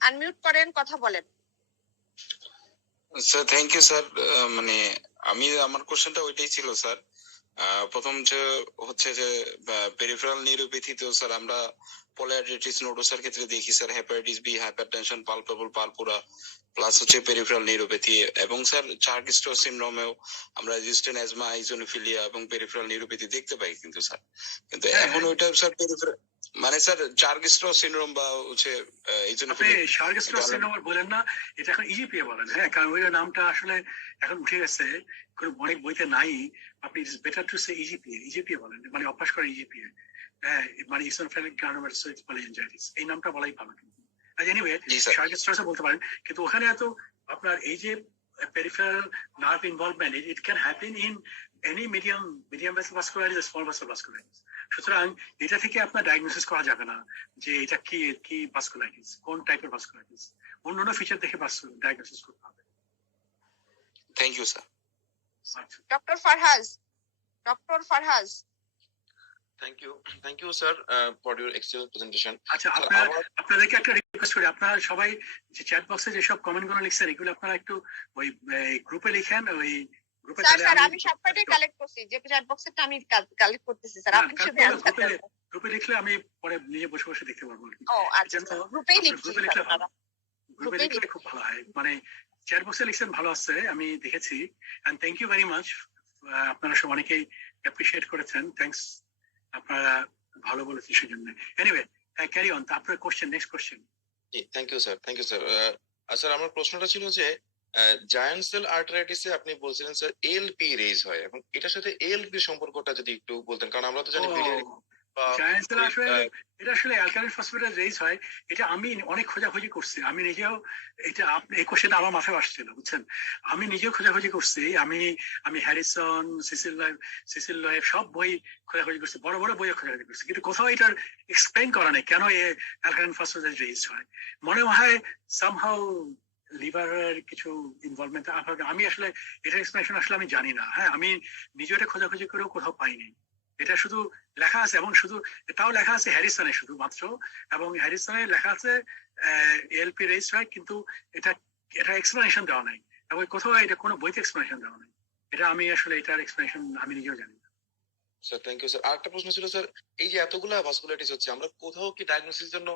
আনমিউট করেন, কথা বলেন। Sir thank you sir. মানে আমার কোশ্চেনটা ওইটাই ছিল স্যার। প্রথম যে হচ্ছে যে পেরিফেরাল নিউরোপ্যাথিতে স্যার আমরা পলিআর্টাইটিস নোডোসার ক্ষেত্রে দেখি sir hepatitis B, hypertension, palpable purpura, plus হচ্ছে পেরিফেরাল নিউরোপ্যাথি, এবং স্যার চার্গস্ট্রস সিনড্রোমেও আমরা রেজিস্ট্যান্ট অ্যাজমা, ইসোনোফিলিয়া এবং পেরিফেরাল নিউরোপ্যাথি দেখতে পাই কিন্তু স্যার। কিন্তু এখন ওইটা স্যার পেরিফেরাল মানে স্যার চার্গস্ট্রস সিনড্রোম বা হচ্ছে ইসোনোফিলিয়া, আপনি শার্গস্ট্রস সিনড্রোম বলেন না, এটা এখন ইজিপিএ বলেন। হ্যাঁ, কারণ ওই নামটা আসলে এখন উঠে গেছে, অনেক বইতে নাই। আপনি ইটস বেটার টু সে ইজিপিএ বলেন, মানে অভ্যাস করেন ইজিপিএ, হ্যাঁ, মানে ইসোনোফিলিক গ্রানুলোমাটোসিস পলিএনজাইটিস, এই নামটা বলাই ভালো। কিন্তু এনিওয়ে শার্গস্ট্রসও বলতে পারেন, কিন্তু ওখানে এত আপনার এই যে peripheral nerve involvement, it can happen in any medium vessel vasculitis, small vessel vasculitis. সুতরাং এটা থেকে আপনার ডায়াগনোসিস করা যাবে না যে এটা কি ভাস্কুলাইটিস, কোন টাইপের ভাস্কুলাইটিস, অন্যান্য ফিচার দেখে ডায়াগনোসিস করতে হবে। Thank you sir. Doctor Farhaz Thank you, sir, for your excellent presentation. আচ্ছা, আপনাদেরকে একটা রিকোয়েস্ট করি, আপনারা সবাই যে চ্যাট বক্সে যেসব কমেন্ট গুলো লিখছেন এগুলো আপনারা একটু ওই গ্রুপে লিখেন, ওই গ্রুপে। স্যার আমি সবকটাই কালেক্ট করছি, যে চ্যাট বক্সেটা আমি কালেক্ট করতেছি স্যার, আপনি শুধু অ্যানসার দেন। গ্রুপে লিখলে আমি পরে নিজে বসে বসে দেখতে পারবো। ও আচ্ছা, গ্রুপেই লিখছি। গ্রুপে লিখলে খুব ভালো হয়, মানে চ্যাট বক্সে লিখছেন ভালো আছে, আমি দেখেছি। And thank you very much, আপনারা সব অনেকেই অ্যাপ্রিশিয়েট করেছেন, থ্যাঙ্কস, আপনারা ভালো বলেছেন সেজন্য। এনিওয়ে, ক্যারি অন, আপনার question, next question. Thank you sir. Sir আমার প্রশ্নটা ছিল যে জায়ান্ট সেল আর্টারাইটিসে আপনি বলছিলেন স্যার এলপি রেজ হয়, এখন এটার সাথে এলপি সম্পর্কটা যদি একটু বলতেন, কারণ আমরা তো জানি জায়ান্ট সেল এটা আসলে অ্যালকালাইন ফসফেটেজ রেজ হয়। এটা আমি অনেক খোঁজাখুঁজি করছি, আমি নিজেও এটা এই কোশ্চেনটা আমার মাথায় আসছিল, বুঝছেন, আমি নিজেও খোঁজাখুঁজি করছি। আমি হ্যারিসন, সিসিল লয়েভ সব বই খোঁজাখুঁজি করছি, বড় বড় বইও খোঁজাখুঁজি করছি, কিন্তু কোথাও এটার এক্সপ্লেইন করা নেই কেন অ্যালকালাইন ফসফেটেজ রেজ হয়। মনে হয় সামহাউ লিভারের কিছু ইনভলভমেন্ট, আমি আসলে এটা এক্সপ্লেনেশন আসলে আমি জানি না। হ্যাঁ, আমি নিজে এটা খোঁজাখুঁজি করেও কোথাও পাইনি। এটা শুধু লেখা আছে, এবং শুধু তাও লেখা আছে হ্যারিসনে শুধুমাত্র, এবং হ্যারিসনে লেখা আছে এলপি রেজ হয়, কিন্তু এটা এক্সপ্লেনেশন দেওয়া নাই, এবং কোথাও এটা কোনো বইতে এক্সপ্লেনেশন দেওয়া নাই। এটা আমি আসলে এটার এক্সপ্লেনেশন আমি নিজেও জানি না। Sir thank you sir. আরেকটা প্রশ্ন ছিল স্যার, এই যে এতগুলা ভাস্কুলাইটিস হচ্ছে, আমরা কোথাও কি ডায়াগনোসিসের জন্য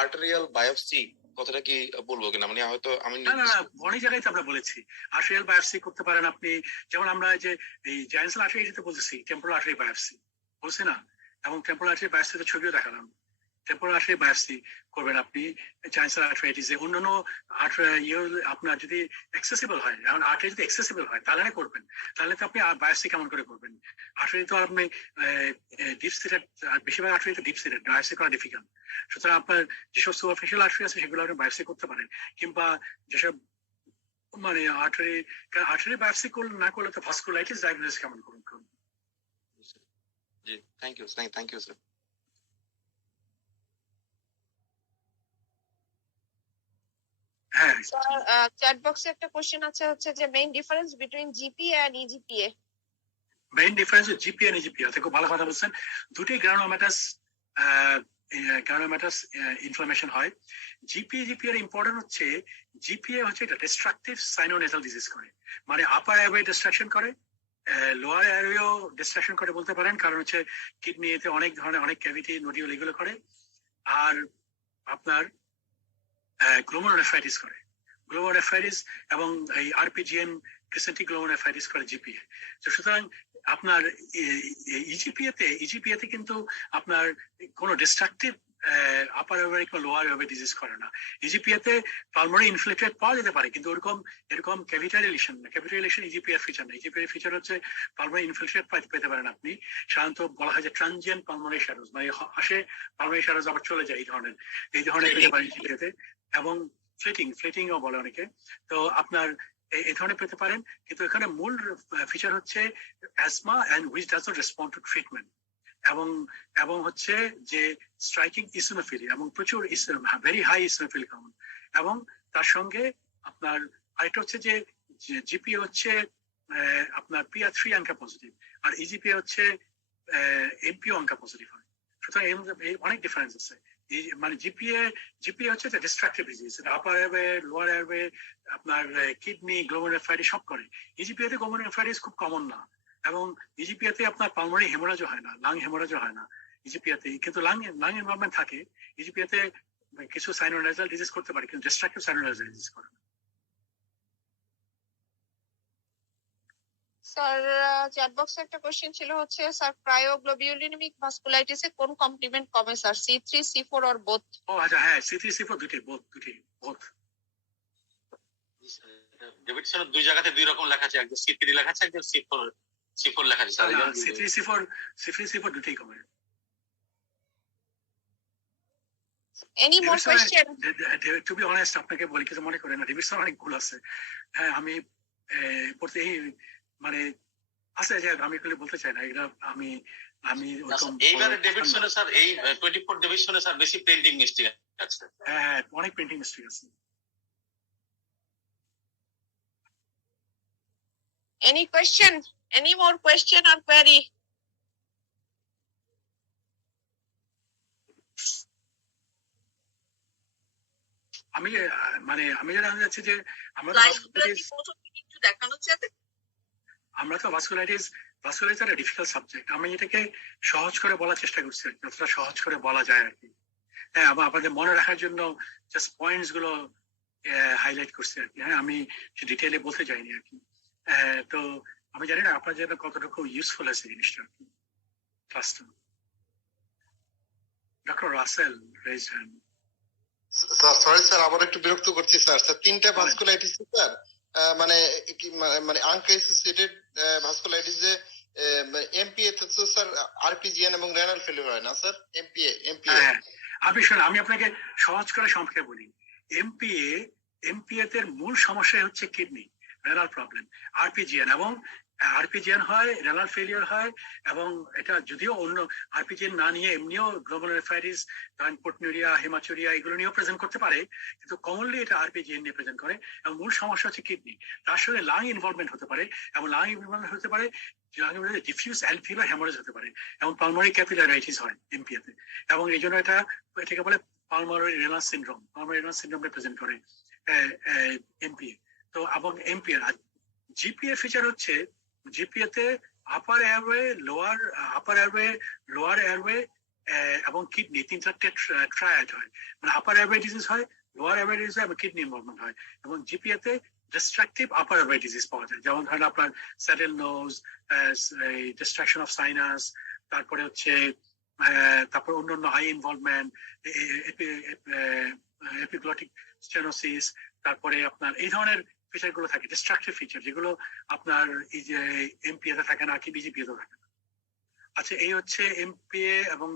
আর্টেরিয়াল বায়োপসি কথাটা কি বলবো কিনা, মানে হয়তো আমি না, অনেক জায়গায় তো আমরা বলেছি আর্টেরিয়াল বায়োপসি করতে পারেন আপনি, যেমন আমরা যে এই জায়ান্ট সেল আর্টারিতে বলতেছি টেম্পোরাল আর্টারি বায়োপসি বলছি না, এবং টেম্পোরাল আর্টারি বায়োপসিতে ছবিও দেখালাম। টেম্পোরাল আর্টারি বায়োপসি করবেন আপনি জায়ান্ট সেল আর্টারাইটিসে। অন্যান্য আপনার যদি অ্যাক্সেসিবল হয়, এখন আর্টারি যদি অ্যাক্সেসিবল হয় তাহলে করবেন, তাহলে তো আপনি বায়োপসি কেমন করে করবেন? আর্টারি তো আপনি ডিপ সিটেড, বেশিরভাগ আর্টারি তো ডিপ সিটেড, বায়োপসি করা ডিফিকাল্ট। সুতরাং আপনার যেসব সুপারফিশিয়াল আর্টারি আছে সেগুলো আপনি বায়োপসি করতে পারেন, কিংবা যেসব মানে আর্টারি বায়োপসি না করলে তো ভাস্কুলাইটিস ডায়াগনোসিস কেমন করুন? জি, থ্যাংক ইউ স্যার। হ্যাঁ, চ্যাট বক্সে একটা কোশ্চেন আছে হচ্ছে যে main difference between GPA and EGPA. Main difference GPA and EGPA, খুব ভালো কথা বলছেন। দুটোই গ্রানুলোমাটাস ইনফ্লামেশন হয়। জিপিএ এর ইম্পর্টেন্ট হচ্ছে, জিপিএ হচ্ছে এটা ডিস্ট্রাকটিভ সাইনোনেজাল ডিজিজ করে, মানে আপার এয়ারওয়ে ডিস্ট্রাকশন করে, লোয়ার এয়ারওয়েও ডিস্ট্রাকশন করে বলতে পারেন, কারণ হচ্ছে কিডনিতে অনেক ধরনের অনেক ক্যাভিটি নোডিউল এগুলো করে, আর আপনার গ্লোমেরুলোনেফ্রাইটিস করে, গ্লোমেরুলোনেফ্রাইটিস এবং এই আরপিজিএন ক্রিসেন্টিক গ্লোমেরুলোনেফ্রাইটিস করে জিপিএ। তো সুতরাং আপনার ইজিপিএ তে কিন্তু আপনার কোনো ডিস্ট্রাকটিভ আপার এয়ারওয়ে কিংবা লোয়ার এয়ারওয়ে ডিজিজ করে না। ইজিপিএ তে পালমোনারি ইনফ্লেটেড পাওয়া যেতে পারে, কিন্তু এরকম ক্যাভিটারিলেশন না। ক্যাভিটারিলেশন ইজিপিএ ফিচার না। ইজিপিএ ফিচার হচ্ছে পালমোনারি ইনফ্লেটেড পেতে পারেন আপনি। সাধারণত বলা হয় যে ট্রানজিয়েন্ট পালমোনারি শ্যাডোজ, মানে আসে পালমোনারি শ্যাডোজ আবার চলে যায়, এই ধরনের পেতে পারেন ইজিপিএতে। এবং ফ্লেটিংও বলে অনেকে। তো আপনার এই ধরনের পেতে পারেন, কিন্তু এখানে মূল ফিচার হচ্ছে asthma and which does not respond to treatment, এবং হচ্ছে যে স্ট্রাইকিং ইসিনোফিলি এবং প্রচুর ভেরি হাই ইসিনোফিল কাউন্ট, এবং তার সঙ্গে আপনার আরেকটা হচ্ছে যে জিপিএ হচ্ছে আপনার PR3 আঙ্কা পজিটিভ, আর ইজিপিএ হচ্ছে এমপিও আঙ্কা পজিটিভ হয়। সুতরাং এর মধ্যে অনেক ডিফারেন্স আছে। মানে জিপিএ হচ্ছে ডিস্ট্রাকটিভ ডিজিজ, আপার এয়ারওয়ে, লোয়ার এয়ারওয়ে, আপনার কিডনি, গ্লোমেরুলোনেফ্রাইটিস সব করে। ইজিপিএ তে গ্লোমেরুলোনেফ্রাইটিস খুব কমন না, এবং ইজিপিএ তে আপনার পালমোনারি হেমোরাজও হয় না, লাং হেমোরাজও হয় না ইজিপিএ তে, কিন্তু লাং ইনভলভমেন্ট থাকে। ইজিপিএ তে কিছু সাইনোনেজাল ডিজিজ করতে পারে, কিন্তু ডিস্ট্রাকটিভ সাইনোনেজাল ডিজিজ করে না। স্যার চ্যাট বক্সে একটা কোশ্চেন ছিল হচ্ছে স্যার ক্রায়োগ্লোবিউলিনেমিক ভাস্কুলাইটিসে কোন কমপ্লিমেন্ট কমে sir, C3 C4 or both? ও আচ্ছা, হ্যাঁ, C3 C4 দুটি বোথ। ডেভিডসনের দুই জায়গাতে দুই রকম লেখা আছে, একজন C3 লেখা আছে, একজন C4 লেখা আছে। C3 C4 দুটোই কমে। Any more question? To be honest আপনাকে বলি, কিছু মনে করেন না, ডেভিডসন অনেক ভুল আছে। হ্যাঁ, আমি পড়তে মানে আছে যে আমি এগুলো বলতে চাই না, এগুলো আমি এইবারে ডেভিডসনে স্যার, এই 24 ডেভিডসনে স্যার বেশি প্রিন্টিং মিস্টেক আছে। হ্যাঁ, অনেক প্রিন্টিং মিস্টেক আছে। Any question? Any more question or query? আমি যেটা জানতে চাচ্ছি যে আমরা তো ভাস্কুলাইটিস একটা ডিফিকাল্ট সাবজেক্ট। আমি এটাকে সহজ করে বলার চেষ্টা করছি, যতটা সহজ করে বলা যায় আর কি। হ্যাঁ, আপনাদের মনে রাখার জন্য জাস্ট পয়েন্টস গুলো হাইলাইট করছি আর কি। হ্যাঁ, আমি ডিটেইলে বলতে চাইনি আর কি। তো আমি জানি না আপনার জন্য কতটুকু ইউজফুল আছে জিনিসটা আর কি, ক্লাসটা। Doctor Rasel raise hand. Sorry sir, আবার একটু বিরক্ত করছি স্যার। তিনটা ভাস্কুলাইটিস স্যার, মানে আনঅ্যাসোসিয়েটেড ভাস্কুলাইটিসে এমপিএ তে তো স্যার আরপিজিএন এবং রেনাল ফেলিউর হয় না স্যার? এমপিএ আপনি শুনুন, আমি আপনাকে সহজ করে সংক্ষেপে বলি। এমপিএ তে মূল সমস্যা হচ্ছে কিডনি রেনাল প্রবলেম। আরপিজিএন হয়, রেনাল ফেলিয়ার হয়, এবং এটা যদিও অন্য আরপিজিএন না নিয়ে এমনিও গ্লোমেরুলোনেফ্রাইটিস, প্রোটিনুরিয়া, হেমাচুরিয়া এগুলো নিয়েও প্রেজেন্ট করতে পারে, কিন্তু কমনলি এটা আরপিজিএন নিয়ে প্রেজেন্ট করে। এবং মূল সমস্যা হচ্ছে কিডনি, তার সঙ্গে লাং ইনভলভমেন্ট হতে পারে, এবং লাং ইনভলভমেন্ট হতে পারে ডিফিউজ অ্যালভিউলার হেমোরেজ হতে পারে, এবং পালমোনারি ক্যাপিলারাইটিস হয় এমপিএ তে, এবং এই জন্য এটাকে বলে পালমোনারি রেনাল সিনড্রোম প্রেজেন্ট করে এমপিএ। তো এবং এমপিএ জিপিএ ফিচার হচ্ছে, জিপিএ তে আপার এয়ারওয়ে, লোয়ার এয়ারওয়ে এবং কিডনি তিনটা ট্রায়াড হয়, মানে আপার এয়ারওয়ে ডিজিজ হয়, লোয়ার এয়ারওয়ে ডিজিজ হয় এবং কিডনি ইনভলভমেন্ট হয়। এবং জিপিএ তে ডিস্ট্রাকটিভ আপার এয়ারওয়ে ডিজিজ পাওয়া যায়, যেমন ধরেন আপনার saddle nose, destruction of sinus, তারপরে হচ্ছে অন্যান্য আই ইনভলভমেন্ট, এপিগ্লটিক স্টেনোসিস, তারপরে আপনার এই ধরনের ফিচার গুলো থাকে, ডিস্ট্রাকটিভ ফিচার, যেগুলো আপনার এই যে এমপিএ তে থাকে না, কি বিজিপিএ তে থাকে না। আচ্ছা, এই হচ্ছে এমপিএ এবং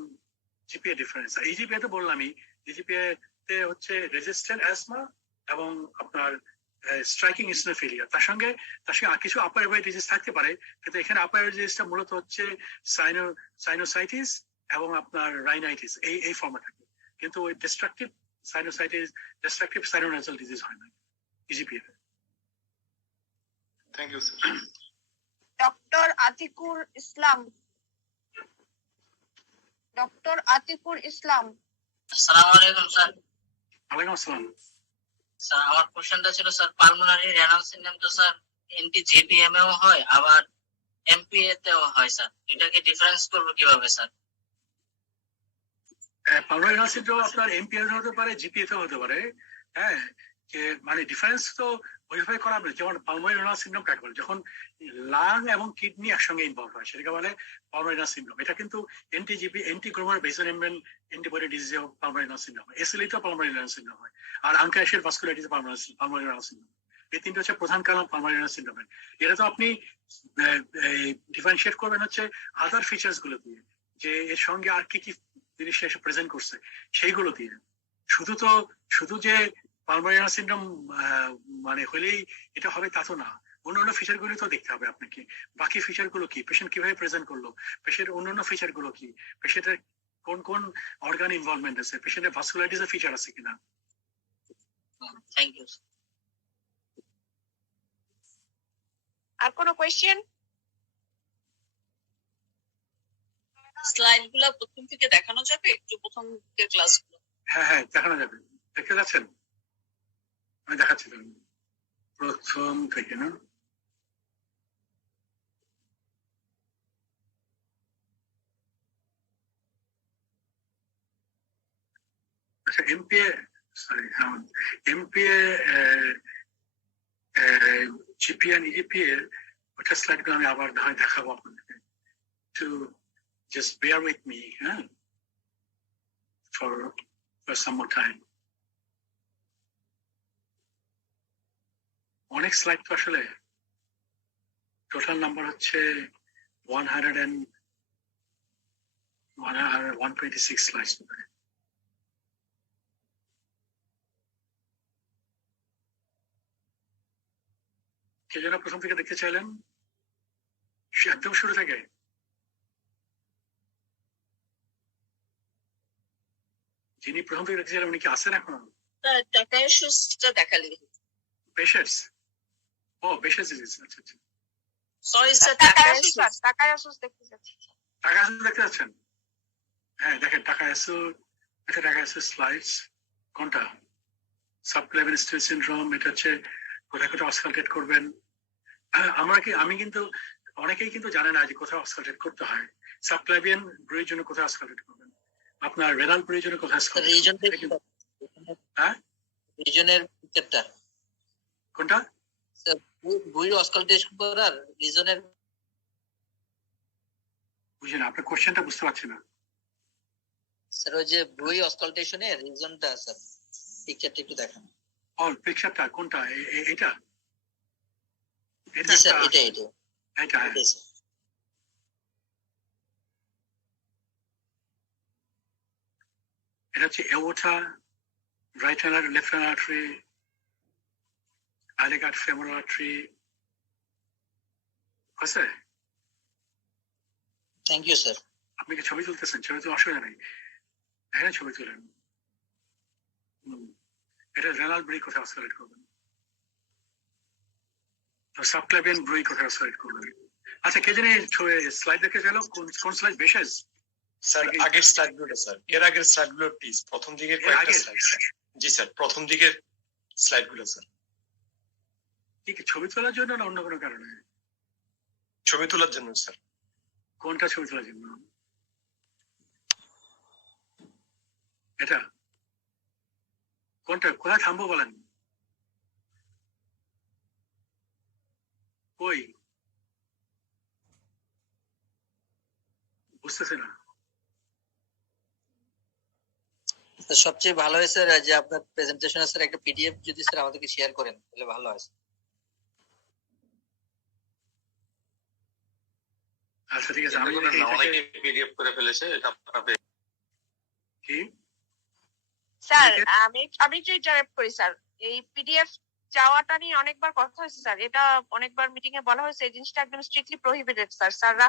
জিপিএ ডিফারেন্স। ইজিপিএ তে বললামই, ইজিপিএ তে হচ্ছে রেজিস্ট্যান্ট অ্যাজমা এবং আপনার স্ট্রাইকিং ইনস্ট্যান্ট ফেলিয়ার। তার সঙ্গে আর কিছু আপার এয়ারওয়ে ডিজিজ থাকতে পারে, কিন্তু এখানে আপার এয়ারওয়ে ডিজিজটা মূলত হচ্ছে সাইনোসাইটিস এবং আপনার রাইনাইটিস, এই ফর্মে থাকে, কিন্তু ওই destructive sinusitis, destructive sinonasal disease হয় না ইজিপিএফ। Thank you sir. Doctor Atikur Islam. Doctor Atikur Islam. আসসালামু আলাইকুম স্যার। ওয়ালাইকুম আসসালাম। স্যার আমার কোশ্চেনটা ছিল স্যার পালমোনারি রেনাল সিনড্রোম তো স্যার এনটিজিপিএম এও হয় আবার এমপিএ তেও হয় স্যার, এটাকে ডিফারেন্স করব কিভাবে স্যার? পালমোনারি রেনাল সিনড্রোম আপনার এমপিএ হতে পারে, জিপিএফ হতে পারে। হ্যাঁ, যে মানে ডিফারেন্স তো ওইভাবে করা হবে। যেমন পালমোনারি রেনাল সিনড্রোম কাকে বলে, যখন লাং এবং কিডনি একসঙ্গে ইনভলভ হয় সেটাকে বলে পালমোনারি রেনাল সিনড্রোম। এটা কিন্তু anti GBM, antiglomerular basement membrane antibody disease pulmonary renal syndrome হয়, এসএলই তো পালমোনারি রেনাল সিনড্রোম হয়, আর ANCA associated vasculitis pulmonary renal syndrome. এই তিনটা হচ্ছে প্রধান কারণ পালমোনারি রেনাল সিনড্রোমের। এটা তো আপনি ডিফারেন্সিয়েট করবেন হচ্ছে আদার ফিচার্স গুলো দিয়ে, যে এর সঙ্গে আর কি কি জিনিস এসে প্রেজেন্ট করছে সেইগুলো দিয়ে। শুধু যে পালমোনারি রেনাল সিনড্রোম মানে হলেই এটা হবে তা তো না, অন্যান্য ফিচার গুলো তো দেখতে হবে আপনাকে। বাকি ফিচার গুলো কি, পেশেন্ট কিভাবে প্রেজেন্ট করলো, পেশেন্টের অন্যান্য ফিচার গুলো কি, পেশেন্টের কোন কোন অর্গান ইনভলভমেন্ট আছে, পেশেন্টের ভাস্কুলাইটিস এর ফিচার আছে কিনা। Thank you. আর কোনো কোয়েশ্চেন? স্লাইড গুলা প্রথম থেকে দেখানো যাবে, একটু প্রথম দিকের ক্লাসগুলো? হ্যাঁ দেখানো যাবে, দেখতে যাচ্ছেন? আমি দেখাচ্ছি প্রথম থেকে না। আচ্ছা, এমপিএ জিপিএ and EGPA ওটা স্লাইড গুলো আমি আবার দেখাবো আপনাদেরকে। To just bear with me, for some more time. অনেক স্লাইড তো আসলে, টোটাল নাম্বার হচ্ছে 126 স্লাইডস। কে যেন প্রথম থেকে দেখতে চাইলেন? একদম শুরু থেকে? যিনি প্রথম থেকে দেখতে চাইলেন উনি কি আছেন এখন? টাকায়াসুসটা দেখালি। পেশেন্টস? ও পেশেন্টস ডিজিজ, আচ্ছা আচ্ছা। সরি স্যার, টাকায়াসুস দেখতে যাচ্ছি। টাকায়াসুস দেখতে যাচ্ছেন? হ্যাঁ দেখেন টাকায়াসুস, এটা টাকায়াসুস স্লাইডস। কোনটা? সাবক্লেভিয়ান স্টিল সিনড্রোম, এটা হচ্ছে কোথায় কোথায় অসকালটেট করবেন। আমি কিন্তু অনেকেই কিন্তু জানে না যে কোথায় অসকালটেট করতে হয়। সাবক্লেভিয়ান ব্রুয়ের জন্য কোথায় অসকালটেট করবেন, আপনার রেনাল ব্রুয়ের জন্য কোথায় অসকালটেট করবেন? হ্যাঁ রিজনের ক্ষেত্রে কোনটা? বুই অসকালটেশন করার রিজনের বুঝেন, আপনার কোশ্চেনটা বুঝতে পারছি না স্যার। ওই যে বুই অসকালটেশনের রিজনটা স্যার পিকচারটা একটু দেখান। পিকচারটা কোনটা? এটা এটা স্যার, এটা এটা হচ্ছে aorta, right aorta, left artery, iliac femoral artery। আছে? Thank you sir. আপনি কি ছবি তুলতেছেন? ছবি তো অসুবিধা নেই, এখানে ছবি তুলেন। এটা রেনাল ব্রুই কোথায় অসকালেট করবেন, সাবক্লেভিয়ান ব্রুই কোথায় অসকালেট করবেন। আচ্ছা, কে জানি স্লাইড দেখে গেল? কোন স্লাইড? বেশেষ স্যার আগের স্লাইড গুলো স্যার, এর আগের স্লাইড গুলো প্লিজ, প্রথম দিকের কয়েকটা স্লাইড। জি স্যার, প্রথম দিকের স্লাইড গুলো স্যার। ঠিক ছবি তোলার জন্য না অন্য কোনো কারণে? ছবি তোলার জন্য স্যার। কোনটা ছবি তোলার জন্য? এটা কোনটা? কোথায় থামবো বলেন? কই বুঝতেছে না। সবচেয়ে ভালো হয় স্যার যে আপনার প্রেজেন্টেশন স্যার একটা পিডিএফ যদি স্যার আমাদেরকে শেয়ার করেন তাহলে ভালো হয়। আচ্ছা ঠিক আছে, অনেকে পিডিএফ করে ফেলেছে, এটা আপনারা কি স্যার আমি একটু ইন্টারাপ্ট করি স্যার। এই পিডিএফ চাওয়াটা নিয়ে অনেকবার কথা হয়েছে স্যার, এটা অনেকবার মিটিং এ বলা হয়েছে, এই জিনিসটা একদম স্ট্রিক্টলি প্রহিবিটেড স্যার। স্যাররা,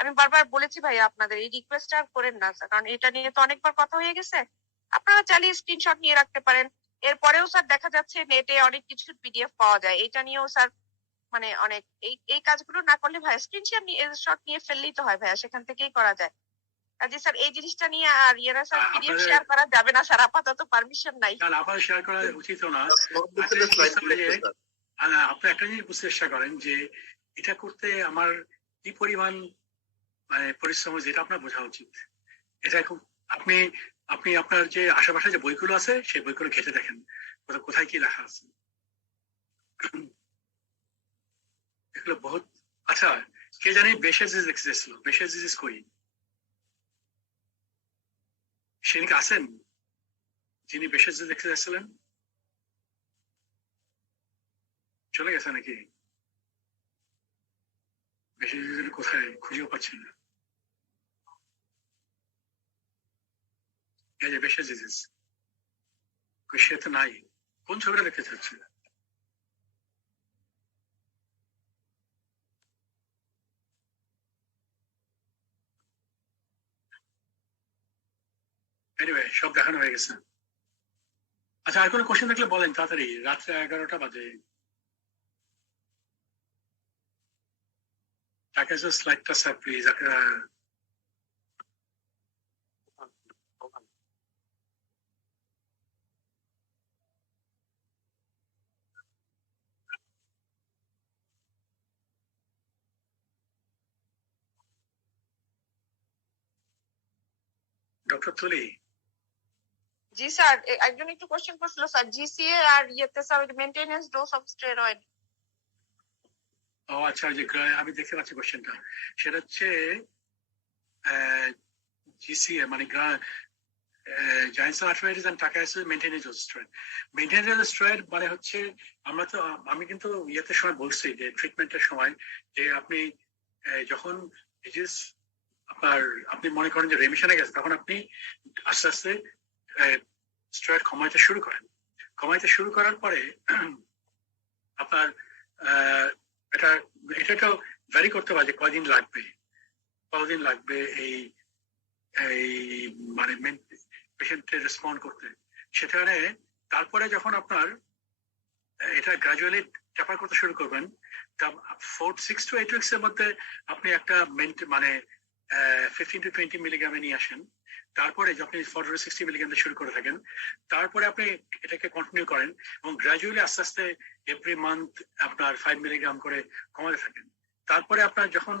আমি বারবার বলেছি ভাই আপনাদের এই রিকোয়েস্ট আর করেন না স্যার, কারণ এটা নিয়ে তো অনেকবার কথা হয়ে গেছে। আপনারা চালিয়ে স্ক্রিনশট নিয়ে রাখতে পারেন। এরপরেও স্যার দেখা যাচ্ছে নেটে অনেক কিছু পিডিএফ পাওয়া যায়, এটা নিয়েও স্যার মানে অনেক এই কাজগুলো না করলে ভাই স্ক্রিনশট নিয়ে ফেললেই তো হয় ভাইয়া, সেখান থেকেই করা যায়। কাজে স্যার এই জিনিসটা নিয়ে আর ইয়েরা স্যার পিডিএফ শেয়ার করা যাবে না স্যার, আপাতত পারমিশন নাই। আপনার শেয়ার করা উচিত না। আপনি একটা জিনিস বুঝতে চেষ্টা করেন যে এটা করতে আমার কি পরিমাণ মানে পরিশ্রম, যেটা আপনার বোঝা উচিত। এটা খুব আপনি আপনি আপনার যে আশেপাশে যে বইগুলো আছে সেই বইগুলো ঘেটে দেখেন কোথায় কি লেখা আছে। এগুলো বহুত আচ্ছা। কে জানি বেশেজিস এক্সিস্ট, বেশেজিস কই সেদিকে আছেন যিনি বেশেজিস এক্সিস্ট, চলে গেছে নাকি? বেশেজিস কোথায় খুঁজেও পাচ্ছি না। এই যে বেশেজিস সে তো নাই, কোন ছবিটা দেখতে চাচ্ছে? এনিওয়ে সব দেখানো হয়ে গেছে। আচ্ছা, আর কোনো কোশ্চেন থাকলে বলেন তাড়াতাড়ি, রাত্রে 11টা বাজে। তাকে স্লাইডটা স্যার প্লিজ। ডক্টর তুলি। জি স্যার, একজন একটু কোশ্চেন করছিল স্যার, জিসিএ আর ইয়েতে sir maintenance dose of steroid. ও আচ্ছা, যে আমি দেখতে পাচ্ছি কোশ্চেনটা, সেটা হচ্ছে জিসিএ মানে giants arthritis and Takayasu maintenance of steroid. Maintenance of steroid মানে হচ্ছে আমি কিন্তু ইয়েতে সময় বলছি যে ট্রিটমেন্টের সময় যে আপনি যখন আপনার আপনি মনে করেন যে রেমিশনে গেছে, তখন আপনি আস্তে আস্তে স্টেরয়েড কমাইতে শুরু করেন। কমাইতে শুরু করার পরে আপনার এটা ভ্যারি করতে পারে যে কদিন লাগবে এই মানে পেশেন্টের রেসপন্ড করতে। সেখানে তারপরে যখন আপনার এটা গ্রাজুয়ালি ট্যাপার করতে শুরু করবেন, 6 to 8 উইকস এর মধ্যে আপনি একটা মানে 15 to 20 মিলিগ্রামে নিয়ে আসেন। তারপরে যখন 40 to 60 মিলিগ্রাম শুরু করে থাকেন, তারপরে আপনি এটাকে কন্টিনিউ করেন এবং গ্রাজুয়ালি আস্তে আস্তে এভরি মান্থ আপনার 5 মিলিগ্রাম করে কমাতে থাকেন। তারপরে আপনার যখন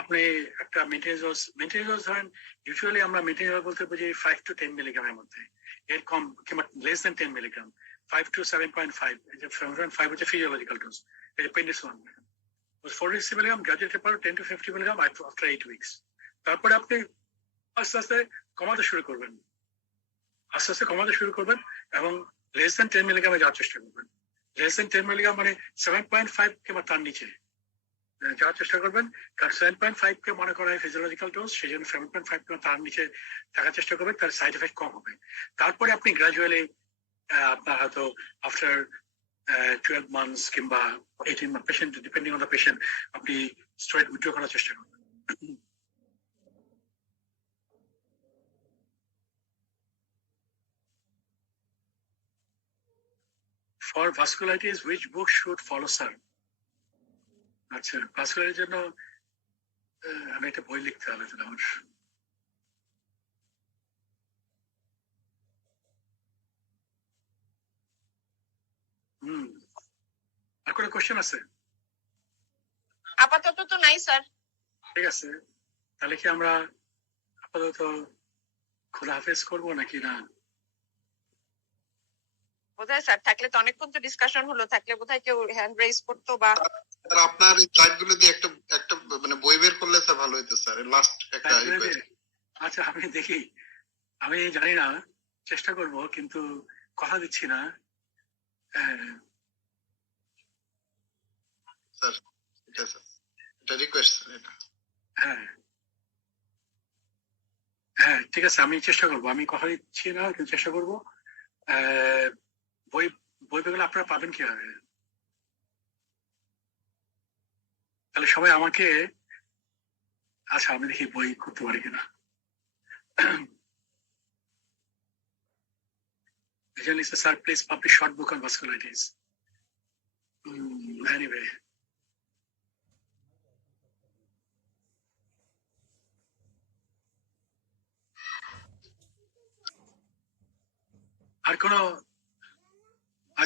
আপনি একটা মেইনটেনেন্স ধরেন, ইউজুয়ালি আমরা মেইনটেনেন্স বলতে বুঝি 5 to 10 মিলিগ্রামের মধ্যে, এর কম কিংবা লেস দেন 10 মিলিগ্রাম, 5 to 7.5, 7.5 হচ্ছে ফিজিওলজিক্যাল ডোজ। এই যে পেন্ডিসন 40 milligram, gradually taper 10 to 50 milligram after 8 weeks. তারপরে আপনি আস্তে আস্তে কমাতে শুরু করবেন এবং লেস দেন 10 মিলিগ্রামে যাওয়ার চেষ্টা করবেন। লেস দেন 10 মিলিগ্রাম মানে 7.5 কিংবা তার নিচে যাওয়ার চেষ্টা করবেন, কারণ 7.5 কে মনে করা হয় ফিজিওলজিক্যাল ডোজ, সেই জন্য 7.5 কিংবা তার নিচে থাকার চেষ্টা করবেন, তার সাইড এফেক্ট কম হবে। তারপরে আপনি গ্রাজুয়ালি আপনার হয়তো আফটার 12 মান্থস কিংবা 18 month, patient depending on the patient, আপনি স্টেরয়েড উইথড্র করার চেষ্টা করবেন। For vasculitis, which book should follow, sir? আচ্ছা, ভাস্কুলারিটির জন্য আমি একটা বই লিখতে হবে আমার। আর কোনো কোশ্চেন আছে? আপাতত তো নাই স্যার। ঠিক আছে, তাহলে কি আমরা আপাতত খোদা হাফেজ করবো নাকি না? বোধহয় স্যার থাকলে তো অনেকক্ষণ তো ডিসকাশন হলো, থাকলে বোধহয় কেউ হ্যান্ড রেজ করতো বা আপনার স্লাইডগুলো দিয়ে একটা মানে বই বের করলে স্যার ভালো হতো স্যার, লাস্ট একটা। আচ্ছা, আমি দেখি, আমি জানি না, চেষ্টা করব, কিন্তু কথা দিচ্ছি না। স্যার এটা রিকোয়েস্ট। হ্যাঁ হ্যাঁ, ঠিক আছে, আমি চেষ্টা করব, আমি কথা দিচ্ছি না কিন্তু চেষ্টা করব। বইগুলো আপনারা পাবেন কিভাবে? তাহলে সবাই আমাকে, আচ্ছা আমি দেখি বই করতে পারি কিনা। Sir, please publish short book on vasculitis. Anyway. আর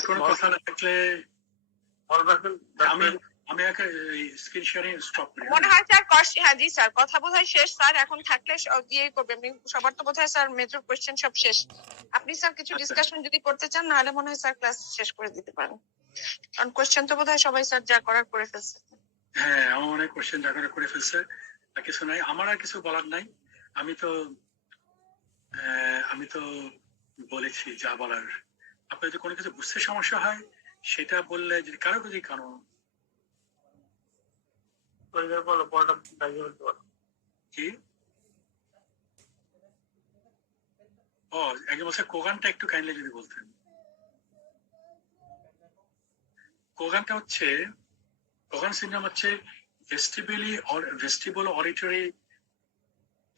কোনো কথা না থাকলে আমি স্ক্রিন শেয়ারিং স্টপ করি। মনে হয় স্যার হ্যাঁ জি স্যার, কথা বোধহয় শেষ স্যার, এখন থাকলে দিয়ে করবে। সবার তো বোধহয় স্যার মেজর কোয়েশ্চেন সব শেষ। আপনি স্যার কিছু ডিসকাশন যদি করতে চান, নাহলে মনে হয় স্যার ক্লাস শেষ করে দিতে পারেন, কারণ কোয়েশ্চেন তো বোধহয় সবাই স্যার যা করার করে ফেলছে। হ্যাঁ, আমার অনেক কোয়েশ্চেন যা করার করে ফেলছে, আর কিছু নাই, আমার আর কিছু বলার নাই। আমি তো বলেছি যা বলার। আপনার যদি কোনো কিছু বুঝতে সমস্যা হয় সেটা বললে, যদি কারো কি একজন বলছে কোগানটা একটু কাইন্ডলি যদি বলতেন। কোগান সিনড্রোম হচ্ছে ভেস্টিবুলো অডিটরি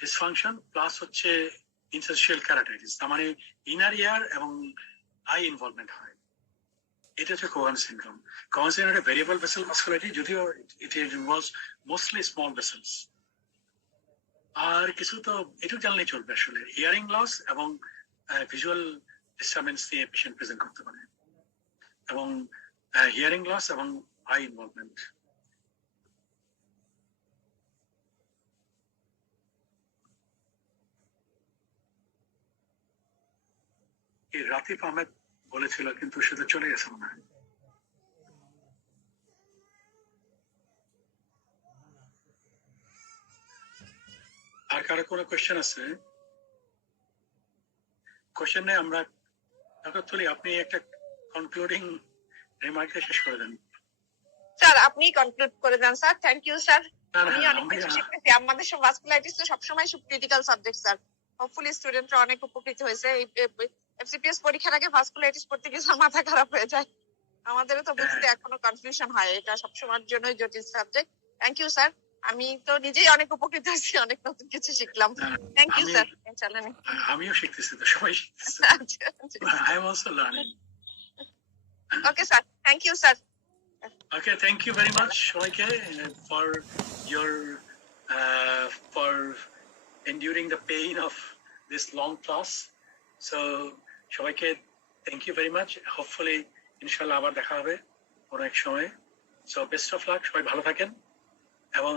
ডিসফাংশন প্লাস হচ্ছে ইন্টারস্টিশিয়াল ক্যারাটাইটিস, তার মানে ইনার ইয়ার এবং আই ইনভলভমেন্ট হয়। এটা হচ্ছে কোগান সিনড্রোম। কোগান সিনড্রোম একটা ভেরিয়েবল ভেসেল ভাস্কুলারিটি, যদিও it involves mostly small vessels. আর কিছু তো এটুকু জানলেই চলবে, আসলে হিয়ারিং লস এবং ভিজুয়াল ডিস্টারবেন্স দিয়ে পেশেন্ট প্রেজেন্ট করতে পারে, এবং হিয়ারিং লস এবং আই ইনভলভমেন্ট। রাতিফ আহমেদ বলেছিল, কিন্তু সে তো চলে গেছে মনে হয়। আর কারো কোনো কোয়েশ্চেন আছে? কোয়েশ্চেন নেই, আমরা তুলি। আপনি একটা কনক্লুডিং রিমার্ক শেষ করে দেন স্যার। আপনি কনক্লুড করে দেন স্যার। Thank you sir. আমি অনেক কিছু শিখতেছি। আমাদের সব ভাস্কুলাইটিস তো সবসময় খুব ক্রিটিক্যাল সাবজেক্ট স্যার। হোপফুলি স্টুডেন্টরা অনেক উপকৃত হয়েছে। এই এফসিপিএস পরীক্ষার আগে ভাস্কুলাইটিস পড়তে গিয়ে মাথা খারাপ হয়ে যায়। আমাদেরও তো বুঝতে এখনো কনফিউশন হয়, এটা সবসময়ের জন্যই জটিল সাবজেক্ট। Thank you sir. আমি তো নিজেই অনেক উপকৃত হয়েছি, অনেক নতুন কিছু শিখলাম। Thank you sir. আমিও শিখতেছি, তো সবাই শিখতেছে। I am also learning. Okay sir, thank you sir. Okay, thank you very much, Shoike, for your for enduring the pain of this long class. So, Shoike, thank you very much. Hopefully, inshallah, আবার দেখা হবে অনেক সময়। So, best of luck. সবাই ভালো থাকেন, এবং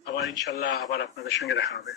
আবার ইনশাল্লাহ আবার আপনাদের সঙ্গে দেখা হবে।